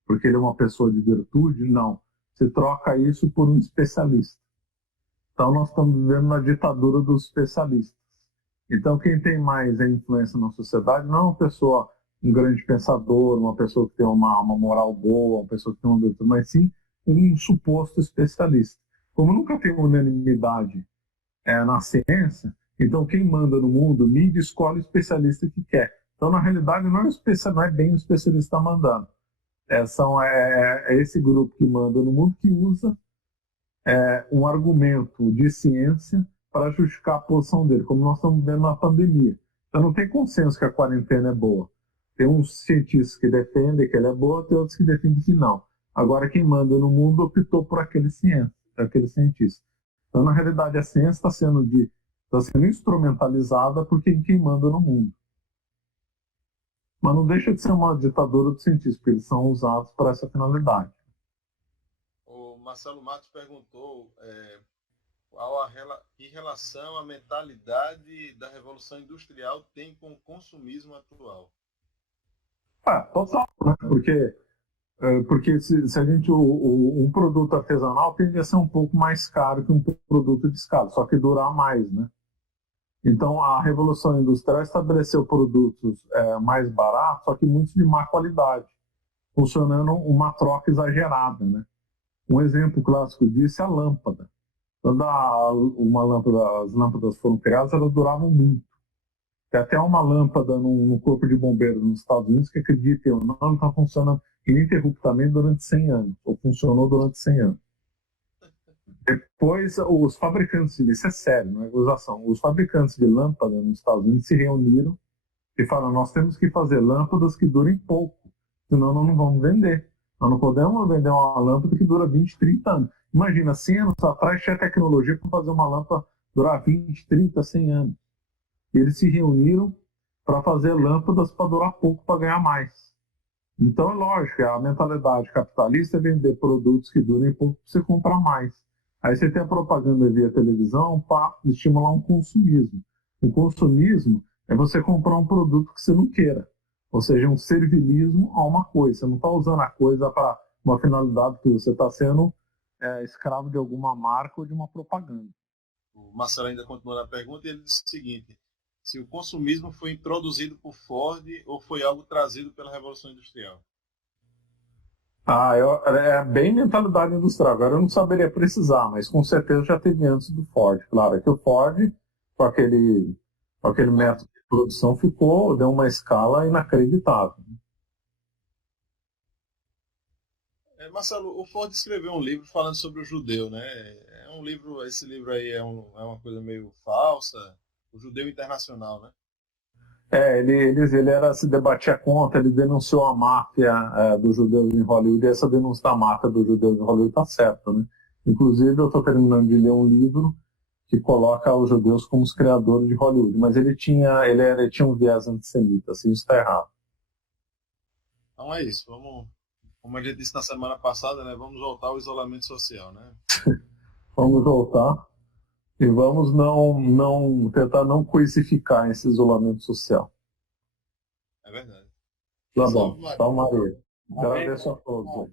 porque ele é uma pessoa de virtude, não. Você troca isso por um especialista. Então nós estamos vivendo na ditadura dos especialistas. Então quem tem mais influência na sociedade não é uma pessoa, um grande pensador, uma pessoa que tem uma moral boa, uma pessoa que tem uma virtude, mas sim um suposto especialista. Como nunca tem unanimidade na ciência, então quem manda no mundo, mídia escolhe o especialista que quer. Então na realidade não é bem o especialista mandando. É esse grupo que manda no mundo que usa um argumento de ciência para justificar a posição dele, como nós estamos vendo na pandemia. Então não tem consenso que a quarentena é boa. Tem uns cientistas que defendem que ela é boa, tem outros que defendem que não. Agora quem manda no mundo optou por aquele cientista. Então na realidade a ciência está sendo instrumentalizada por quem manda no mundo. Mas não deixa de ser uma ditadura dos cientistas, porque eles são usados para essa finalidade. O Marcelo Matos perguntou que relação a mentalidade da Revolução Industrial tem com o consumismo atual. Total, né? Porque se a gente um produto artesanal tende a ser um pouco mais caro que um produto de escala, só que durar mais, né? Então, a Revolução Industrial estabeleceu produtos mais baratos, só que muitos de má qualidade, funcionando uma troca exagerada, né? Um exemplo clássico disso é a lâmpada. Quando as lâmpadas foram criadas, elas duravam muito. Tem até uma lâmpada no corpo de bombeiros nos Estados Unidos que, acreditem ou não, está funcionando ininterruptamente durante 100 anos, ou funcionou durante 100 anos. Depois, os fabricantes, isso é sério, não é gozação, os fabricantes de lâmpada nos Estados Unidos se reuniram e falaram: nós temos que fazer lâmpadas que durem pouco, senão nós não vamos vender. Nós não podemos vender uma lâmpada que dura 20, 30 anos. Imagina, 100 anos atrás tinha tecnologia para fazer uma lâmpada durar 20, 30, 100 anos. E eles se reuniram para fazer lâmpadas para durar pouco, para ganhar mais. Então é lógico, a mentalidade capitalista é vender produtos que durem pouco para você comprar mais. Aí você tem a propaganda via televisão para estimular um consumismo. O consumismo é você comprar um produto que você não queira. Ou seja, um servilismo a uma coisa. Você não está usando a coisa para uma finalidade que você está sendo escravo de alguma marca ou de uma propaganda. O Marcelo ainda continua na pergunta e ele diz o seguinte: se o consumismo foi introduzido por Ford ou foi algo trazido pela Revolução Industrial? É bem mentalidade industrial. Agora eu não saberia precisar, mas com certeza já teve antes do Ford. Claro, é que o Ford, com aquele método de produção, deu uma escala inacreditável. Marcelo, o Ford escreveu um livro falando sobre o judeu, né? Esse livro aí é uma coisa meio falsa, o judeu internacional, né? Ele se debatia contra, ele denunciou a máfia dos judeus em Hollywood, e essa denúncia da máfia dos judeus em Hollywood está certa, né? Inclusive, eu estou terminando de ler um livro que coloca os judeus como os criadores de Hollywood, mas ele tinha um viés antissemita, assim, isso está errado. Então é isso, como a gente disse na semana passada, né, vamos voltar ao isolamento social, né? Vamos voltar e vamos tentar não coisificar esse isolamento social. É verdade. Tá bom, então, Maria. Agradeço a todos.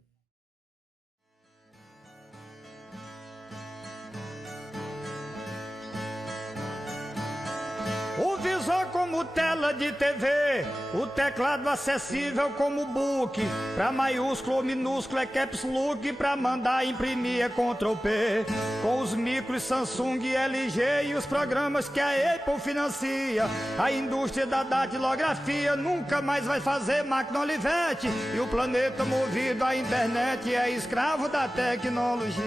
O usou como tela de TV, o teclado acessível como book. Pra maiúsculo ou minúsculo é caps look, pra mandar imprimir é Ctrl P. Com os micros Samsung e LG e os programas que a Apple financia, a indústria da datilografia nunca mais vai fazer máquina Olivetti. E o planeta movido à internet é escravo da tecnologia.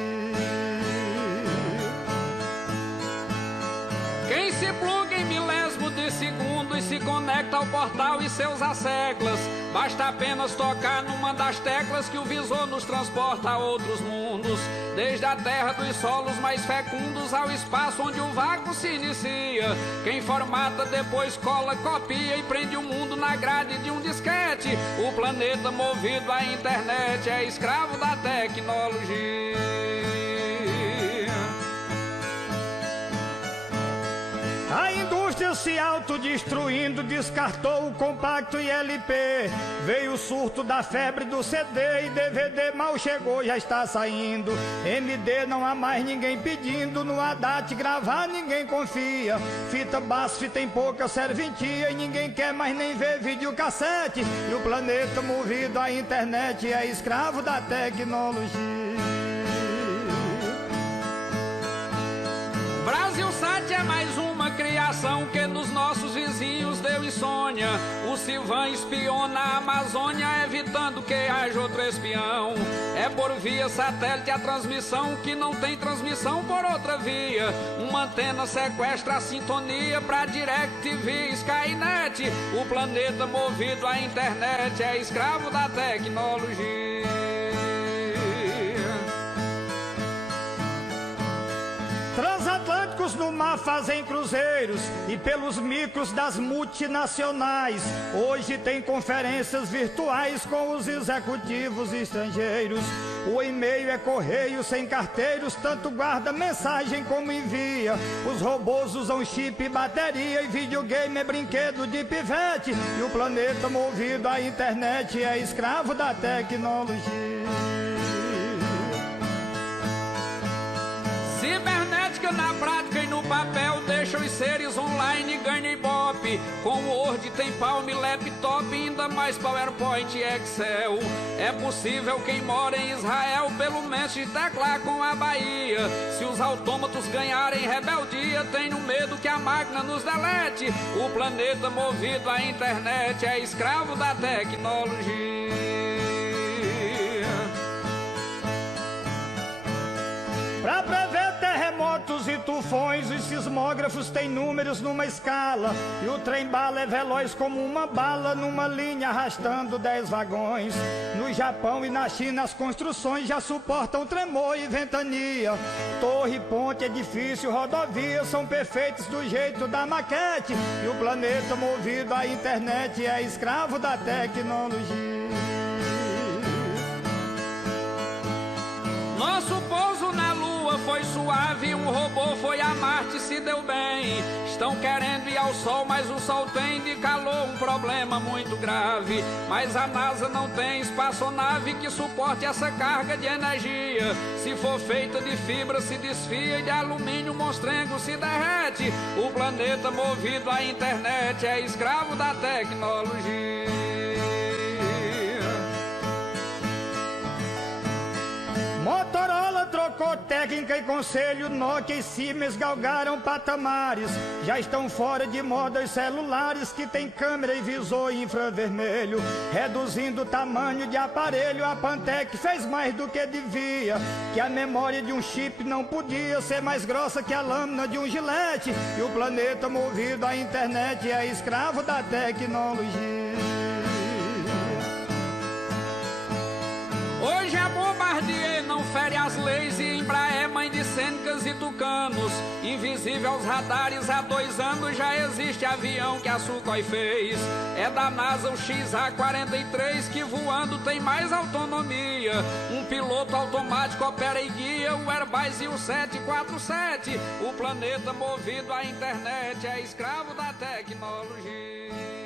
Quem se pluga em milésimo de segundo e se conecta ao portal e seus asseclas, basta apenas tocar numa das teclas que o visor nos transporta a outros mundos. Desde a terra dos solos mais fecundos ao espaço onde o vácuo se inicia. Quem formata depois cola, copia e prende o mundo na grade de um disquete. O planeta movido à internet é escravo da tecnologia. A indústria se autodestruindo, descartou o compacto e LP. Veio o surto da febre do CD e DVD mal chegou, já está saindo. MD não há mais ninguém pedindo, no Haddad gravar ninguém confia. Fita BASF tem pouca serventia e ninguém quer mais nem ver videocassete. E o planeta movido à internet é escravo da tecnologia. Brasilsat é mais uma criação que nos nossos vizinhos deu insônia. O Civan espiona a Amazônia, evitando que haja outro espião. É por via satélite a transmissão, que não tem transmissão por outra via. Uma antena sequestra a sintonia pra DirecTV, Skynet. O planeta movido à internet é escravo da tecnologia. Transatlânticos no mar fazem cruzeiros e pelos micros das multinacionais. Hoje tem conferências virtuais com os executivos estrangeiros. O e-mail é correio sem carteiros, tanto guarda mensagem como envia. Os robôs usam chip e bateria e videogame é brinquedo de pivete. E o planeta movido à internet é escravo da tecnologia. Cibernética na prática e no papel deixa os seres online ganha ibope. Com Word tem Palm, laptop, ainda mais PowerPoint e Excel. É possível quem mora em Israel pelo menos teclar com a Bahia. Se os autômatos ganharem rebeldia, tenho medo que a máquina nos delete. O planeta movido à internet é escravo da tecnologia. Pra prever terremotos e tufões, os sismógrafos têm números numa escala. E o trem-bala é veloz como uma bala numa linha arrastando 10 vagões. No Japão e na China as construções já suportam tremor e ventania. Torre, ponte, edifício, rodovia são perfeitos do jeito da maquete. E o planeta movido à internet é escravo da tecnologia. Nosso pouso na Lua foi suave, um robô foi a Marte e se deu bem. Estão querendo ir ao Sol, mas o Sol tem de calor um problema muito grave. Mas a NASA não tem espaçonave que suporte essa carga de energia. Se for feita de fibra se desfia e de alumínio monstrengo se derrete. O planeta movido à internet é escravo da tecnologia. Motorola trocou técnica e conselho, Nokia e Siemens galgaram patamares. Já estão fora de moda os celulares que tem câmera e visor infravermelho. Reduzindo o tamanho de aparelho, a Pantec fez mais do que devia. Que a memória de um chip não podia ser mais grossa que a lâmina de um gilete. E o planeta movido à internet é escravo da tecnologia. Hoje a Bombardier não fere as leis e Embraer mãe de Cênicas e Tucanos. Invisível aos radares, há 2 anos já existe avião que a Sukhoi fez. É da NASA o XA-43 que voando tem mais autonomia. Um piloto automático opera e guia o Airbus e o 747. O planeta movido à internet é escravo da tecnologia.